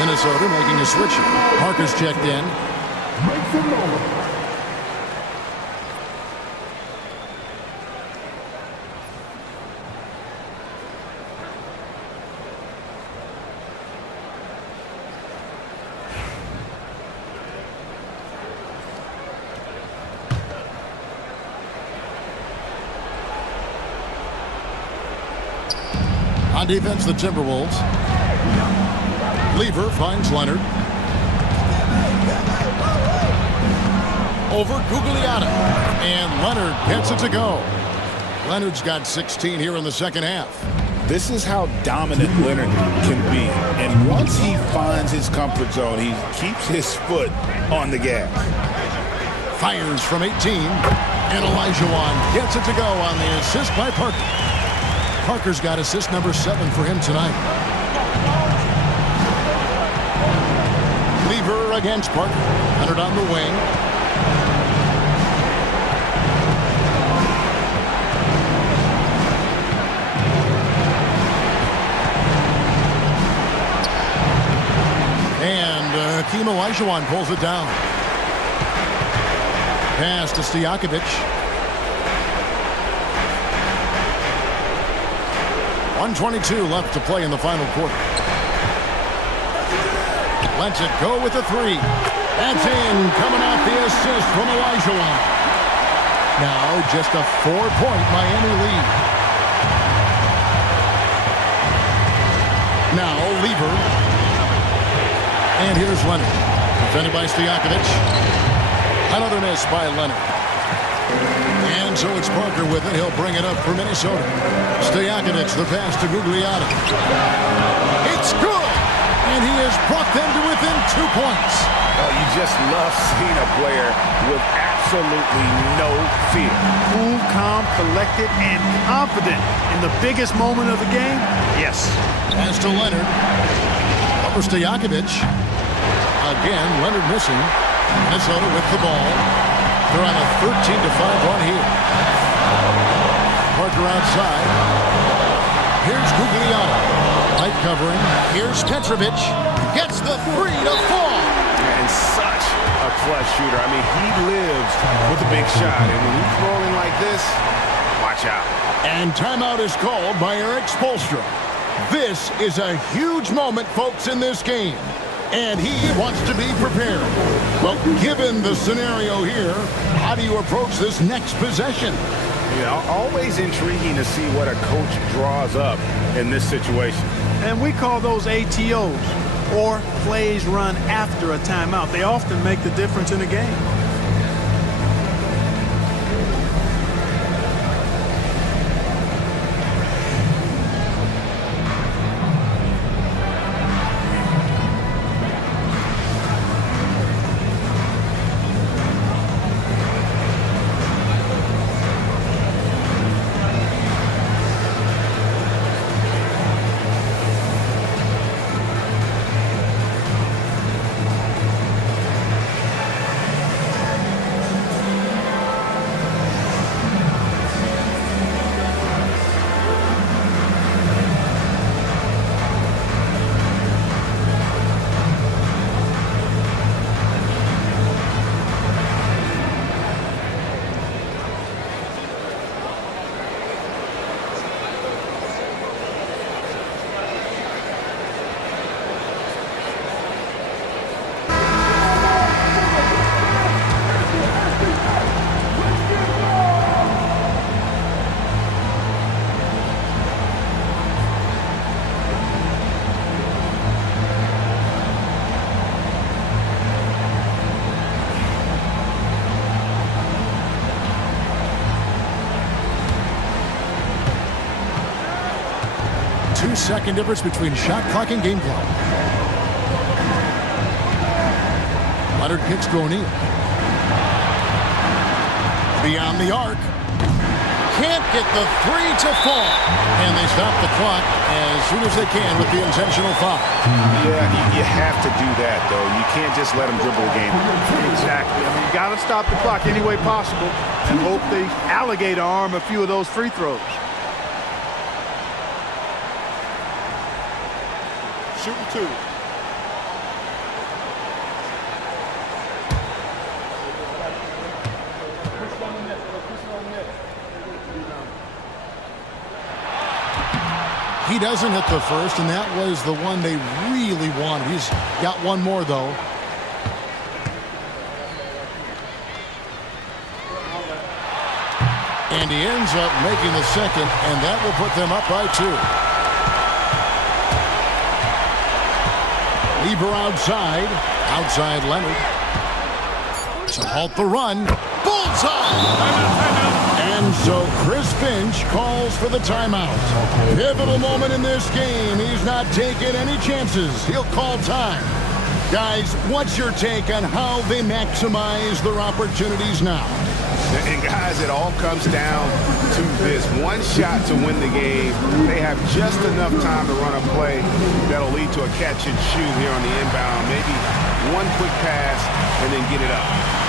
Minnesota making a switch. Parker's checked in. On defense, the Timberwolves. Lever finds Leonard. Over Gugliotta. And Leonard gets it to go. Leonard's got 16 here in the second half. This is how dominant Leonard can be. And once he finds his comfort zone, he keeps his foot on the gas. Fires from 18. And Olajuwon gets it to go on the assist by Parker. Parker's got assist number 7 for him tonight. Lever against Parker. Leonard on the wing. And Hakeem Olajuwon pulls it down. Pass to Stojakovic. 1:22 left to play in the final quarter. Lets it go with the 3. That's in, coming off the assist from Olajuwon. Now just a 4-point Miami lead. Now Lever. And here's Leonard. Defended by Stojakovic. Another miss by Leonard. And so it's Parker with it. He'll bring it up for Minnesota. Stojakovic, the pass to Gugliotta. It's good! And he has brought them to within 2 points. Oh, you just love seeing a player with absolutely no fear. Cool, calm, collected, and confident in the biggest moment of the game. Yes. Pass to Leonard. Over Stojakovic. Again, Leonard missing. Minnesota with the ball. They're on a 13-5 run here. Parker outside. Here's Gugliotta. Tight covering. Here's Petrovic. Gets the 3 to fall. And such a clutch shooter. I mean, he lives with a big shot. And when he's rolling like this, watch out. And timeout is called by Eric Spoelstra. This is a huge moment, folks, in this game. And he wants to be prepared. Well, given the scenario here, how do you approach this next possession? Yeah, always intriguing to see what a coach draws up in this situation. And we call those ATOs, or plays run after a timeout. They often make the difference in a game. 30-second difference between shot clock and game clock. Leonard kicks to O'Neal. Beyond the arc. Can't get the three to fall. And they stop the clock as soon as they can with the intentional foul. Yeah, you have to do that, though. You can't just let them dribble a game. Exactly. I mean, you got to stop the clock any way possible and hope they alligator arm a few of those free throws. Shooting 2. He doesn't hit the first, and that was the one they really wanted. He's got one more, though. And he ends up making the second, and that will put them up by 2. Lieber outside Leonard. To halt the run. Bullseye! And so Chris Finch calls for the timeout. Pivotal moment in this game. He's not taking any chances. He'll call time. Guys, what's your take on how they maximize their opportunities now? And guys, it all comes down to this one shot to win the game. They have just enough time to run a play that'll lead to a catch and shoot here on the inbound. Maybe one quick pass and then get it up.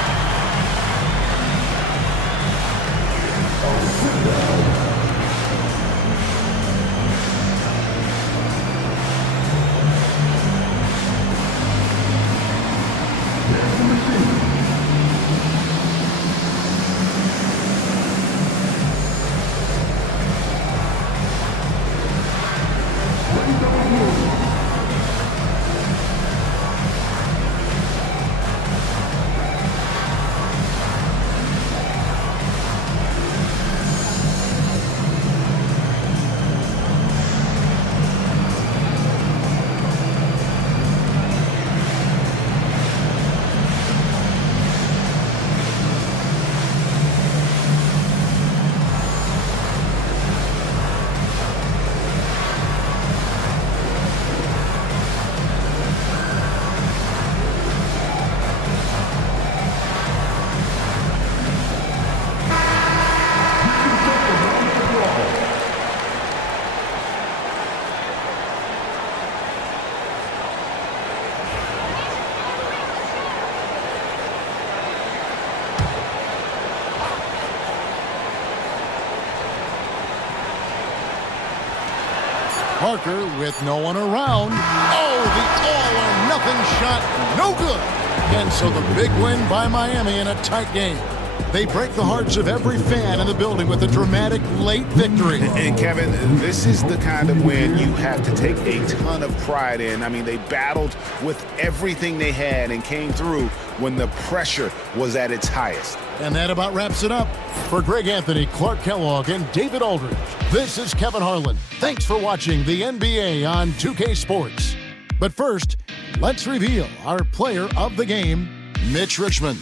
Parker with no one around. Oh, the all-or-nothing shot, no good. And so the big win by Miami in a tight game. They break the hearts of every fan in the building with a dramatic late victory. And Kevin, this is the kind of win you have to take a ton of pride in. I mean, they battled with everything they had and came through when the pressure was at its highest. And that about wraps it up. For Greg Anthony, Clark Kellogg, and David Aldridge, this is Kevin Harlan. Thanks for watching the NBA on 2K Sports. But first, let's reveal our player of the game, Mitch Richmond.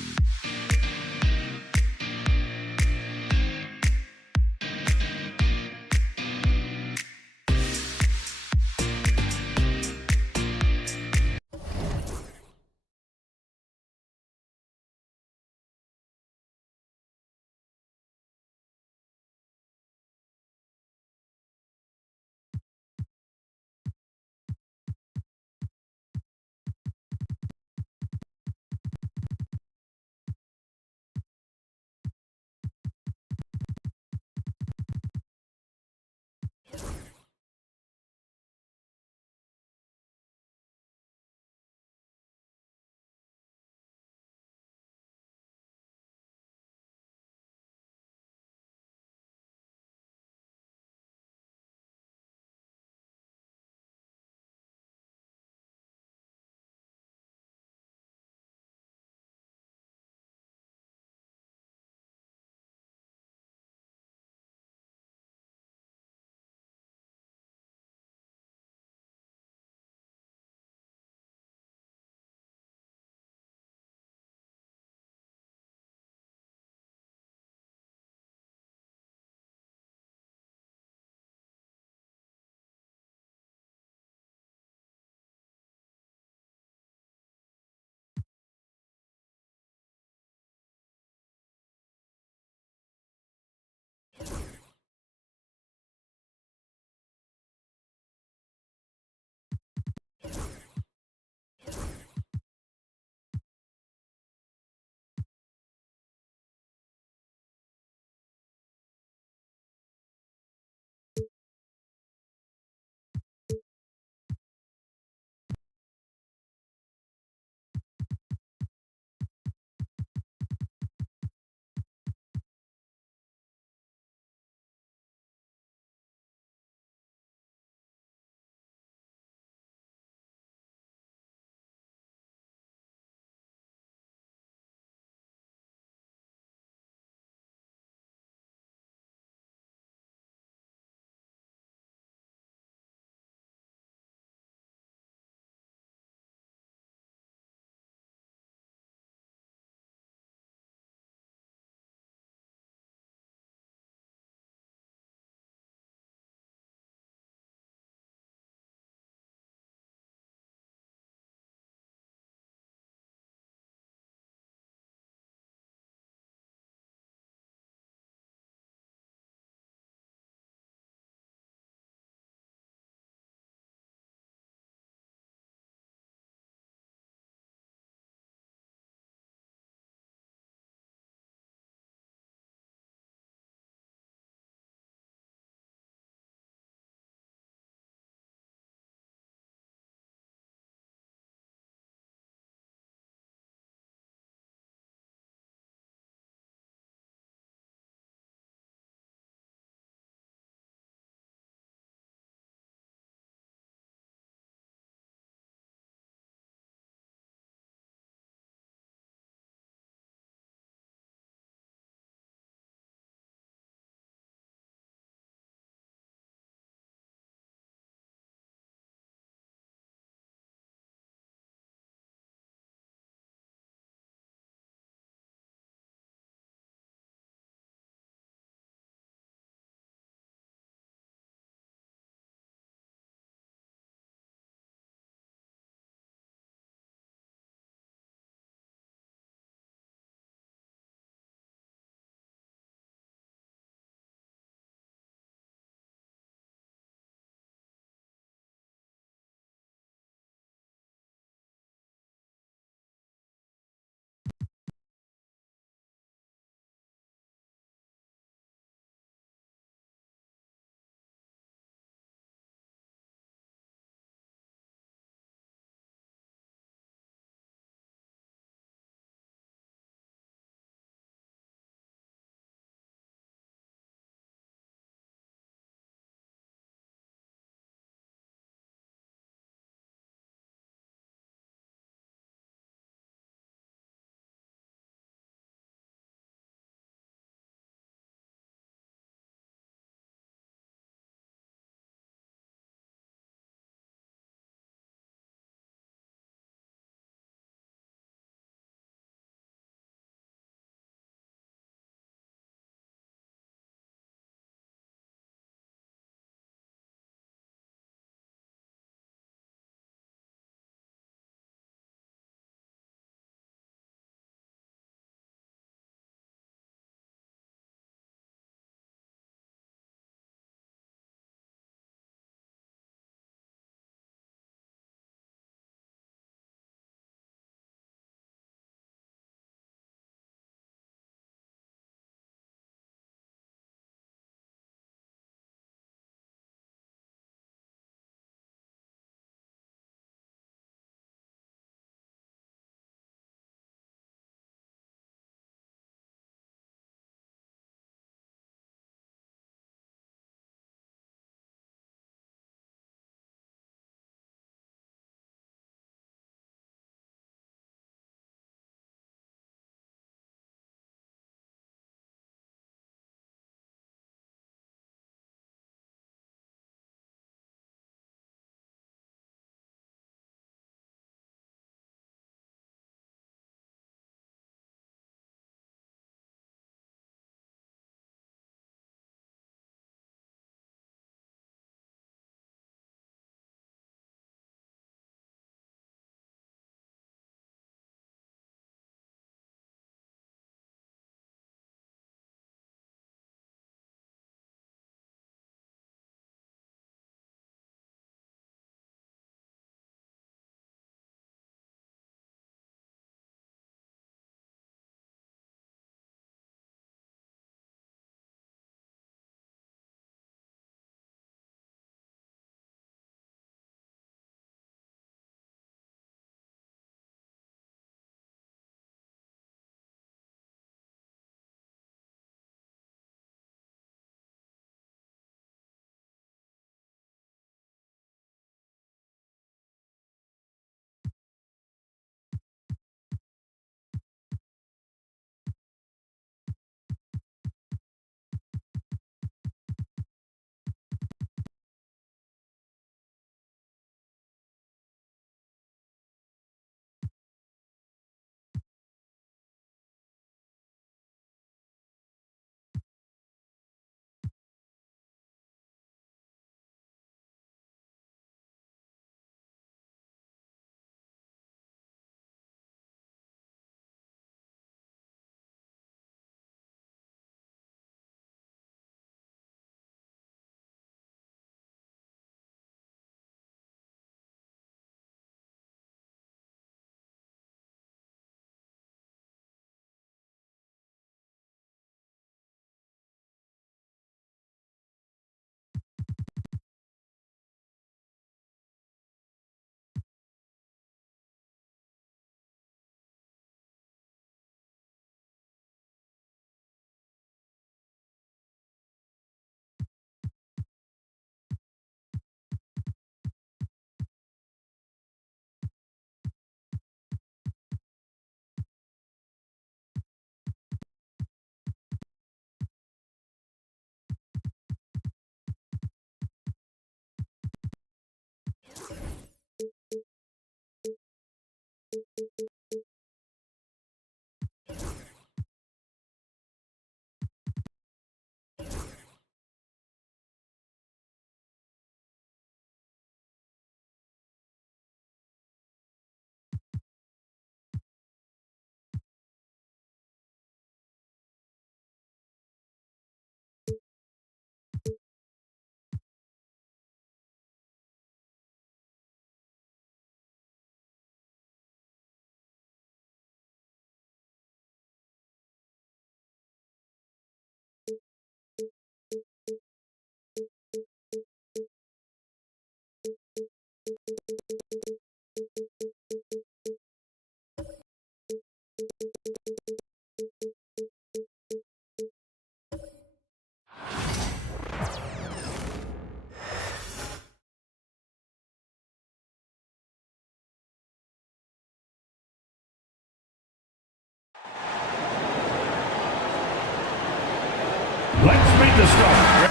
Let's make the start.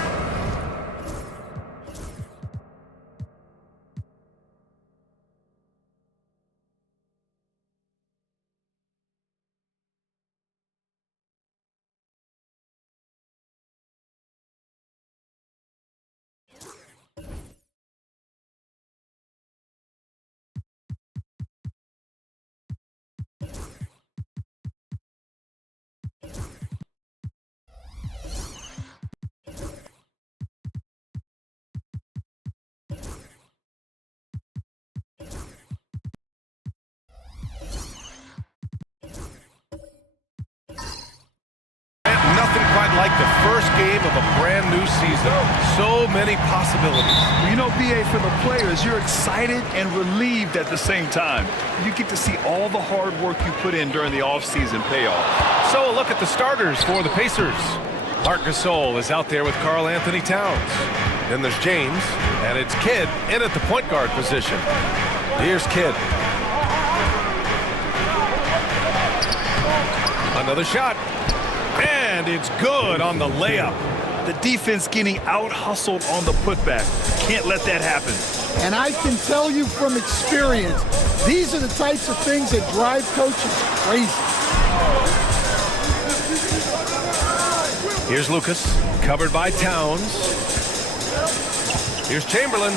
Nothing quite like the first game of a brand new season. So many possibilities. You know, BA, for the players, you're excited and relieved at the same time. You get to see all the hard work you put in during the offseason pay off. So a look at the starters for the Pacers. Marc Gasol is out there with Karl Anthony Towns. Then there's James, and it's Kidd in at the point guard position. Here's Kidd. Another shot. And it's good on the layup. The defense getting out-hustled on the putback. Can't let that happen. And I can tell you from experience, these are the types of things that drive coaches crazy. Here's Lucas, covered by Towns. Here's Chamberlain.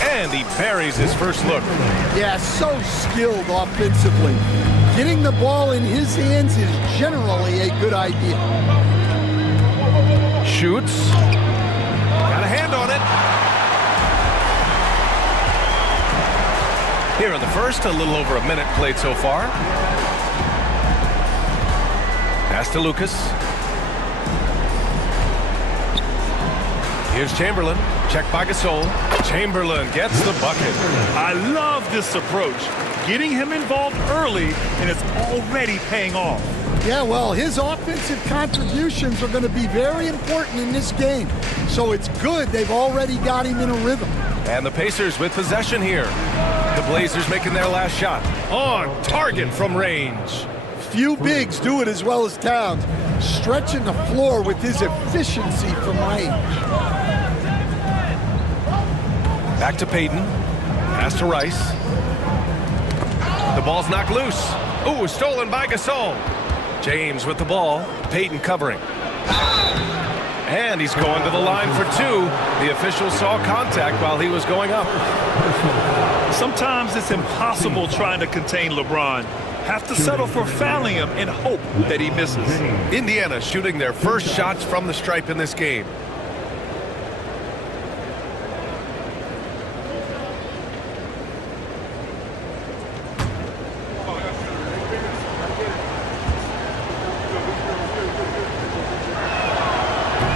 And he buries his first look. Yeah, so skilled offensively. Getting the ball in his hands is generally a good idea. Shoots. Got a hand on it. Here in the first, a little over a minute played so far. Pass to Lucas. Here's Chamberlain. Check by Gasol. Chamberlain gets the bucket. I love this approach. Getting him involved early, and it's already paying off. Yeah, well, his offensive contributions are going to be very important in this game. So it's good they've already got him in a rhythm. And the Pacers with possession here. The Blazers making their last shot. On target from range. Few bigs do it as well as Towns, stretching the floor with his efficiency from range. Back to Payton. Pass to Rice. The ball's knocked loose. Ooh, stolen by Gasol. James with the ball. Payton covering. And he's going to the line for two. The official saw contact while he was going up. Sometimes it's impossible trying to contain LeBron. Have to settle for fouling him and hope that he misses. Indiana shooting their first shots from the stripe in this game.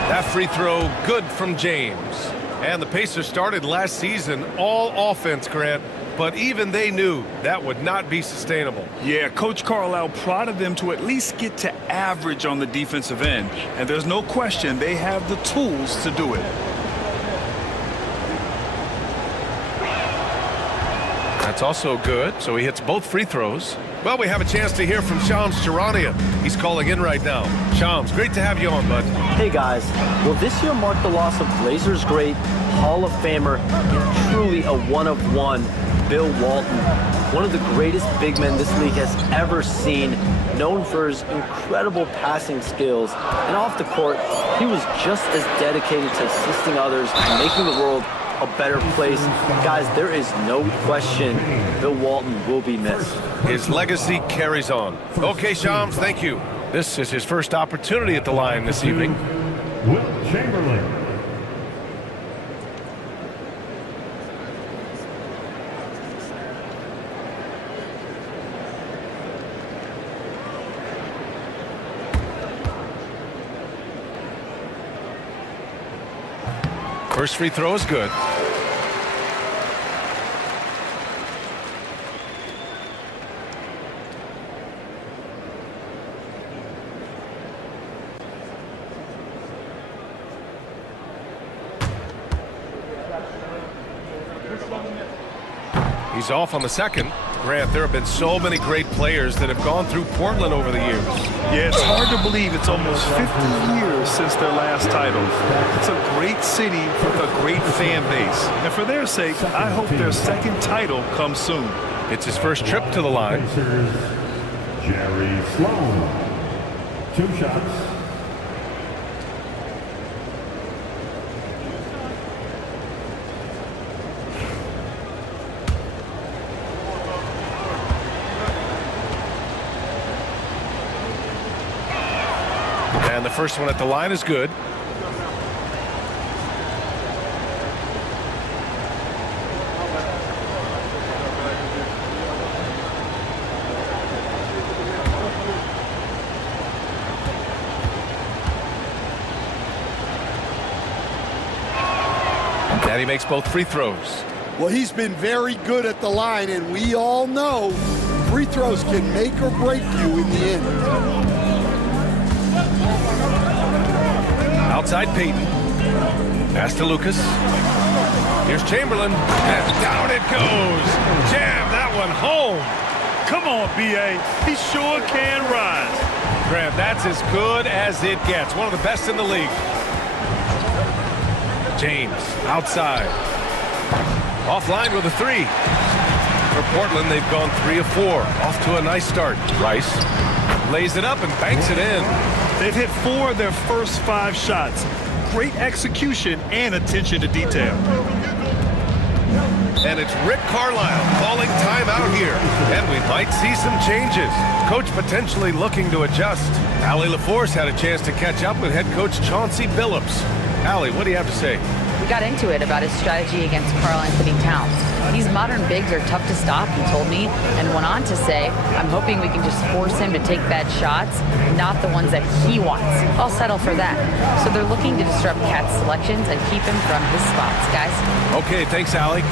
That free throw good from James. And the Pacers started last season all offense, Grant, but even they knew that would not be sustainable. Yeah, Coach Carlisle prodded them to at least get to average on the defensive end. And there's no question they have the tools to do it. That's also good, so he hits both free throws. Well, we have a chance to hear from Shams Charania. He's calling in right now. Shams, great to have you on, bud. Hey, guys. Will this year mark the loss of Blazers great, Hall of Famer, and truly a one-of-one Bill Walton? one of the greatest big men this league has ever seen, known for his incredible passing skills. And off the court, he was just as dedicated to assisting others and making the world a better place. Guys, there is no question Bill Walton will be missed. His legacy carries on. Okay, Shams, thank you. This is his first opportunity at the line this evening. Wilt Chamberlain. First free throw is good. He's off on the second. Grant, there have been so many great players that have gone through Portland over the years. Yeah, it's hard to believe it's almost 50 years since their last title. It's a great city with a great fan base. And for their sake, I hope their second title comes soon. It's his first trip to the line. Jerry Sloan. 2 shots. And the first one at the line is good. And he makes both free throws. Well, he's been very good at the line, and we all know free throws can make or break you in the end. Outside Payton. Pass to Lucas. Here's Chamberlain. And down it goes. Jam that one home. Come on, B.A. He sure can rise. Grant, that's as good as it gets. One of the best in the league. James, outside. Offline with a 3. For Portland, they've gone 3 of 4. Off to a nice start. Rice lays it up and banks it in. They've hit 4 of their first 5 shots. Great execution and attention to detail. And it's Rick Carlisle calling timeout here. And we might see some changes. Coach potentially looking to adjust. Allie LaForce had a chance to catch up with head coach Chauncey Billups. Allie, what do you have to say? We got into it about his strategy against Karl Anthony Towns. These modern bigs are tough to stop, he told me, and went on to say, I'm hoping we can just force him to take bad shots, not the ones that he wants. I'll settle for that. So they're looking to disrupt Cat's selections and keep him from his spots, guys. Okay, thanks, Allie.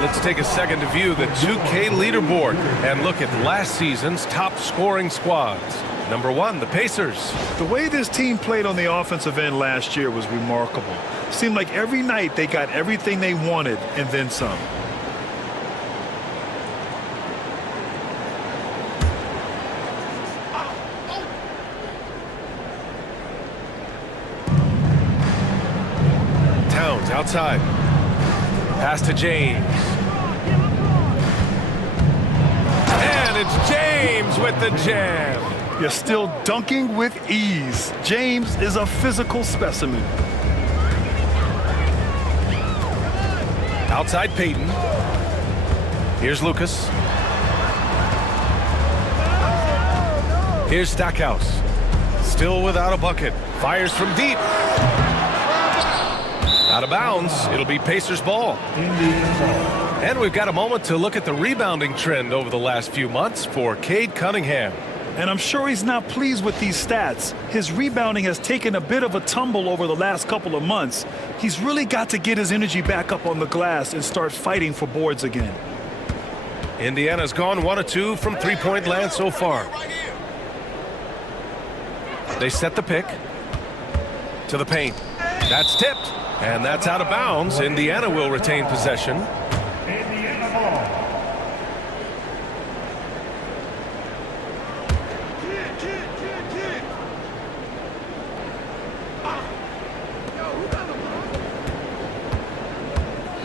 Let's take a second to view the 2K leaderboard and look at last season's top scoring squads. Number 1, the Pacers. The way this team played on the offensive end last year was remarkable. Seemed like every night they got everything they wanted and then some. Towns outside. Pass to James. And it's James with the jam. You're still dunking with ease. James is a physical specimen. Outside Payton. Here's Lucas. Here's Stackhouse. Still without a bucket. Fires from deep. Out of bounds. It'll be Pacers ball. And we've got a moment to look at the rebounding trend over the last few months for Cade Cunningham. And I'm sure he's not pleased with these stats. His rebounding has taken a bit of a tumble over the last couple of months. He's really got to get his energy back up on the glass and start fighting for boards again. Indiana's gone 1 of 2 from three-point land so far. They set the pick to the paint. That's tipped, and that's out of bounds. Indiana will retain possession. Indiana ball.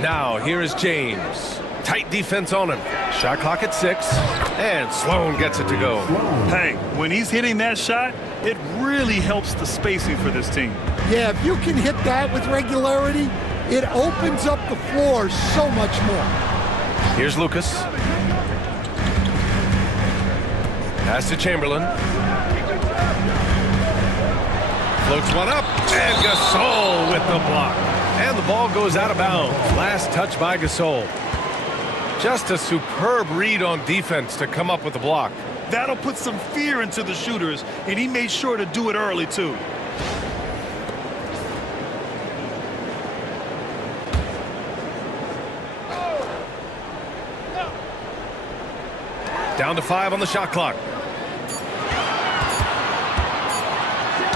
Now, here is James. Tight defense on him. Shot clock at 6, and Sloan gets it to go. Hey, when he's hitting that shot, it really helps the spacing for this team. Yeah, if you can hit that with regularity, it opens up the floor so much more. Here's Lucas. Pass to Chamberlain. Floats one up, and Gasol with the block. And the ball goes out of bounds. Last touch by Gasol. Just a superb read on defense to come up with the block. That'll put some fear into the shooters, and he made sure to do it early, too. Down to 5 on the shot clock.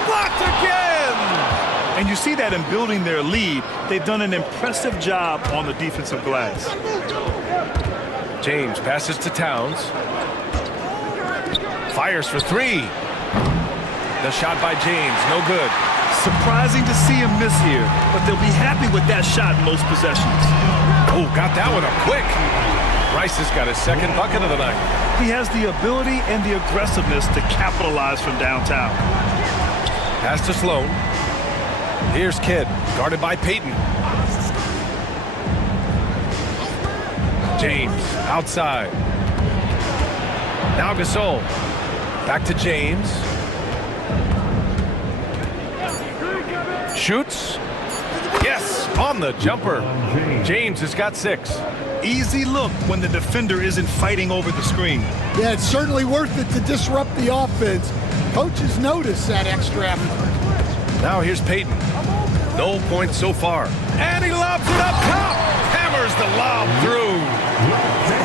Blocked again! And you see that in building their lead, they've done an impressive job on the defensive glass. James passes to Towns. Fires for 3. The shot by James, no good. Surprising to see him miss here, but they'll be happy with that shot in most possessions. Oh, got that one up quick. Rice has got his second bucket of the night. He has the ability and the aggressiveness to capitalize from downtown. Pass to Sloan. Here's Kidd, guarded by Payton. James, outside. Now Gasol. Back to James. Shoots. Yes, on the jumper. James has got 6. Easy look when the defender isn't fighting over the screen. Yeah, it's certainly worth it to disrupt the offense. Coaches notice that extra effort. Now here's Payton. No points so far. And he lobs it up top. Hammers the lob through.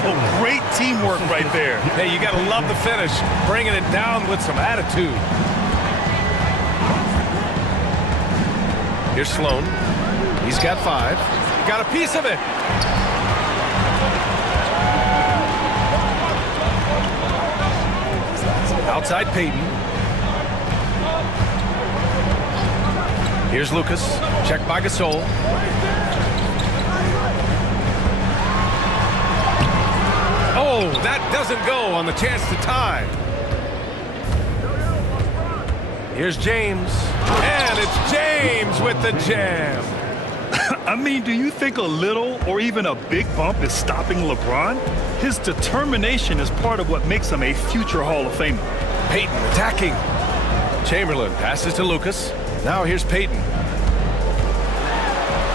Oh, great teamwork right there. Hey, you got to love the finish. Bringing it down with some attitude. Here's Sloan. He's got 5. Got a piece of it. Outside Payton. Here's Lucas. Checked by Gasol. Oh, that doesn't go on the chance to tie. Here's James. And it's James with the jam. I mean, do you think a little or even a big bump is stopping LeBron? His determination is part of what makes him a future Hall of Famer. Payton attacking. Chamberlain passes to Lucas. Now here's Payton.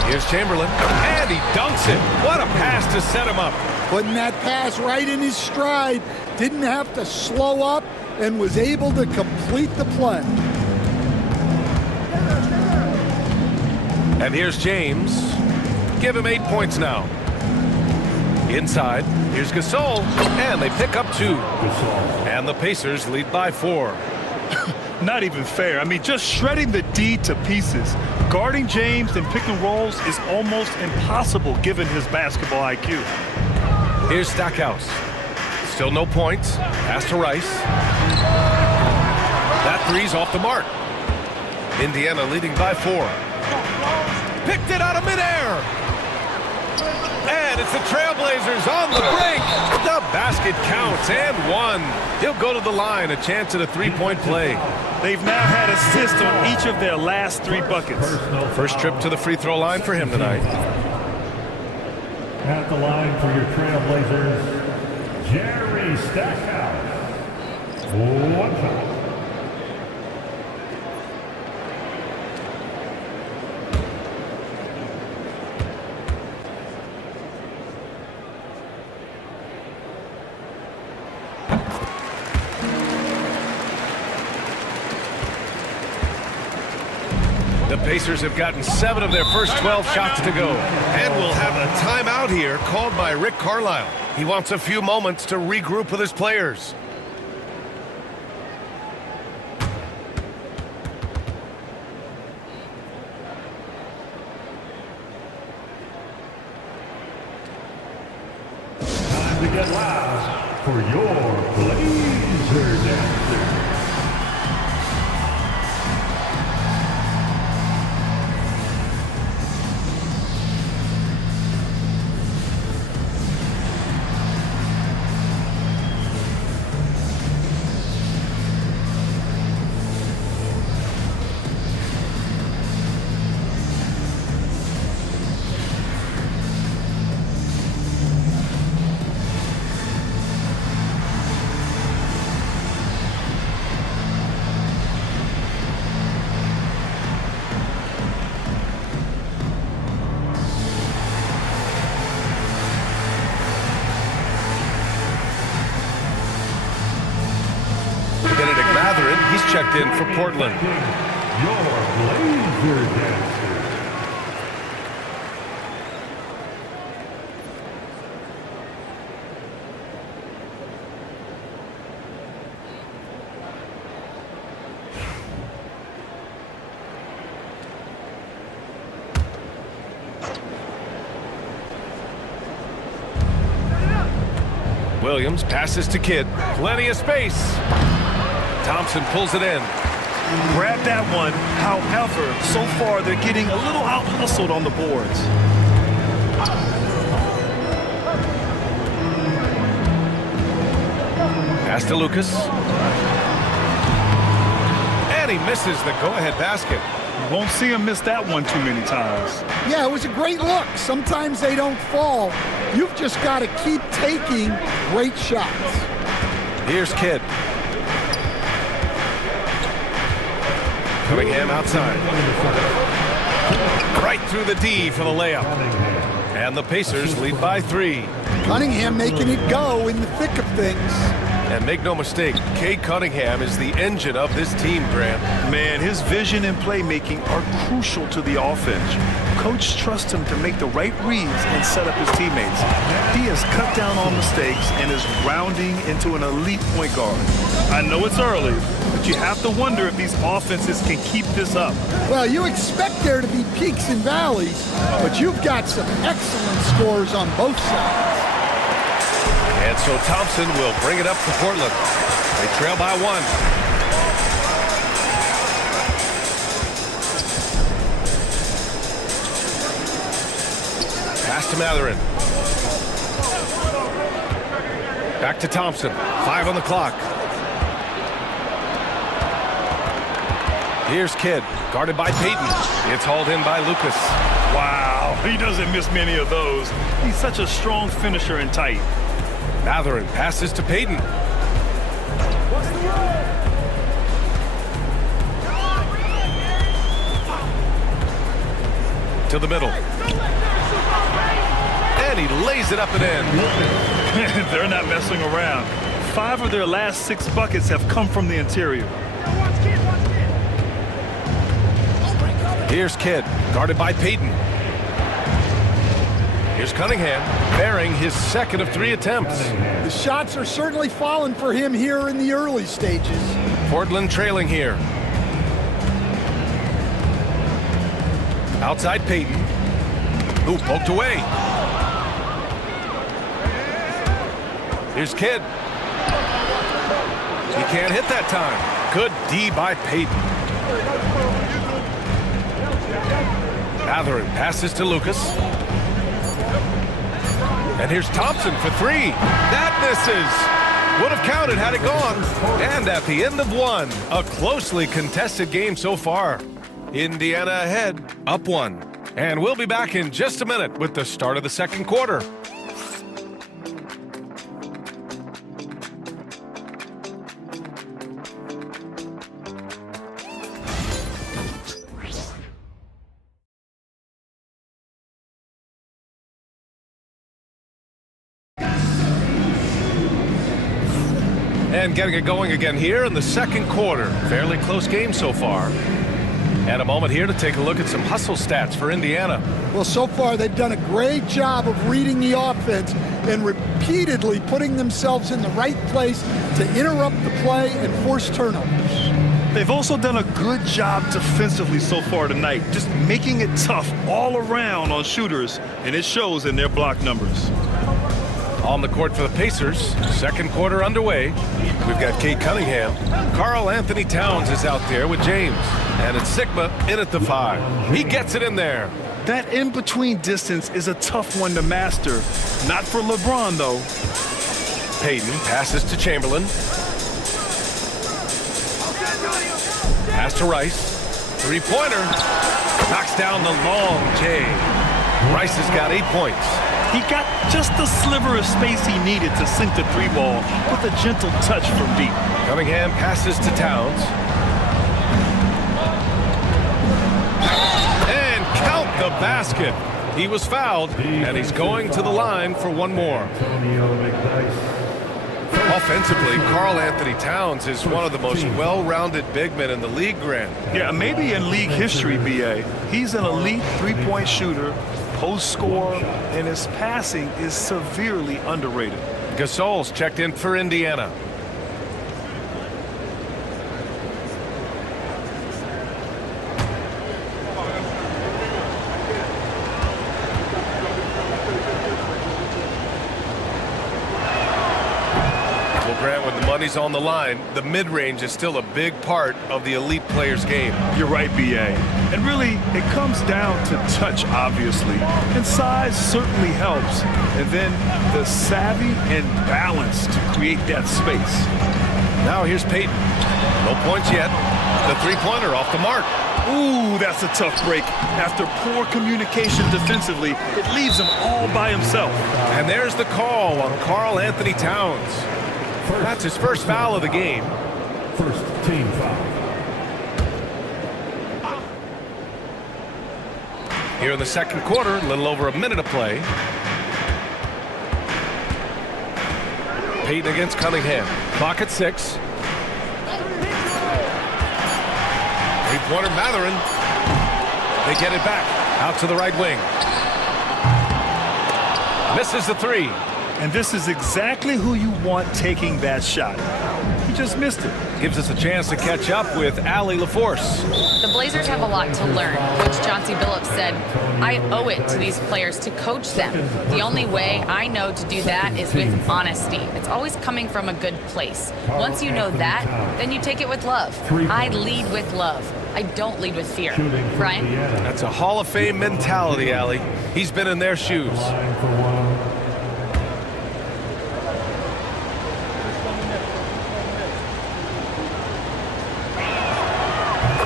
Here's Chamberlain. And he dunks it. What a pass to set him up. Putting that pass right in his stride. Didn't have to slow up and was able to complete the play. And here's James. Give him 8 points now. Inside, here's Gasol, and they pick up 2. And the Pacers lead by 4. Not even fair. I mean, just shredding the D to pieces. Guarding James and pick and rolls is almost impossible given his basketball IQ. Here's Stackhouse. Still no points. Pass to Rice. That 3's off the mark. Indiana leading by 4. Picked it out of midair. And it's the Trailblazers on the break. The basket counts and 1. He'll go to the line, a chance at a 3-point play. They've now had assists on each of their last 3 buckets. First trip to the free throw line for him tonight. At the line for your Trailblazers, Jerry Stackhouse. 1 foul. The Pacers have gotten 7 of their first 12 shots to go. And we'll have a timeout here called by Rick Carlisle. He wants a few moments to regroup with his players. Time to get loud for your Blazer Dancer. Benedict Mathurin, he's checked in for Portland. Your Blazer Dancer. Williams passes to Kidd. Plenty of space. Thompson pulls it in. Grab that one. However, so far they're getting a little out-hustled on the boards. Pass to Lucas. And he misses the go-ahead basket. You won't see him miss that one too many times. Yeah, it was a great look. Sometimes they don't fall. You've just got to keep taking great shots. Here's Kidd. Cunningham outside. Right through the D for the layup. And the Pacers lead by 3. Cunningham making it go in the thick of things. And make no mistake, Cade Cunningham is the engine of this team, Grant. Man, his vision and playmaking are crucial to the offense. Coach trusts him to make the right reads and set up his teammates. He has cut down on mistakes and is rounding into an elite point guard. I know it's early, but you have to wonder if these offenses can keep this up. Well, you expect there to be peaks and valleys, but you've got some excellent scores on both sides. And so Thompson will bring it up for Portland. They trail by 1. Pass to Mathurin. Back to Thompson. 5 on the clock. Here's Kidd, guarded by Payton. It's hauled in by Lucas. Wow, he doesn't miss many of those. He's such a strong finisher and tight. Mathurin passes to Payton. To the middle. And he lays it up and in. They're not messing around. 5 of their last 6 buckets have come from the interior. Here's Kidd, guarded by Payton. Here's Cunningham, bearing his second of 3 attempts. The shots are certainly falling for him here in the early stages. Portland trailing here. Outside Payton, who poked away. Here's Kidd. He can't hit that time. Good D by Payton. Mathurin passes to Lucas. And here's Thompson for 3. That misses. Would have counted had it gone. And at the end of 1, a closely contested game so far. Indiana ahead, up 1. And we'll be back in just a minute with the start of the second quarter. And getting it going again here in the second quarter. Fairly close game so far. And a moment here to take a look at some hustle stats for Indiana. Well, so far they've done a great job of reading the offense and repeatedly putting themselves in the right place to interrupt the play and force turnovers. They've also done a good job defensively so far tonight, just making it tough all around on shooters, and it shows in their block numbers. On the court for the Pacers, second quarter underway. We've got Cade Cunningham. Karl Anthony Towns is out there with James. And it's Sigma in at the 5. He gets it in there. That in-between distance is a tough one to master. Not for LeBron, though. Payton passes to Chamberlain. Pass to Rice. Three-pointer. Knocks down the long J. Rice has got 8 points. He got just the sliver of space he needed to sink the three ball with a gentle touch from deep. Cunningham passes to Towns. And count the basket. He was fouled, and he's going to the line for one more. Offensively, Karl Anthony Towns is one of the most well-rounded big men in the league, Grant. Yeah, maybe in league history, B.A. He's an elite three-point shooter, post scorer, and his passing is severely underrated. Gasol's checked in for Indiana. Grant, when the money's on the line, the mid-range is still a big part of the elite player's game. You're right, B.A. And really, it comes down to touch, obviously. And size certainly helps. And then the savvy and balance to create that space. Now here's Payton. No points yet. The three-pointer off the mark. Ooh, that's a tough break. After poor communication defensively, it leaves him all by himself. And there's the call on Karl Anthony Towns. That's his first foul of the game. First team foul. Here in the second quarter, a little over a minute to play. Payton against Cunningham. Clock at 6. Three-pointer Mathurin. They get it back. Out to the right wing. Misses the three. And this is exactly who you want taking that shot. He just missed it. Gives us a chance to catch up with Allie LaForce. The Blazers have a lot to learn. Coach Chauncey Billups said, I owe it to these players to coach them. The only way I know to do that is with honesty. It's always coming from a good place. Once you know that, then you take it with love. I lead with love. I don't lead with fear. Brian? That's a Hall of Fame mentality, Allie. He's been in their shoes.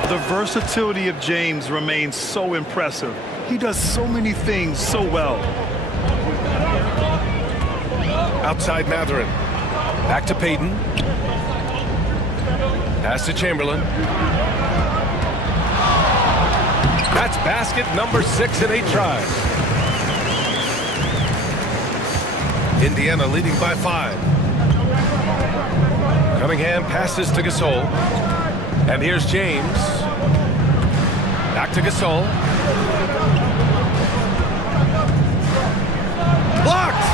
The versatility of James remains so impressive. He does so many things so well. Outside Mathurin. Back to Payton. Pass to Chamberlain. That's basket number 6 in 8 tries. Indiana leading by 5. Cunningham passes to Gasol. And here's James. Back to Gasol. Blocked!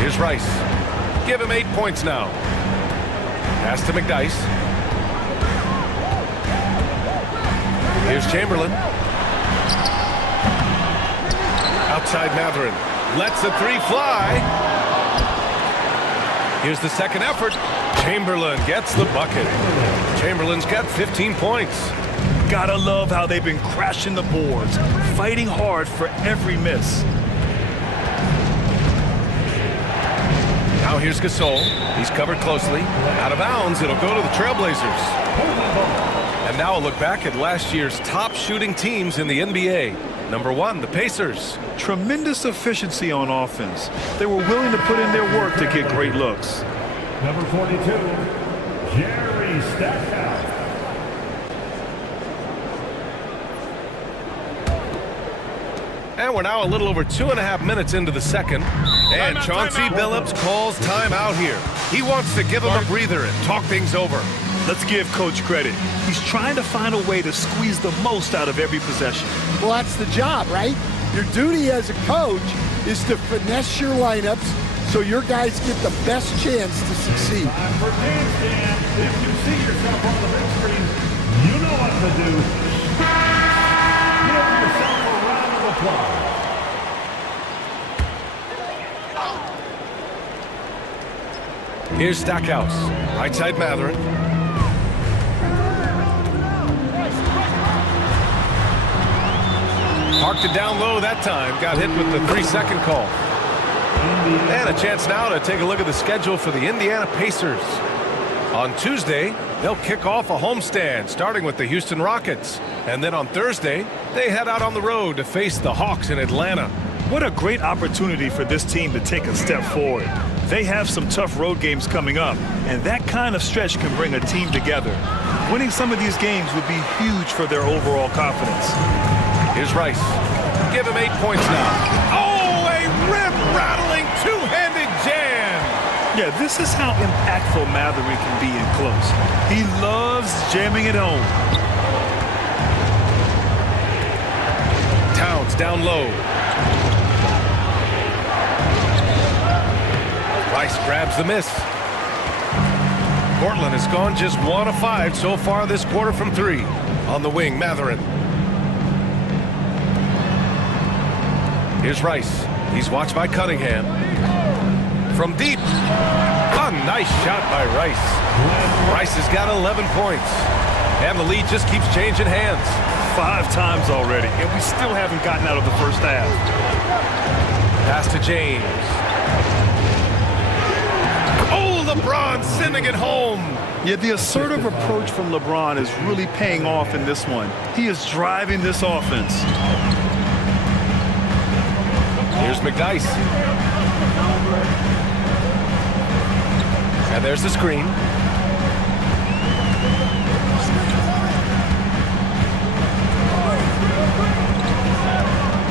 Here's Rice. Give him 8 points now. Pass to McDyess. Here's Chamberlain. Outside Mathurin. Lets the three fly. Here's the second effort. Chamberlain gets the bucket. Chamberlain's got 15 points. Gotta love how they've been crashing the boards, fighting hard for every miss. Now here's Gasol. He's covered closely. Out of bounds. It'll go to the Trailblazers. And now a look back at last year's top shooting teams in the NBA. Number 1, the Pacers. Tremendous efficiency on offense. They were willing to put in their work to get great looks. Number 42, Jerry Stackhouse. And we're now a little over 2.5 minutes into the second. And Chauncey Billups calls timeout here. He wants to give him a breather and talk things over. Let's give Coach credit. He's trying to find a way to squeeze the most out of every possession. Well, that's the job, right? Your duty as a coach is to finesse your lineups so your guys get the best chance to succeed. Time for dance, Dan. If you see yourself on the big screen, you know what to do. Give yourself a round of applause. Here's Stackhouse. Right side Mathurin. Parked it down low that time. Got hit with the 3-second call. And a chance now to take a look at the schedule for the Indiana Pacers. On Tuesday, they'll kick off a homestand, starting with the Houston Rockets. And then on Thursday, they head out on the road to face the Hawks in Atlanta. What a great opportunity for this team to take a step forward. They have some tough road games coming up, and that kind of stretch can bring a team together. Winning some of these games would be huge for their overall confidence. Here's Rice. Give him 8 points now. Oh, a rip-rattling two-handed jam. Yeah, this is how impactful Mathurin can be in close. He loves jamming it home. Towns down low. Rice grabs the miss. Portland has gone just 1 of 5 so far this quarter from 3. On the wing, Mathurin. Here's Rice. He's watched by Cunningham. From deep. A nice shot by Rice. Rice has got 11 points. And the lead just keeps changing hands. 5 times already, and we still haven't gotten out of the first half. Pass to James. Oh, LeBron sending it home. Yeah, the assertive approach from LeBron is really paying off in this one. He is driving this offense. Here's McDyess. And there's the screen.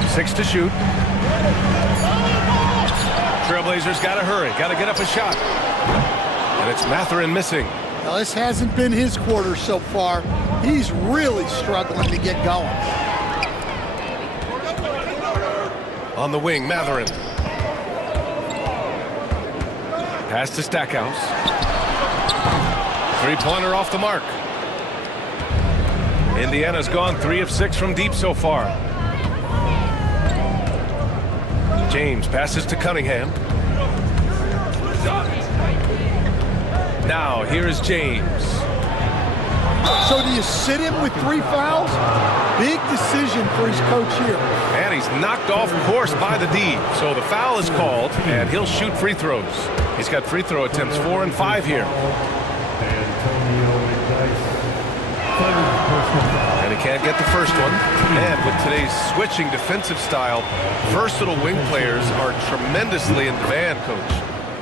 Six to shoot. Trailblazers got to hurry. Got to get up a shot. And it's Mathurin missing. Now, this hasn't been his quarter so far. He's really struggling to get going. On the wing, Mathurin. Pass to Stackhouse. Three-pointer off the mark. Indiana's gone 3 of 6 from deep so far. James passes to Cunningham. Now, here is James. So do you sit him with 3 fouls? Big decision for his coach here. And he's knocked off course by the D. So the foul is called, and he'll shoot free throws. He's got free throw attempts 4 and 5 here. And he can't get the first one. And with today's switching defensive style, versatile wing players are tremendously in demand, Coach.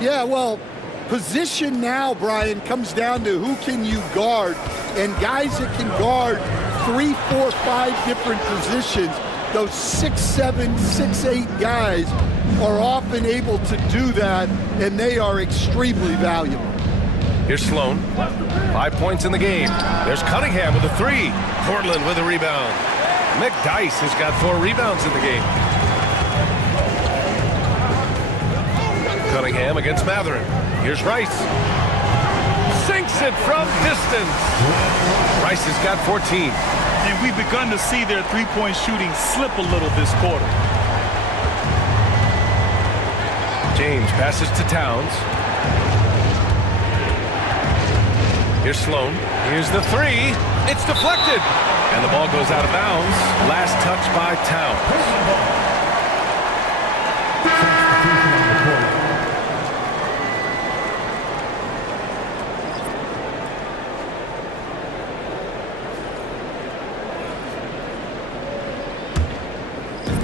Yeah, well, position now, Brian, comes down to who can you guard. And guys that can guard 3, 4, 5 different positions, those 6'7", 6'8" guys are often able to do that, and they are extremely valuable. Here's Sloan. 5 points in the game. There's Cunningham with a 3. Portland with a rebound. McDyess has got 4 rebounds in the game. Cunningham against Mathurin. Here's Rice. Sinks it from distance. Rice has got 14. And we've begun to see their three-point shooting slip a little this quarter. James passes to Towns. Here's Sloan. Here's the 3. It's deflected. And the ball goes out of bounds. Last touch by Towns.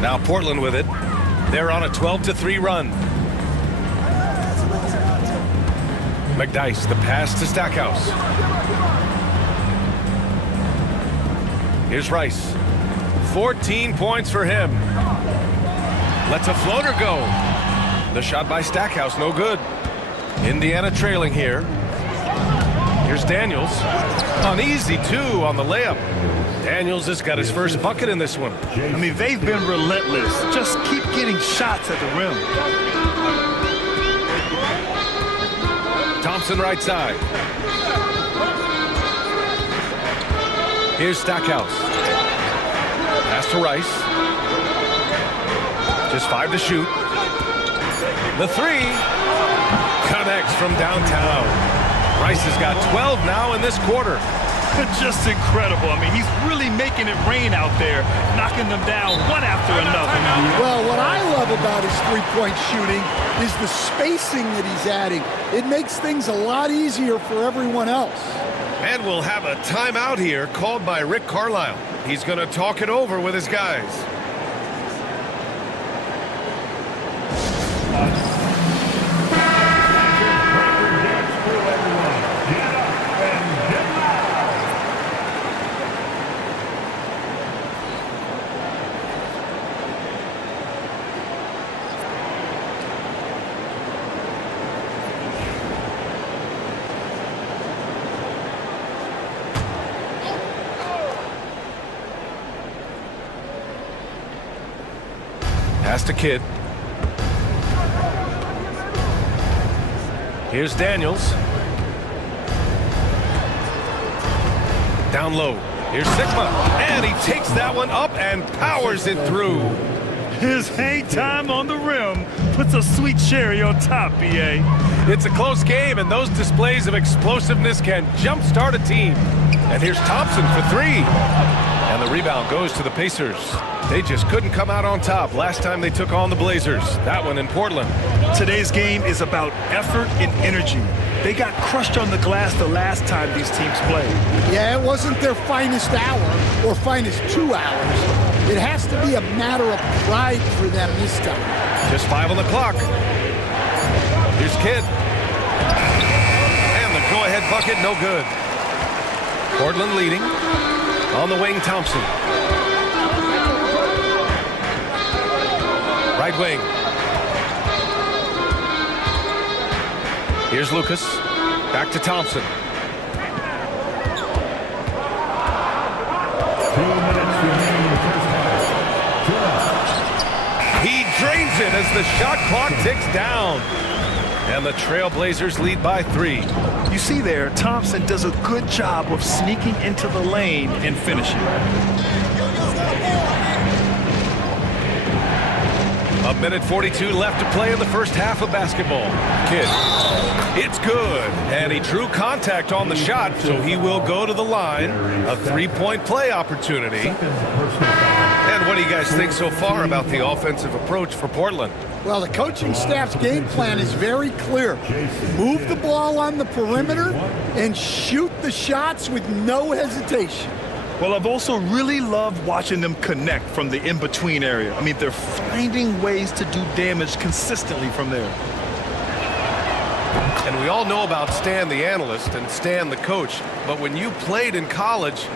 Now Portland with it. They're on a 12-3 run. McDyess, the pass to Stackhouse. Here's Rice. 14 points for him. Lets a floater go. The shot by Stackhouse, no good. Indiana trailing here. Here's Daniels. An easy 2 on the layup. Daniels has got his first bucket in this one. I mean, they've been relentless. Just keep getting shots at the rim. Thompson right side. Here's Stackhouse. Pass to Rice. Just 5 to shoot. The 3 connects from downtown. Rice has got 12 now in this quarter. Just incredible. I mean, he's really making it rain out there, knocking them down one after another. Well, what I love about his three-point shooting is the spacing that he's adding. It makes things a lot easier for everyone else. And we'll have a timeout here called by Rick Carlisle. He's going to talk it over with his guys. Pass to Kidd. Here's Daniels. Down low. Here's Sigma. And he takes that one up and powers it through. His hang time on the rim puts a sweet cherry on top, BA. It's a close game, and those displays of explosiveness can jumpstart a team. And here's Thompson for 3. And the rebound goes to the Pacers. They just couldn't come out on top last time they took on the Blazers. That one in Portland. Today's game is about effort and energy. They got crushed on the glass the last time these teams played. Yeah, it wasn't their finest hour or finest 2 hours. It has to be a matter of pride for them this time. Just 5 on the clock. Here's Kidd. And the go-ahead bucket, no good. Portland leading. On the wing, Thompson. Right wing. Here's Lucas. Back to Thompson. 2 minutes remaining in the first half. He drains it as the shot clock ticks down. And the Trailblazers lead by 3. You see there, Thompson does a good job of sneaking into the lane and finishing. A minute 42 left to play in the first half of basketball. Kidd. It's good. And he drew contact on the shot, so he will go to the line. A 3-point play opportunity. And what do you guys think so far about the offensive approach for Portland? Well, the coaching staff's game plan is very clear. Move the ball on the perimeter and shoot the shots with no hesitation. Well, I've also really loved watching them connect from the in-between area. I mean, they're finding ways to do damage consistently from there. And we all know about Stan the analyst and Stan the coach, but when you played in college,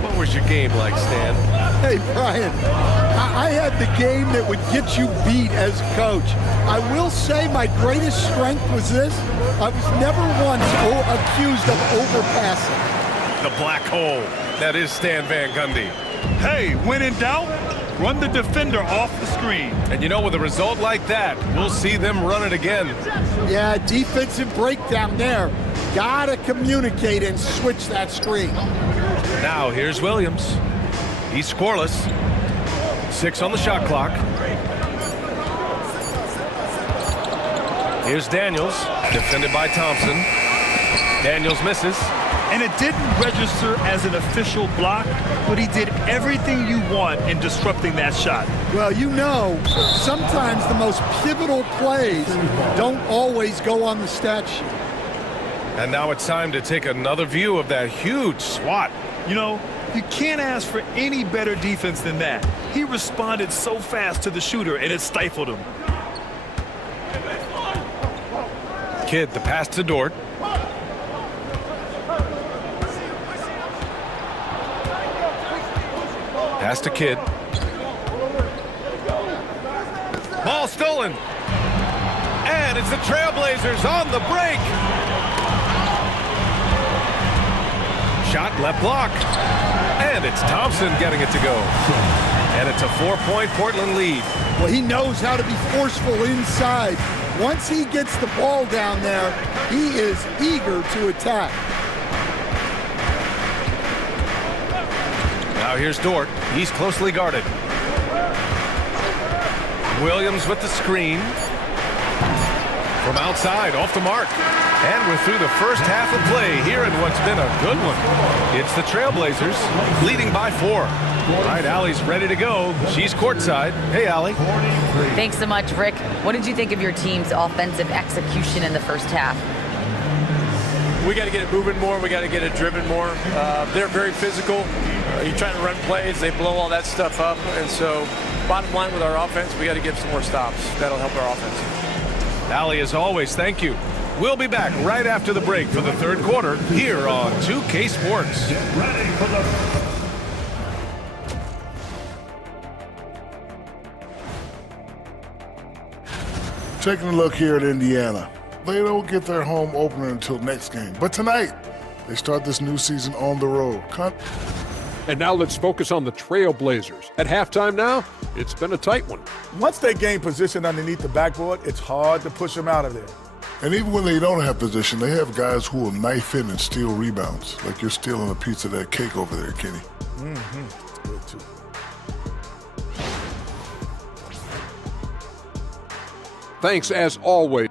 what was your game like, Stan? Hey, Brian, I had the game that would get you beat as a coach. I will say my greatest strength was this. I was never once accused of overpassing. The black hole. That is Stan Van Gundy. Hey, when in doubt, run the defender off the screen. And you know, with a result like that, we'll see them run it again. Yeah, defensive breakdown there. Gotta communicate and switch that screen. Now, here's Williams. He's scoreless. 6 on the shot clock. Here's Daniels, defended by Thompson. Daniels misses. And it didn't register as an official block, but he did everything you want in disrupting that shot. Well, you know, sometimes the most pivotal plays don't always go on the stat sheet. And now it's time to take another view of that huge swat. You know, you can't ask for any better defense than that. He responded so fast to the shooter, and it stifled him. Kidd, the pass to Dort. Pass to Kidd. Ball stolen. And it's the Trailblazers on the break. Shot left block. And it's Thompson getting it to go. And it's a 4-point Portland lead. Well, he knows how to be forceful inside. Once he gets the ball down there, he is eager to attack. Now here's Dort. He's closely guarded. Williams with the screen. From outside, off the mark. And we're through the first half of play here in what's been a good one. It's the Trailblazers leading by 4. All right, Allie's ready to go. She's courtside. Hey, Allie. Thanks so much, Rick. What did you think of your team's offensive execution in the first half? We got to get it moving more. We got to get it driven more. They're very physical. You're trying to run plays. They blow all that stuff up. And so bottom line with our offense, we got to get some more stops. That'll help our offense. Allie, as always, thank you. We'll be back right after the break for the third quarter here on 2K Sports. Get ready for the... Taking a look here at Indiana. They don't get their home opener until next game. But tonight, they start this new season on the road. And now let's focus on the Trailblazers. At halftime now, it's been a tight one. Once they gain position underneath the backboard, it's hard to push them out of there. And even when they don't have position, they have guys who will knife in and steal rebounds. Like you're stealing a piece of that cake over there, Kenny. Mm-hmm. It's good, too. Thanks, as always.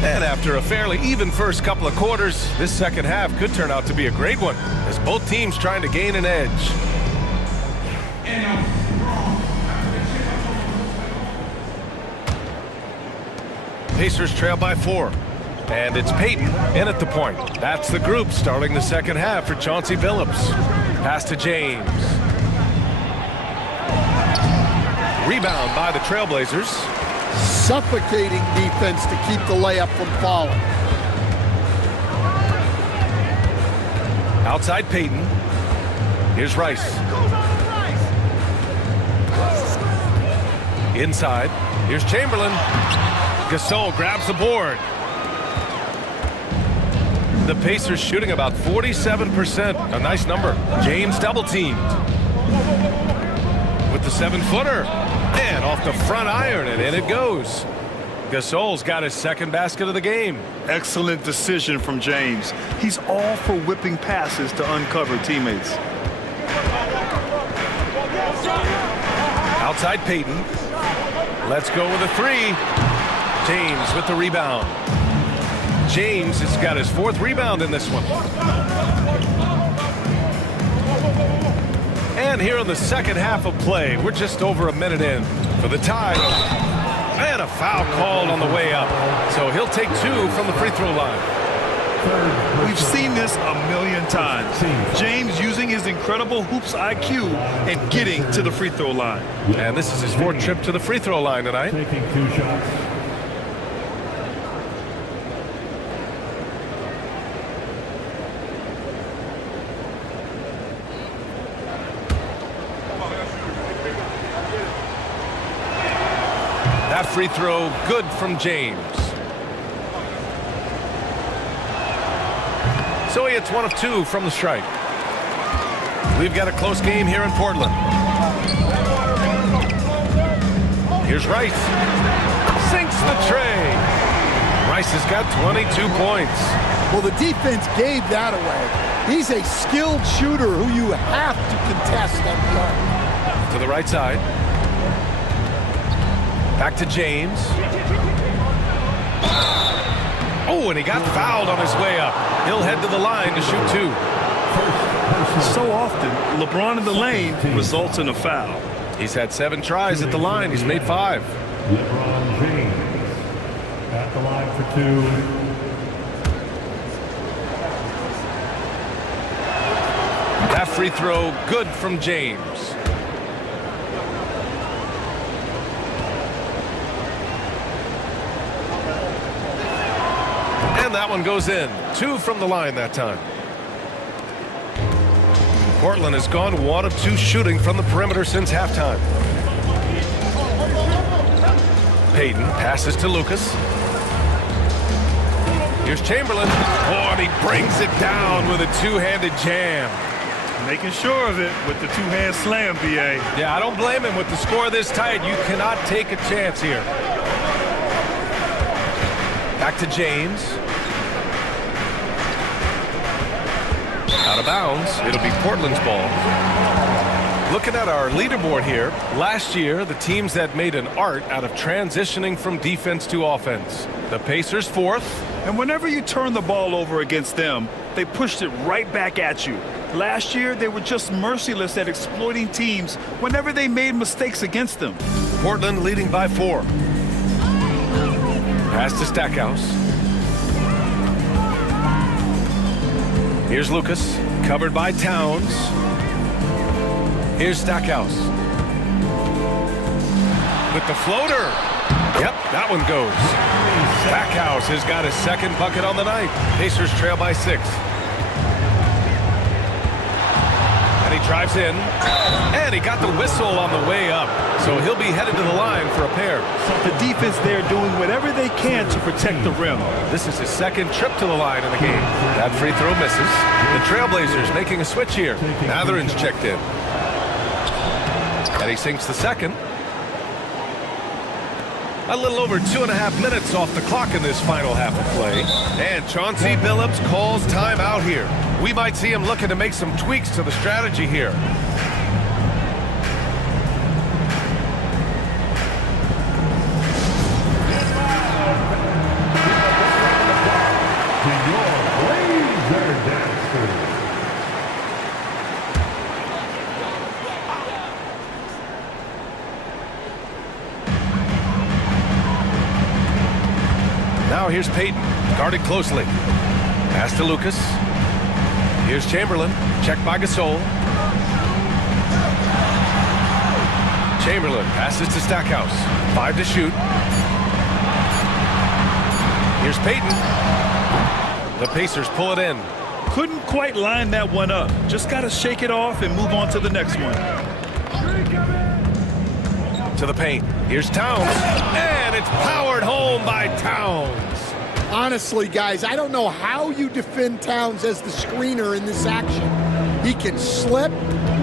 And after a fairly even first couple of quarters, this second half could turn out to be a great one as both teams trying to gain an edge. Pacers trail by 4. And it's Payton in at the point. That's the group starting the second half for Chauncey Billups. Pass to James. Rebound by the Trailblazers. Suffocating defense to keep the layup from falling. Outside Payton. Here's Rice. Inside. Here's Chamberlain. Gasol grabs the board. The Pacers shooting about 47%. A nice number. James double teamed. With the 7-footer. And off the front iron, and in it goes. Gasol's got his second basket of the game. Excellent decision from James. He's all for whipping passes to uncover teammates. Outside Payton. Let's go with a 3. James with the rebound. James has got his 4th rebound in this one. And here in the second half of play, we're just over a minute in for the tie. And a foul called on the way up. So he'll take 2 from the free throw line. We've seen this a million times. James using his incredible hoops IQ and getting to the free throw line. And this is his 4th trip to the free throw line tonight. Taking 2 shots. That free throw good from James. So he hits 1 of 2 from the strike. We've got a close game here in Portland. Here's Rice. Sinks the tray. Rice has got 22 points. Well, the defense gave that away. He's a skilled shooter who you have to contest at the arc. To the right side. Back to James. Oh, and he got fouled on his way up. He'll head to the line to shoot 2. So often, LeBron in the lane results in a foul. He's had 7 tries at the line. He's made 5. LeBron James at the line for 2. That free throw good from James. And that one goes in. 2 from the line that time. Portland has gone 1 of 2 shooting from the perimeter since halftime. Payton passes to Lucas. Here's Chamberlain. Oh, and he brings it down with a two-handed jam. Making sure of it with the two-hand slam, B.A. Yeah, I don't blame him. With the score this tight, you cannot take a chance here. Back to James. Out of bounds. It'll be Portland's ball. Looking at our leaderboard here, last year the teams that made an art out of transitioning from defense to offense. The Pacers 4th. And whenever you turn the ball over against them, they pushed it right back at you. Last year, they were just merciless at exploiting teams whenever they made mistakes against them. Portland leading by 4. Pass to Stackhouse. Here's Lucas, covered by Towns. Here's Stackhouse. With the floater. Yep, that one goes. Stackhouse has got his second bucket on the night. Pacers trail by 6. And he drives in. And he got the whistle on the way up. So he'll be headed to the line for a pair. The defense there doing whatever they can to protect the rim. This is his second trip to the line in the game. That free throw misses. The Trailblazers making a switch here. Matherin's checked in. And he sinks the second. A little over 2.5 minutes off the clock in this final half of play. And Chauncey Billups calls timeout here. We might see him looking to make some tweaks to the strategy here. Now here's Payton, guarded closely. Pass to Lucas. Here's Chamberlain, checked by Gasol. Chamberlain passes to Stackhouse. 5 to shoot. Here's Payton. The Pacers pull it in. Couldn't quite line that one up. Just got to shake it off and move on to the next one. To the paint. Here's Towns. And it's powered home by Towns. Honestly, guys, I don't know how you defend Towns as the screener in this action. He can slip,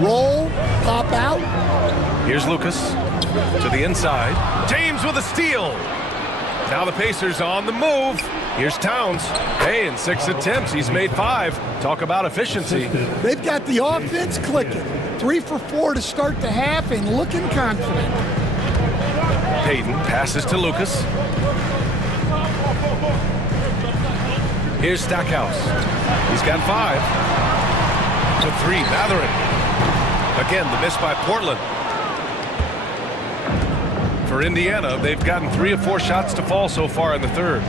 roll, pop out. Here's Lucas to the inside. James with a steal. Now the Pacers on the move. Here's Towns. Hey, in 6 attempts, he's made 5. Talk about efficiency. They've got the offense clicking. 3 for 4 to start the half and looking confident. Payton passes to Lucas. Here's Stackhouse. He's got 5. To 3, Matherin. Again, the miss by Portland. For Indiana, they've gotten 3 of 4 shots to fall so far in the third.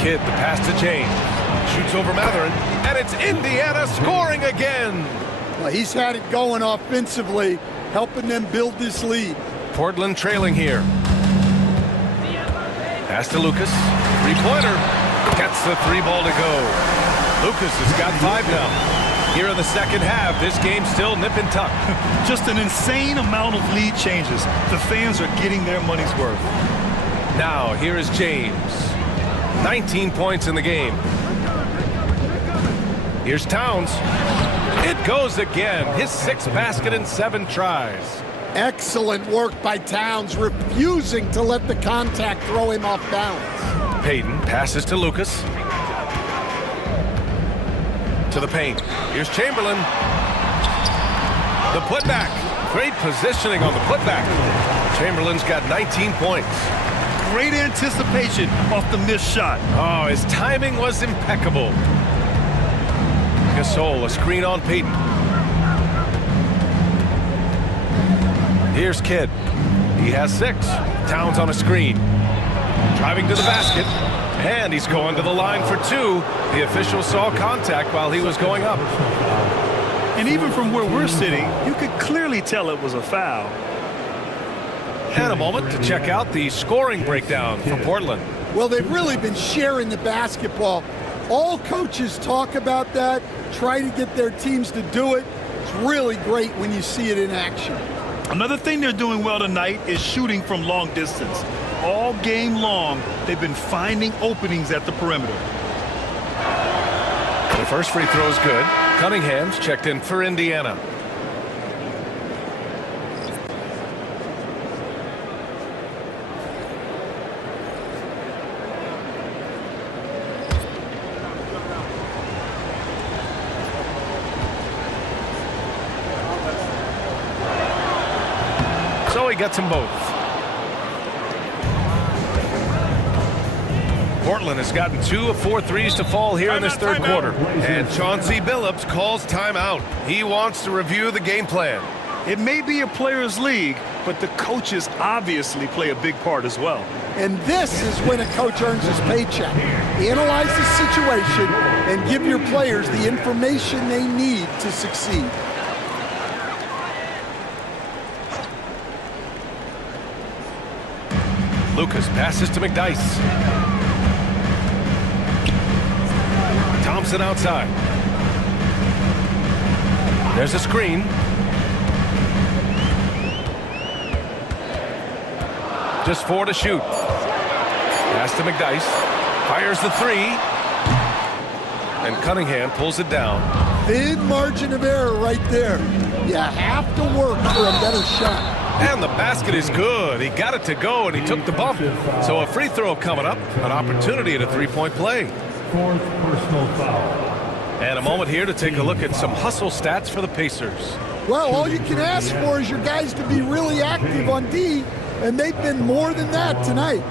Kidd, the pass to James. Shoots over Matherin. And it's Indiana scoring again. Well, he's had it going offensively, helping them build this lead. Portland trailing here. Pass to Lucas. 3-pointer. Gets the 3 ball to go. Lucas has got 5 now. Here in the second half, this game's still nip and tuck. Just an insane amount of lead changes. The fans are getting their money's worth. Now, here is James. 19 points in the game. Here's Towns. It goes again. His 6th basket in 7 tries. Excellent work by Towns, refusing to let the contact throw him off balance. Payton passes to Lucas. To the paint. Here's Chamberlain. The putback. Great positioning on the putback. Chamberlain's got 19 points. Great anticipation off the missed shot. Oh, his timing was impeccable. Gasol, a screen on Payton. Here's Kidd. He has 6. Towns on a screen. Driving to the basket. And he's going to the line for two. The official saw contact while he was going up. And even from where we're sitting, you could clearly tell it was a foul. And a moment to check out the scoring breakdown for Portland. Well, they've really been sharing the basketball. All coaches talk about that, try to get their teams to do it. It's really great when you see it in action. Another thing they're doing well tonight is shooting from long distance. All game long, they've been finding openings at the perimeter. The first free throw is good. Cunningham's checked in for Indiana. So he gets them both. Portland has gotten 2 of 4 threes to fall here in this third quarter. And Chauncey Billups calls timeout. He wants to review the game plan. It may be a players' league, but the coaches obviously play a big part as well. And this is when a coach earns his paycheck. Analyze the situation and give your players the information they need to succeed. Lucas passes to McDyess. Thompson outside. There's a screen. Just 4 to shoot. Pass to McDyess. Fires the 3. And Cunningham pulls it down. Thin margin of error right there. You have to work for a better shot. And the basket is good. He got it to go, and he took the bump. So a free throw coming up. An opportunity at a three-point play. 4th personal foul. And a moment here to take a look at some hustle stats for the Pacers. Well, all you can ask for is your guys to be really active on D, and they've been more than that tonight.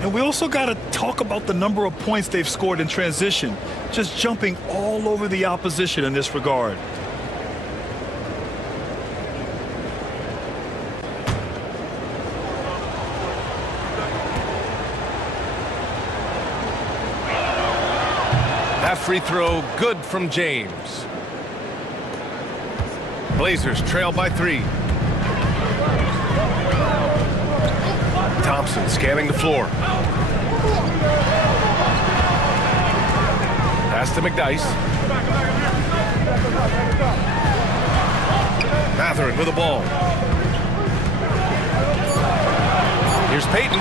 And we also got to talk about the number of points they've scored in transition, just jumping all over the opposition in this regard. That free throw good from James. Blazers trail by 3. Thompson scanning the floor. Pass to McDyess. Mathurin with the ball. Here's Payton.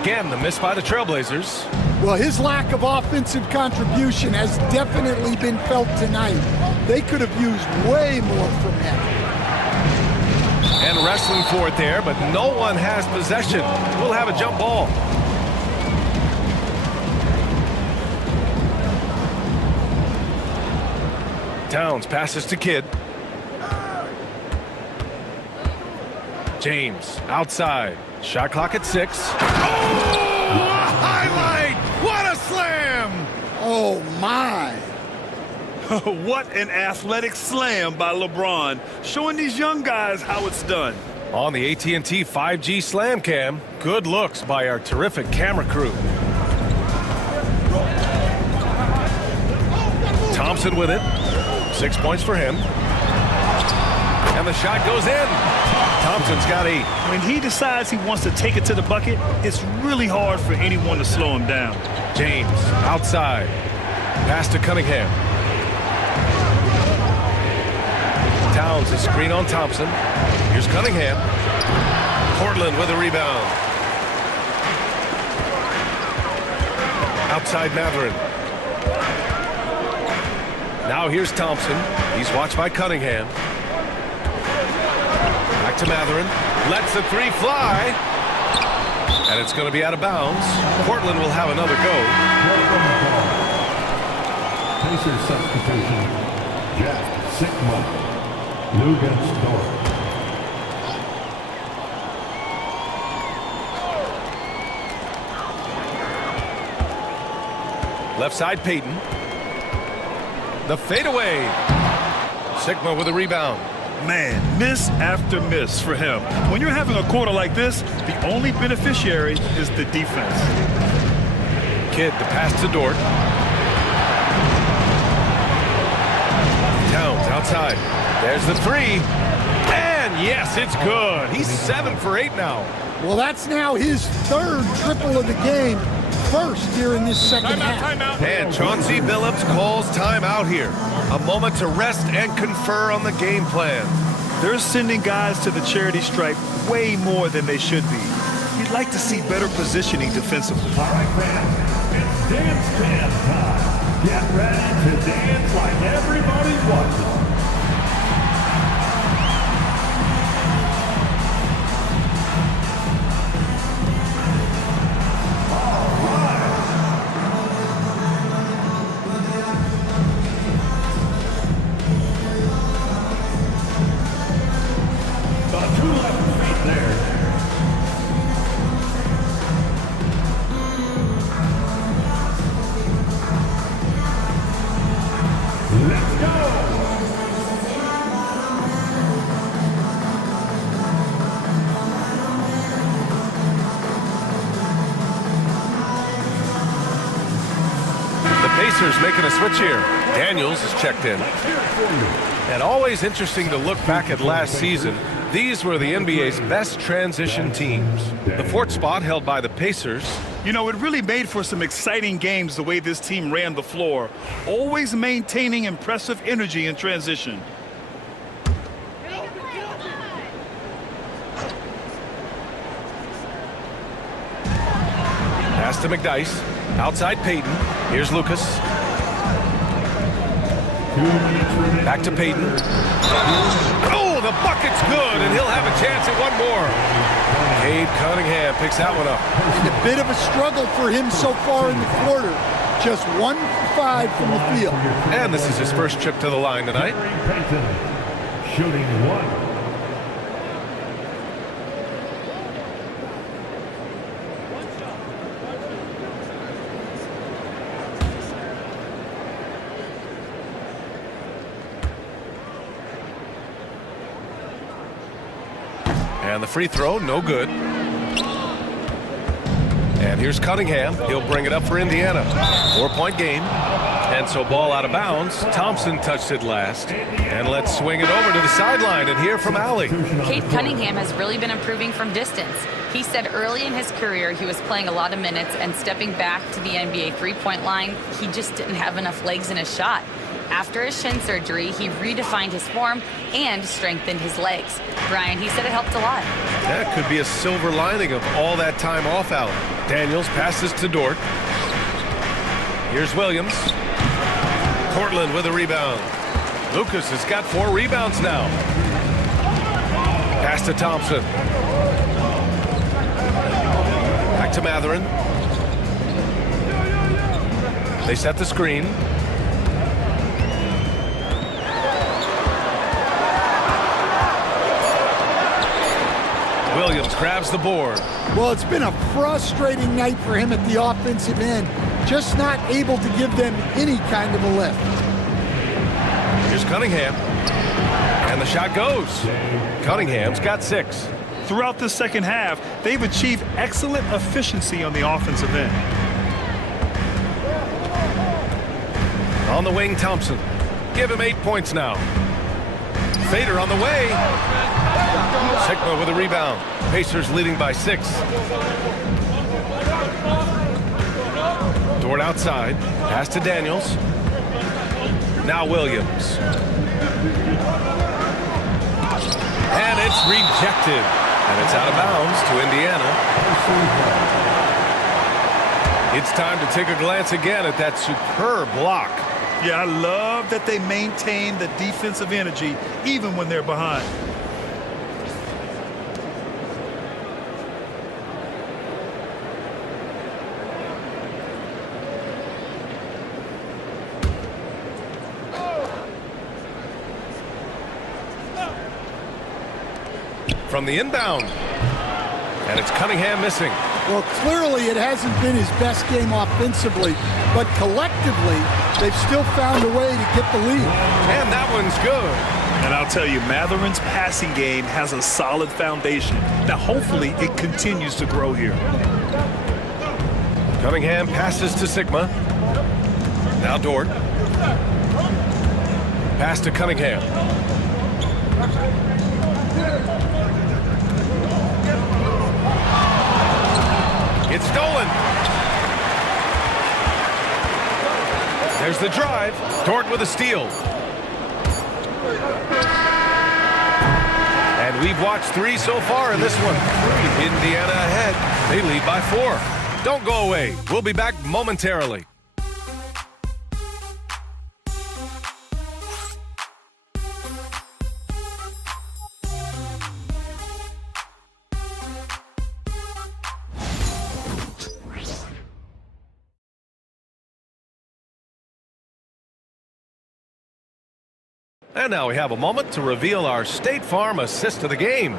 Again, the miss by the Trailblazers. Well, his lack of offensive contribution has definitely been felt tonight. They could have used way more from him. And wrestling for it there, but no one has possession. We'll have a jump ball. Towns passes to Kidd. James outside. Shot clock at 6. Oh! A highlight! What a slam! Oh, my. What an athletic slam by LeBron, showing these young guys how it's done. On the AT&T 5G Slam Cam, good looks by our terrific camera crew. Thompson with it. 6 points for him. And the shot goes in. Thompson's got 8. When he decides he wants to take it to the bucket, it's really hard for anyone to slow him down. James outside. Pass to Cunningham. Towns a screen on Thompson. Here's Cunningham. Portland with a rebound. Outside Mathurin. Now here's Thompson. He's watched by Cunningham. Back to Mathurin. Lets the 3 fly. And it's going to be out of bounds. Portland will have another go. Pacers substitution. Jack Sikma. Luguentz Dort. Left side Payton. The fadeaway. Sigma with a rebound. Man, miss after miss for him. When you're having a quarter like this, the only beneficiary is the defense. Kidd to pass to Dort. Towns outside. There's the three. And yes, it's good. He's 7 for 8 now. Well, that's now his 3rd triple of the game. First here in this second half. And Chauncey Billups calls timeout here. A moment to rest and confer on the game plan. They're sending guys to the charity stripe way more than they should be. You'd like to see better positioning defensively. All right, fans, it's dance time. Get ready to dance like everybody's watching. Pacers making a switch here. Daniels is checked in. And always interesting to look back at last season. These were the NBA's best transition teams. The 4th spot held by the Pacers. You know, it really made for some exciting games the way this team ran the floor, always maintaining impressive energy in transition. Pass to McDyess. Outside Payton. Here's Lucas. Back to Payton. Oh, the bucket's good, and he'll have a chance at one more. Cade Cunningham picks that one up. And a bit of a struggle for him so far in the quarter. Just 1 for 5 from the field. And this is his first trip to the line tonight. Shooting 1. And the free throw, no good. And here's Cunningham. He'll bring it up for Indiana. 4-point game. And so ball out of bounds. Thompson touched it last. And let's swing it over to the sideline and hear from Allie. Cade Cunningham has really been improving from distance. He said early in his career he was playing a lot of minutes and stepping back to the NBA three-point line, he just didn't have enough legs in his shot. After his shin surgery, he redefined his form and strengthened his legs. Brian, he said it helped a lot. That could be a silver lining of all that time off, Allen. Daniels passes to Dort. Here's Williams. Portland with a rebound. Lucas has got 4 rebounds now. Pass to Thompson. Back to Mathurin. They set the screen. Williams grabs the board. Well, it's been a frustrating night for him at the offensive end. Just not able to give them any kind of a lift. Here's Cunningham. And the shot goes. Cunningham's got 6. Throughout the second half, they've achieved excellent efficiency on the offensive end. On the wing, Thompson. Give him 8 points now. Fader on the way. Sigma with a rebound. Pacers leading by 6. Dort outside. Pass to Daniels. Now Williams. And it's rejected. And it's out of bounds to Indiana. It's time to take a glance again at that superb block. Yeah, I love that they maintain the defensive energy even when they're behind. From the inbound. And it's Cunningham missing. Well, clearly it hasn't been his best game offensively, but collectively, they've still found a way to get the lead. And that one's good. And I'll tell you, Matherin's passing game has a solid foundation. Now, hopefully, it continues to grow here. Cunningham passes to Sigma. Now Dort. Pass to Cunningham. It's stolen. There's the drive. Dort with a steal. And we've watched 3 so far in this one. Indiana ahead. They lead by 4. Don't go away. We'll be back momentarily. And now we have a moment to reveal our State Farm assist of the game.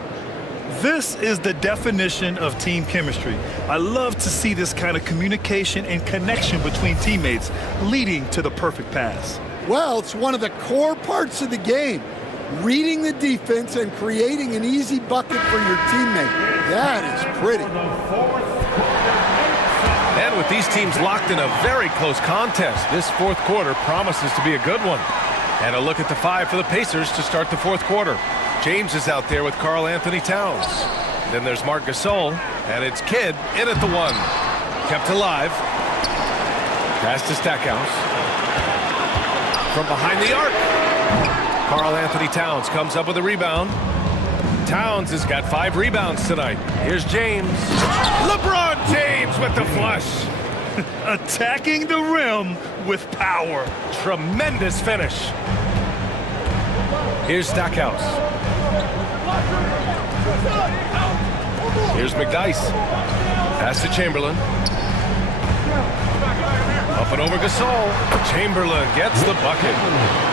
This is the definition of team chemistry. I love to see this kind of communication and connection between teammates leading to the perfect pass. Well, it's one of the core parts of the game. Reading the defense and creating an easy bucket for your teammate. That is pretty. And with these teams locked in a very close contest, this fourth quarter promises to be a good one. And a look at the 5 for the Pacers to start the fourth quarter. James is out there with Karl Anthony Towns. Then there's Marc Gasol, and it's Kidd in at the 1. Kept alive. Pass to Stackhouse. From behind the arc. Karl Anthony Towns comes up with a rebound. Towns has got 5 rebounds tonight. Here's James. LeBron James with the flush. Attacking the rim with power. Tremendous finish. Here's Stackhouse. Here's McDyess. Pass to Chamberlain. Up and over Gasol. Chamberlain gets the bucket.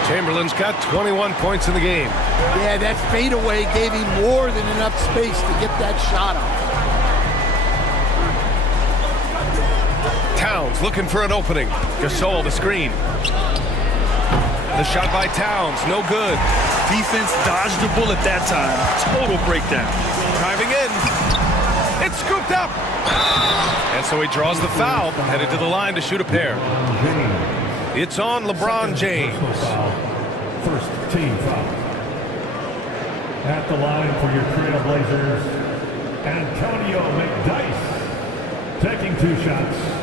Chamberlain's got 21 points in the game. Yeah, that fadeaway gave him more than enough space to get that shot off. Towns looking for an opening. Gasol the screen. The shot by Towns, no good. Defense dodged the bullet that time. Total breakdown. Driving in. It's scooped up. And so he draws the foul, headed to the line to shoot a pair. It's on LeBron James. First team foul. At the line for your Trail Blazers, Antonio McDyess. Taking 2 shots.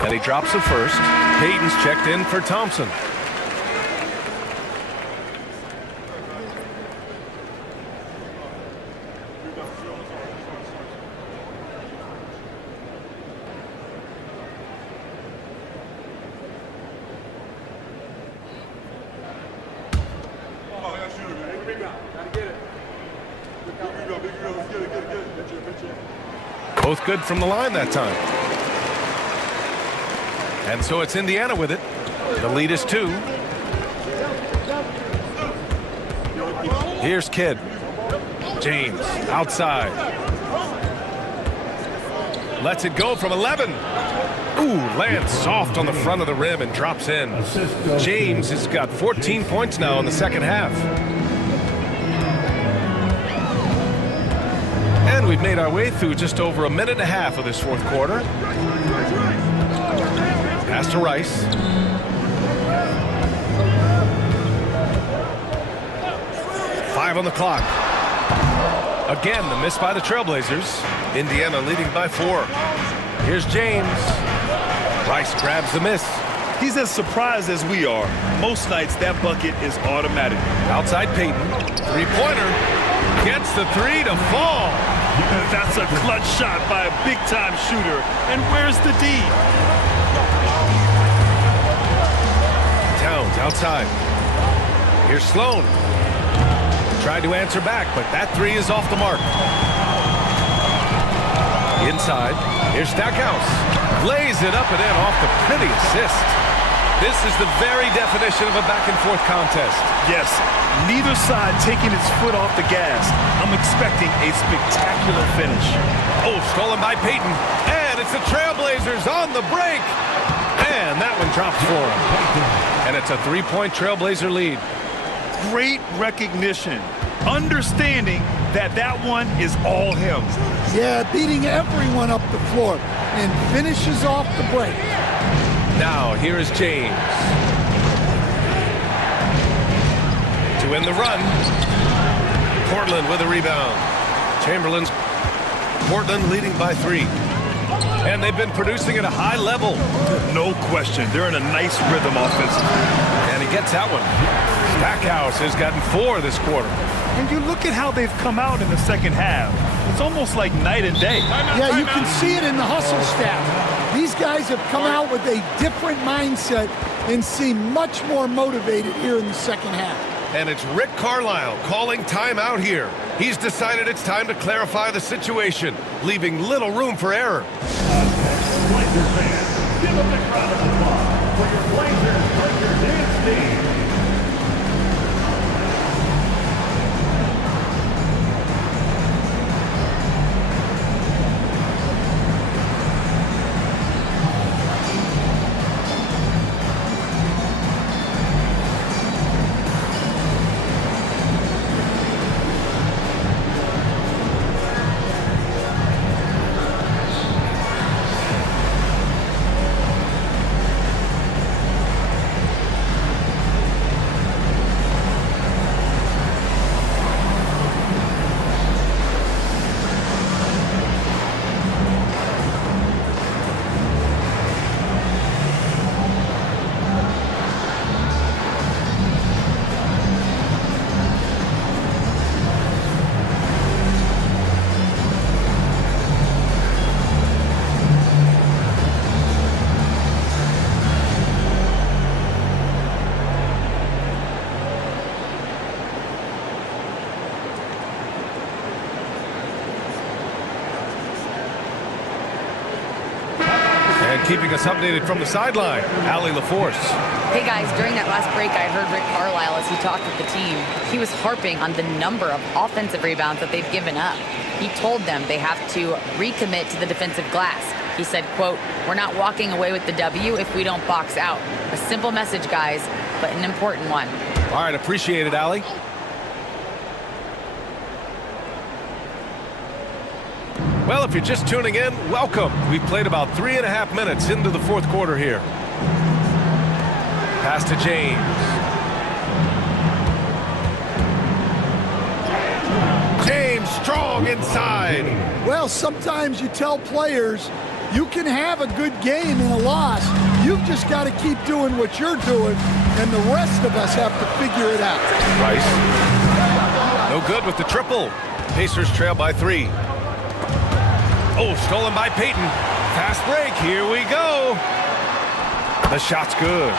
And he drops it first. Payton's checked in for Thompson. Both good from the line that time. And so it's Indiana with it. The lead is 2. Here's Kidd. James outside. Lets it go from 11. Ooh, lands soft on the front of the rim and drops in. James has got 14 points now in the second half. And we've made our way through just over a minute and a half of this fourth quarter. Pass to Rice. Five on the clock. Again, the miss by the Trailblazers. Indiana leading by 4. Here's James. Rice grabs the miss. He's as surprised as we are. Most nights, that bucket is automatic. Outside Payton. Three-pointer. Gets the 3 to fall. That's a clutch shot by a big-time shooter. And where's the D? Towns outside. Here's Sloan. Tried to answer back, but that 3 is off the mark. Inside. Here's Stackhouse. Lays it up and in off the pretty assist. This is the very definition of a back-and-forth contest. Yes, neither side taking its foot off the gas. I'm expecting a spectacular finish. Oh, stolen by Payton. And it's the Trailblazers on the break. And that one drops for him. And it's a three-point Trailblazer lead. Great recognition. Understanding that one is all him. Yeah, beating everyone up the floor and finishes off the break. Now, here is James. To win the run. Portland with a rebound. Chamberlain's Portland leading by 3. And they've been producing at a high level. No question. They're in a nice rhythm offensively. And he gets that one. Stackhouse has gotten 4 this quarter. And you look at how they've come out in the second half. It's almost like night and day. Yeah, you can see it in the hustle staff. These guys have come out with a different mindset and seem much more motivated here in the second half. And it's Rick Carlisle calling timeout here. He's decided it's time to clarify the situation, leaving little room for error. Blazers fans, give a big round of applause for your Blazers dance team. Keeping us updated from the sideline, Allie LaForce. Hey guys, during that last break, I heard Rick Carlisle as he talked with the team. He was harping on the number of offensive rebounds that they've given up. He told them they have to recommit to the defensive glass. He said, quote, "We're not walking away with the W if we don't box out." A simple message, guys, but an important one. All right, appreciate it, Allie. Well, if you're just tuning in, welcome. We've played about 3.5 minutes into the fourth quarter here. Pass to James. James strong inside. Well, sometimes you tell players you can have a good game in a loss. You've just got to keep doing what you're doing, and the rest of us have to figure it out. Rice. No good with the triple. Pacers trail by 3. Oh, stolen by Payton. Fast break. Here we go. The shot's good.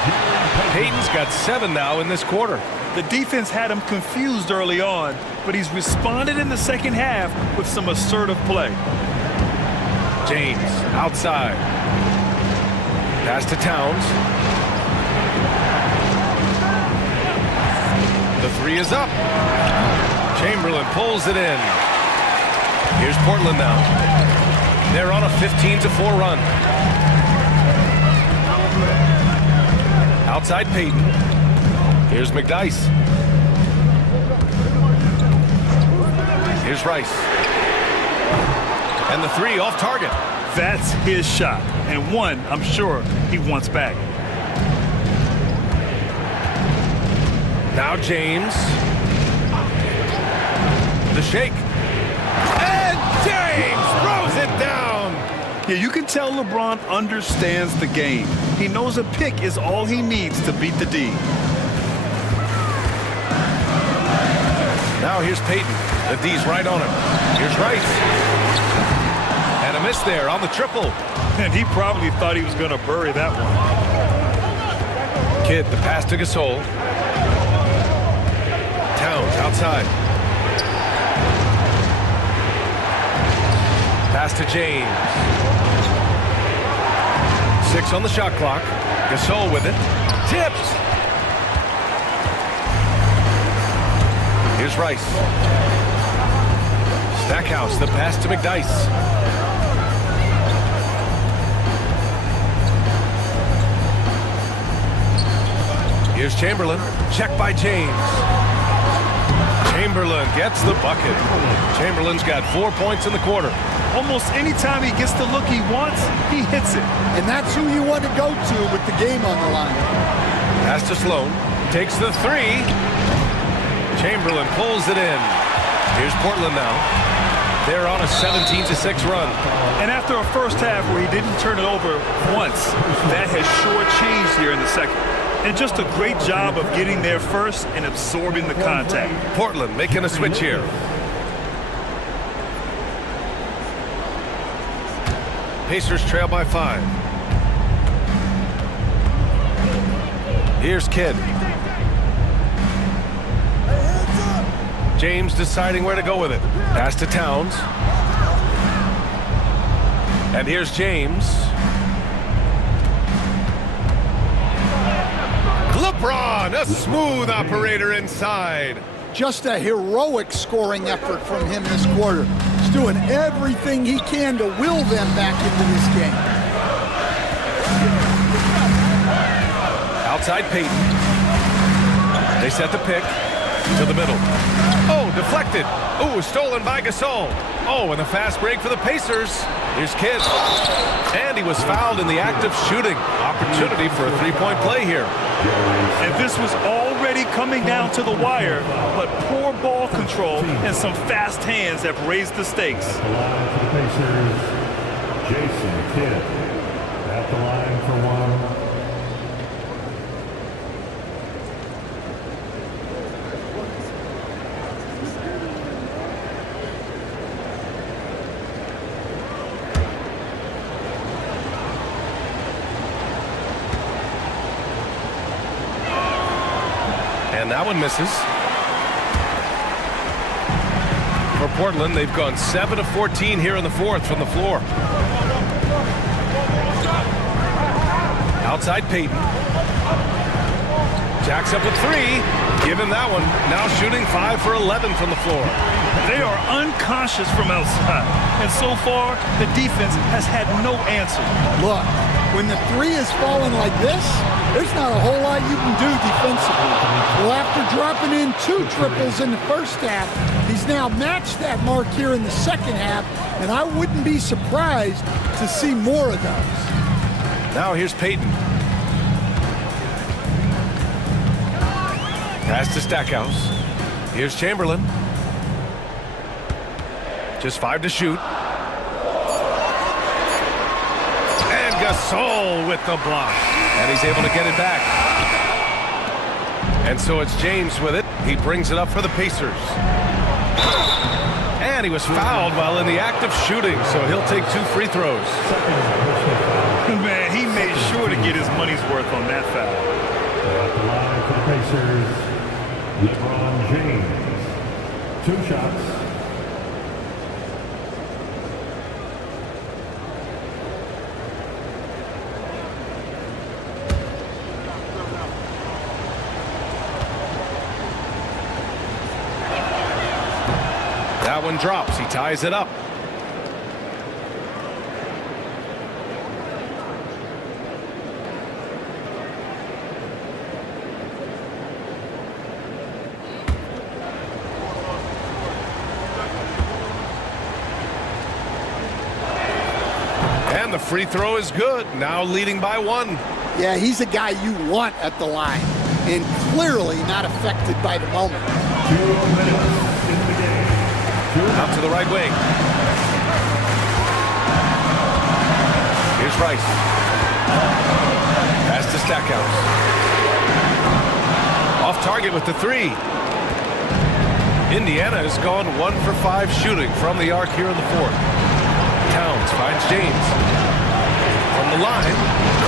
Payton's got 7 now in this quarter. The defense had him confused early on, but he's responded in the second half with some assertive play. James outside. Pass to Towns. The 3 is up. Chamberlain pulls it in. Here's Portland now. They're on a 15-4 run. Outside Payton. Here's McDyess. Here's Rice. And the 3 off target. That's his shot, and one I'm sure he wants back. Now James. The shake. And James throws it down. Yeah, you can tell LeBron understands the game. He knows a pick is all he needs to beat the D. Now here's Payton. The D's right on him. Here's Rice. And a miss there on the triple. And he probably thought he was going to bury that one. Kidd, the pass to Gasol. Towns outside. Pass to James. 2:06 on the shot clock. Gasol with it. Tipped. Here's Rice. Stackhouse, the pass to McDyess. Here's Chamberlain. Check by James. Chamberlain gets the bucket. Chamberlain's got 4 points in the quarter. Almost any time he gets the look he wants, he hits it. And that's who you want to go to with the game on the line. Pass to Sloan. Takes the three. Chamberlain pulls it in. Here's Portland now. They're on a 17-6 run. And after a first half where he didn't turn it over once, that has sure changed here in the second. And just a great job of getting there first and absorbing the contact. Portland making a switch here. Pacers trail by 5. Here's Kidd. James deciding where to go with it. Pass to Towns. And here's James. LeBron, a smooth operator inside. Just a heroic scoring effort from him this quarter. He's doing everything he can to will them back into this game. Outside Payton. They set the pick to the middle. Oh, deflected. Oh, stolen by Gasol. Oh, and a fast break for the Pacers. Here's Kidd. And he was fouled in the act of shooting. Opportunity for a three-point play here. And this was already coming down to the wire, but poor ball control and some fast hands have raised the stakes. At the line for the Pacers, Jason Kidd. At the line for one. And that one misses. For Portland, they've gone 7 of 14 here in the fourth from the floor. Outside Payton. Jacks up with 3. Give him that one. Now shooting 5 for 11 from the floor. They are unconscious from outside. And so far, the defense has had no answer. Look, when the 3 is falling like this, there's not a whole lot you can do defensively. Well, after dropping in 2 triples in the first half, he's now matched that mark here in the second half, and I wouldn't be surprised to see more of those. Now here's Payton. Pass to Stackhouse. Here's Chamberlain. Just 5 to shoot. And Gasol with the block. And he's able to get it back. And so it's James with it. He brings it up for the Pacers. And he was fouled while in the act of shooting, so he'll take 2 free throws. Man, he made sure to get his money's worth on that foul. At the line for the Pacers, LeBron James. 2 shots. That one drops. He ties it up. And the free throw is good. Now leading by 1. Yeah, he's a guy you want at the line, and clearly not affected by the moment. 2 minutes in the game. Out to the right wing. Here's Rice. Pass to Stackhouse. Off target with the 3. Indiana has gone 1 for 5 shooting from the arc here in the fourth. Towns finds James. From the line,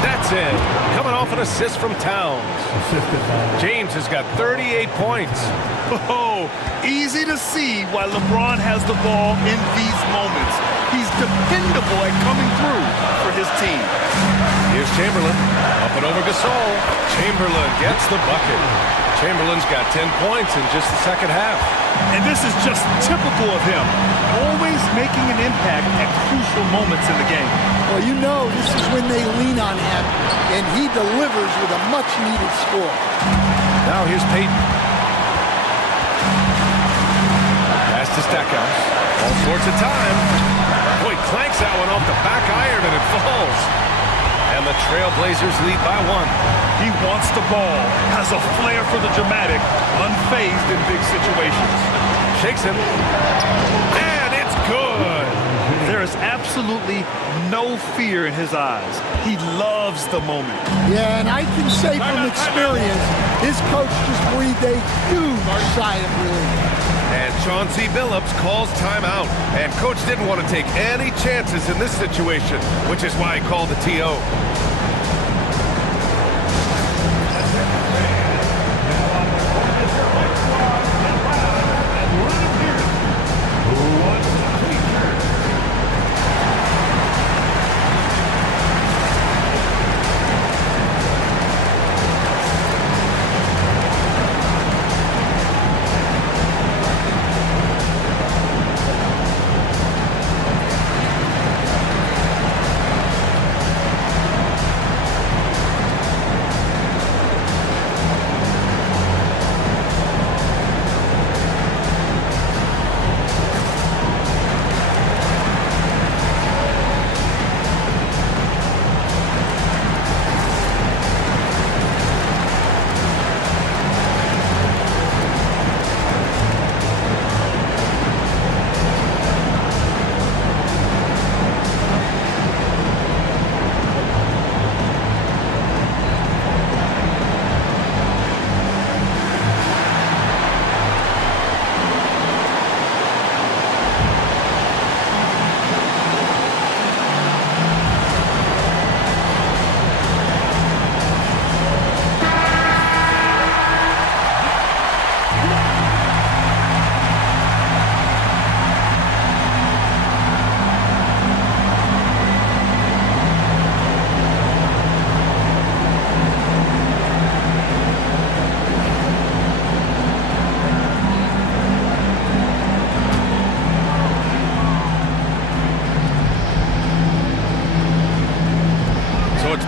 that's in. Coming off an assist from Towns. James has got 38 points. Oh, easy to see why LeBron has the ball in these moments. He's dependable at coming through for his team. Here's Chamberlain. Up and over Gasol. Chamberlain gets the bucket. Chamberlain's got 10 points in just the second half. And this is just typical of him. Always making an impact at crucial moments in the game. Well, you know this is when they lean on him, and he delivers with a much-needed score. Now here's Payton. Pass to Stackhouse. All sorts of time. Boy, clanks that one off the back iron, and it falls. And the Trailblazers lead by 1. He wants the ball, has a flair for the dramatic, unfazed in big situations. Shakes him. And it's good. There is absolutely no fear in his eyes. He loves the moment. Yeah, and I can say from experience, his coach just breathed a huge sigh of relief. And Chauncey Billups calls timeout. And coach didn't want to take any chances in this situation, which is why he called the TO.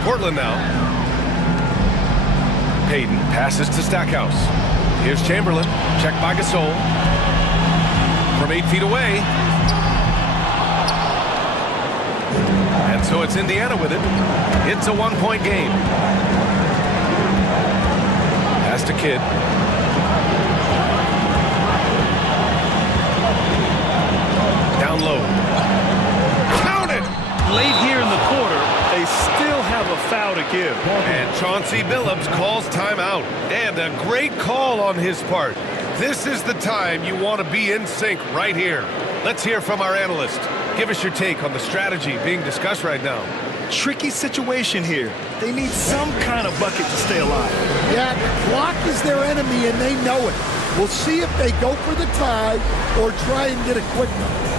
Portland now. Payton passes to Stackhouse. Here's Chamberlain. Checked by Gasol. From 8 feet away. And so it's Indiana with it. It's a 1-point game. Pass to Kidd. Down low. Count it! Late here in the quarter, they still have a foul to give. And Chauncey Billups calls timeout. And a great call on his part. This is the time you want to be in sync right here. Let's hear from our analyst. Give us your take on the strategy being discussed right now. Tricky situation here. They need some kind of bucket to stay alive. Yeah, the clock is their enemy and they know it. We'll see if they go for the tie or try and get a quick one.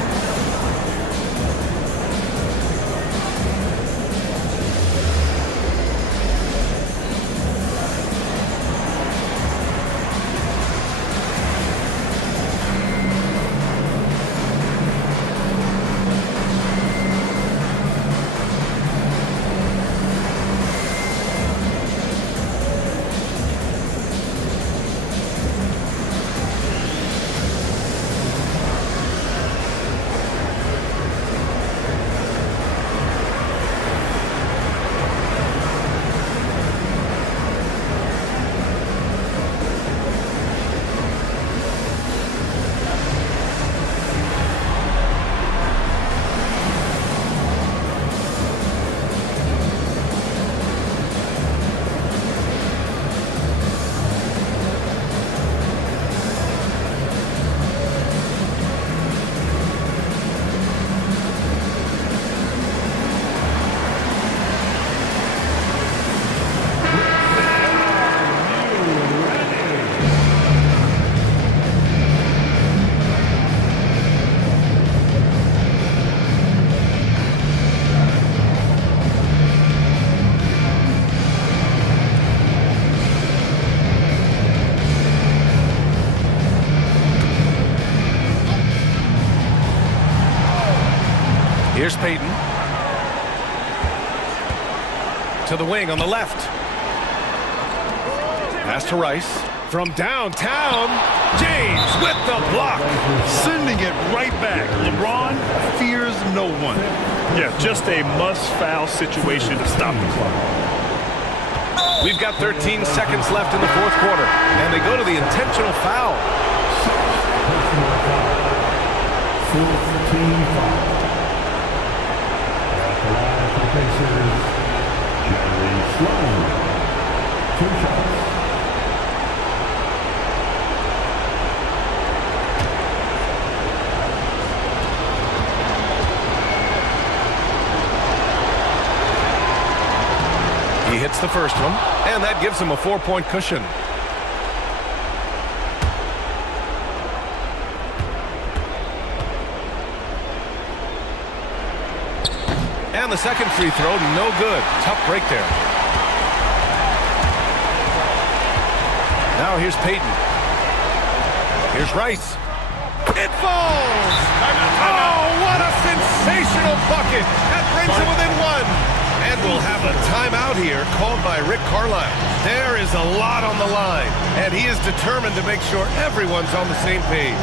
to the wing on the left. Pass to Rice. From downtown, James with the block. Sending it right back. LeBron fears no one. Yeah, just a must-foul situation to stop the clock. We've got 13 seconds left in the fourth quarter, and they go to the intentional foul. Fourth team foul. At the line for the Pacers, Jerry Sloan. 2 shots. He hits the first one, and that gives him a 4-point cushion. And the second free throw, no good. Tough break there. Now here's Payton. Here's Rice. It falls! Oh, what a sensational bucket! That brings him within 1. And we'll have a timeout here called by Rick Carlisle. There is a lot on the line, and he is determined to make sure everyone's on the same page.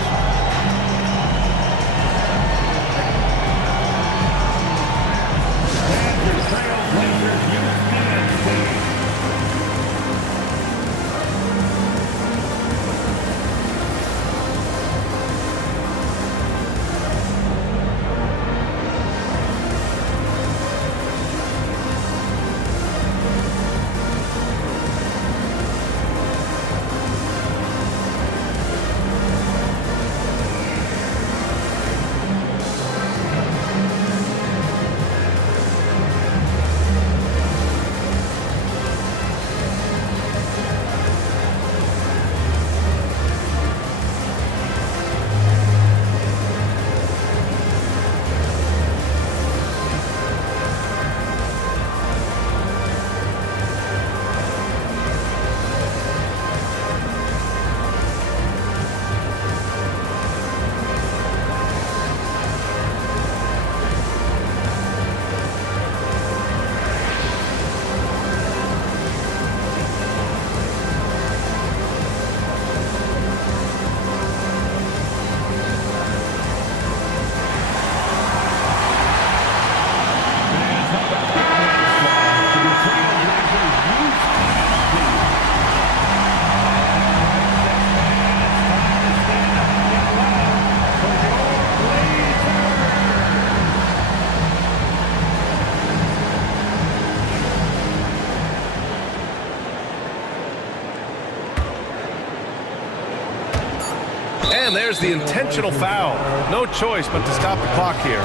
And there's the intentional foul. No choice but to stop the clock here.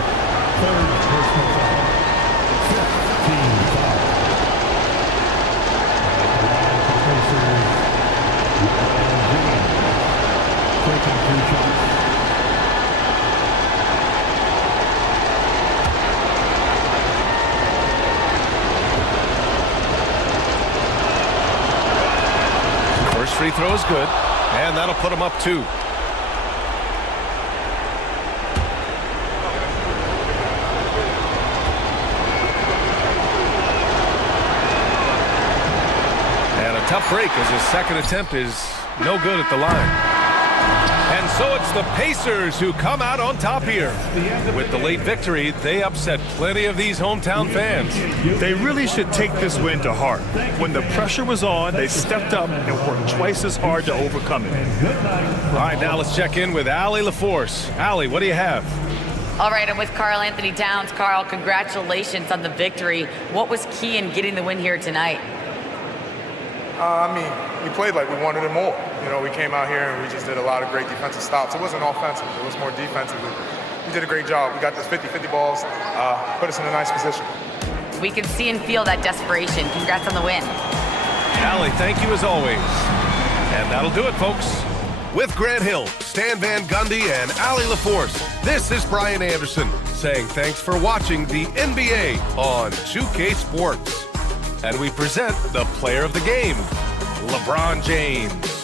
First free throw is good, and that'll put him up 2. Tough break as his second attempt is no good at the line. And so it's the Pacers who come out on top here. With the late victory, they upset plenty of these hometown fans. They really should take this win to heart. When the pressure was on, they stepped up and worked twice as hard to overcome it. All right, now let's check in with Allie LaForce. Allie, what do you have? All right, I'm with Karl Anthony Towns. Karl, congratulations on the victory. What was key in getting the win here tonight? We played like we wanted it more. You know, we came out here and we just did a lot of great defensive stops. It wasn't offensive. It was more defensive. We did a great job. We got those 50-50 balls, put us in a nice position. We can see and feel that desperation. Congrats on the win. Allie, thank you as always. And that'll do it, folks. With Grant Hill, Stan Van Gundy, and Allie LaForce, this is Brian Anderson saying thanks for watching the NBA on 2K Sports. And we present the player of the game, LeBron James.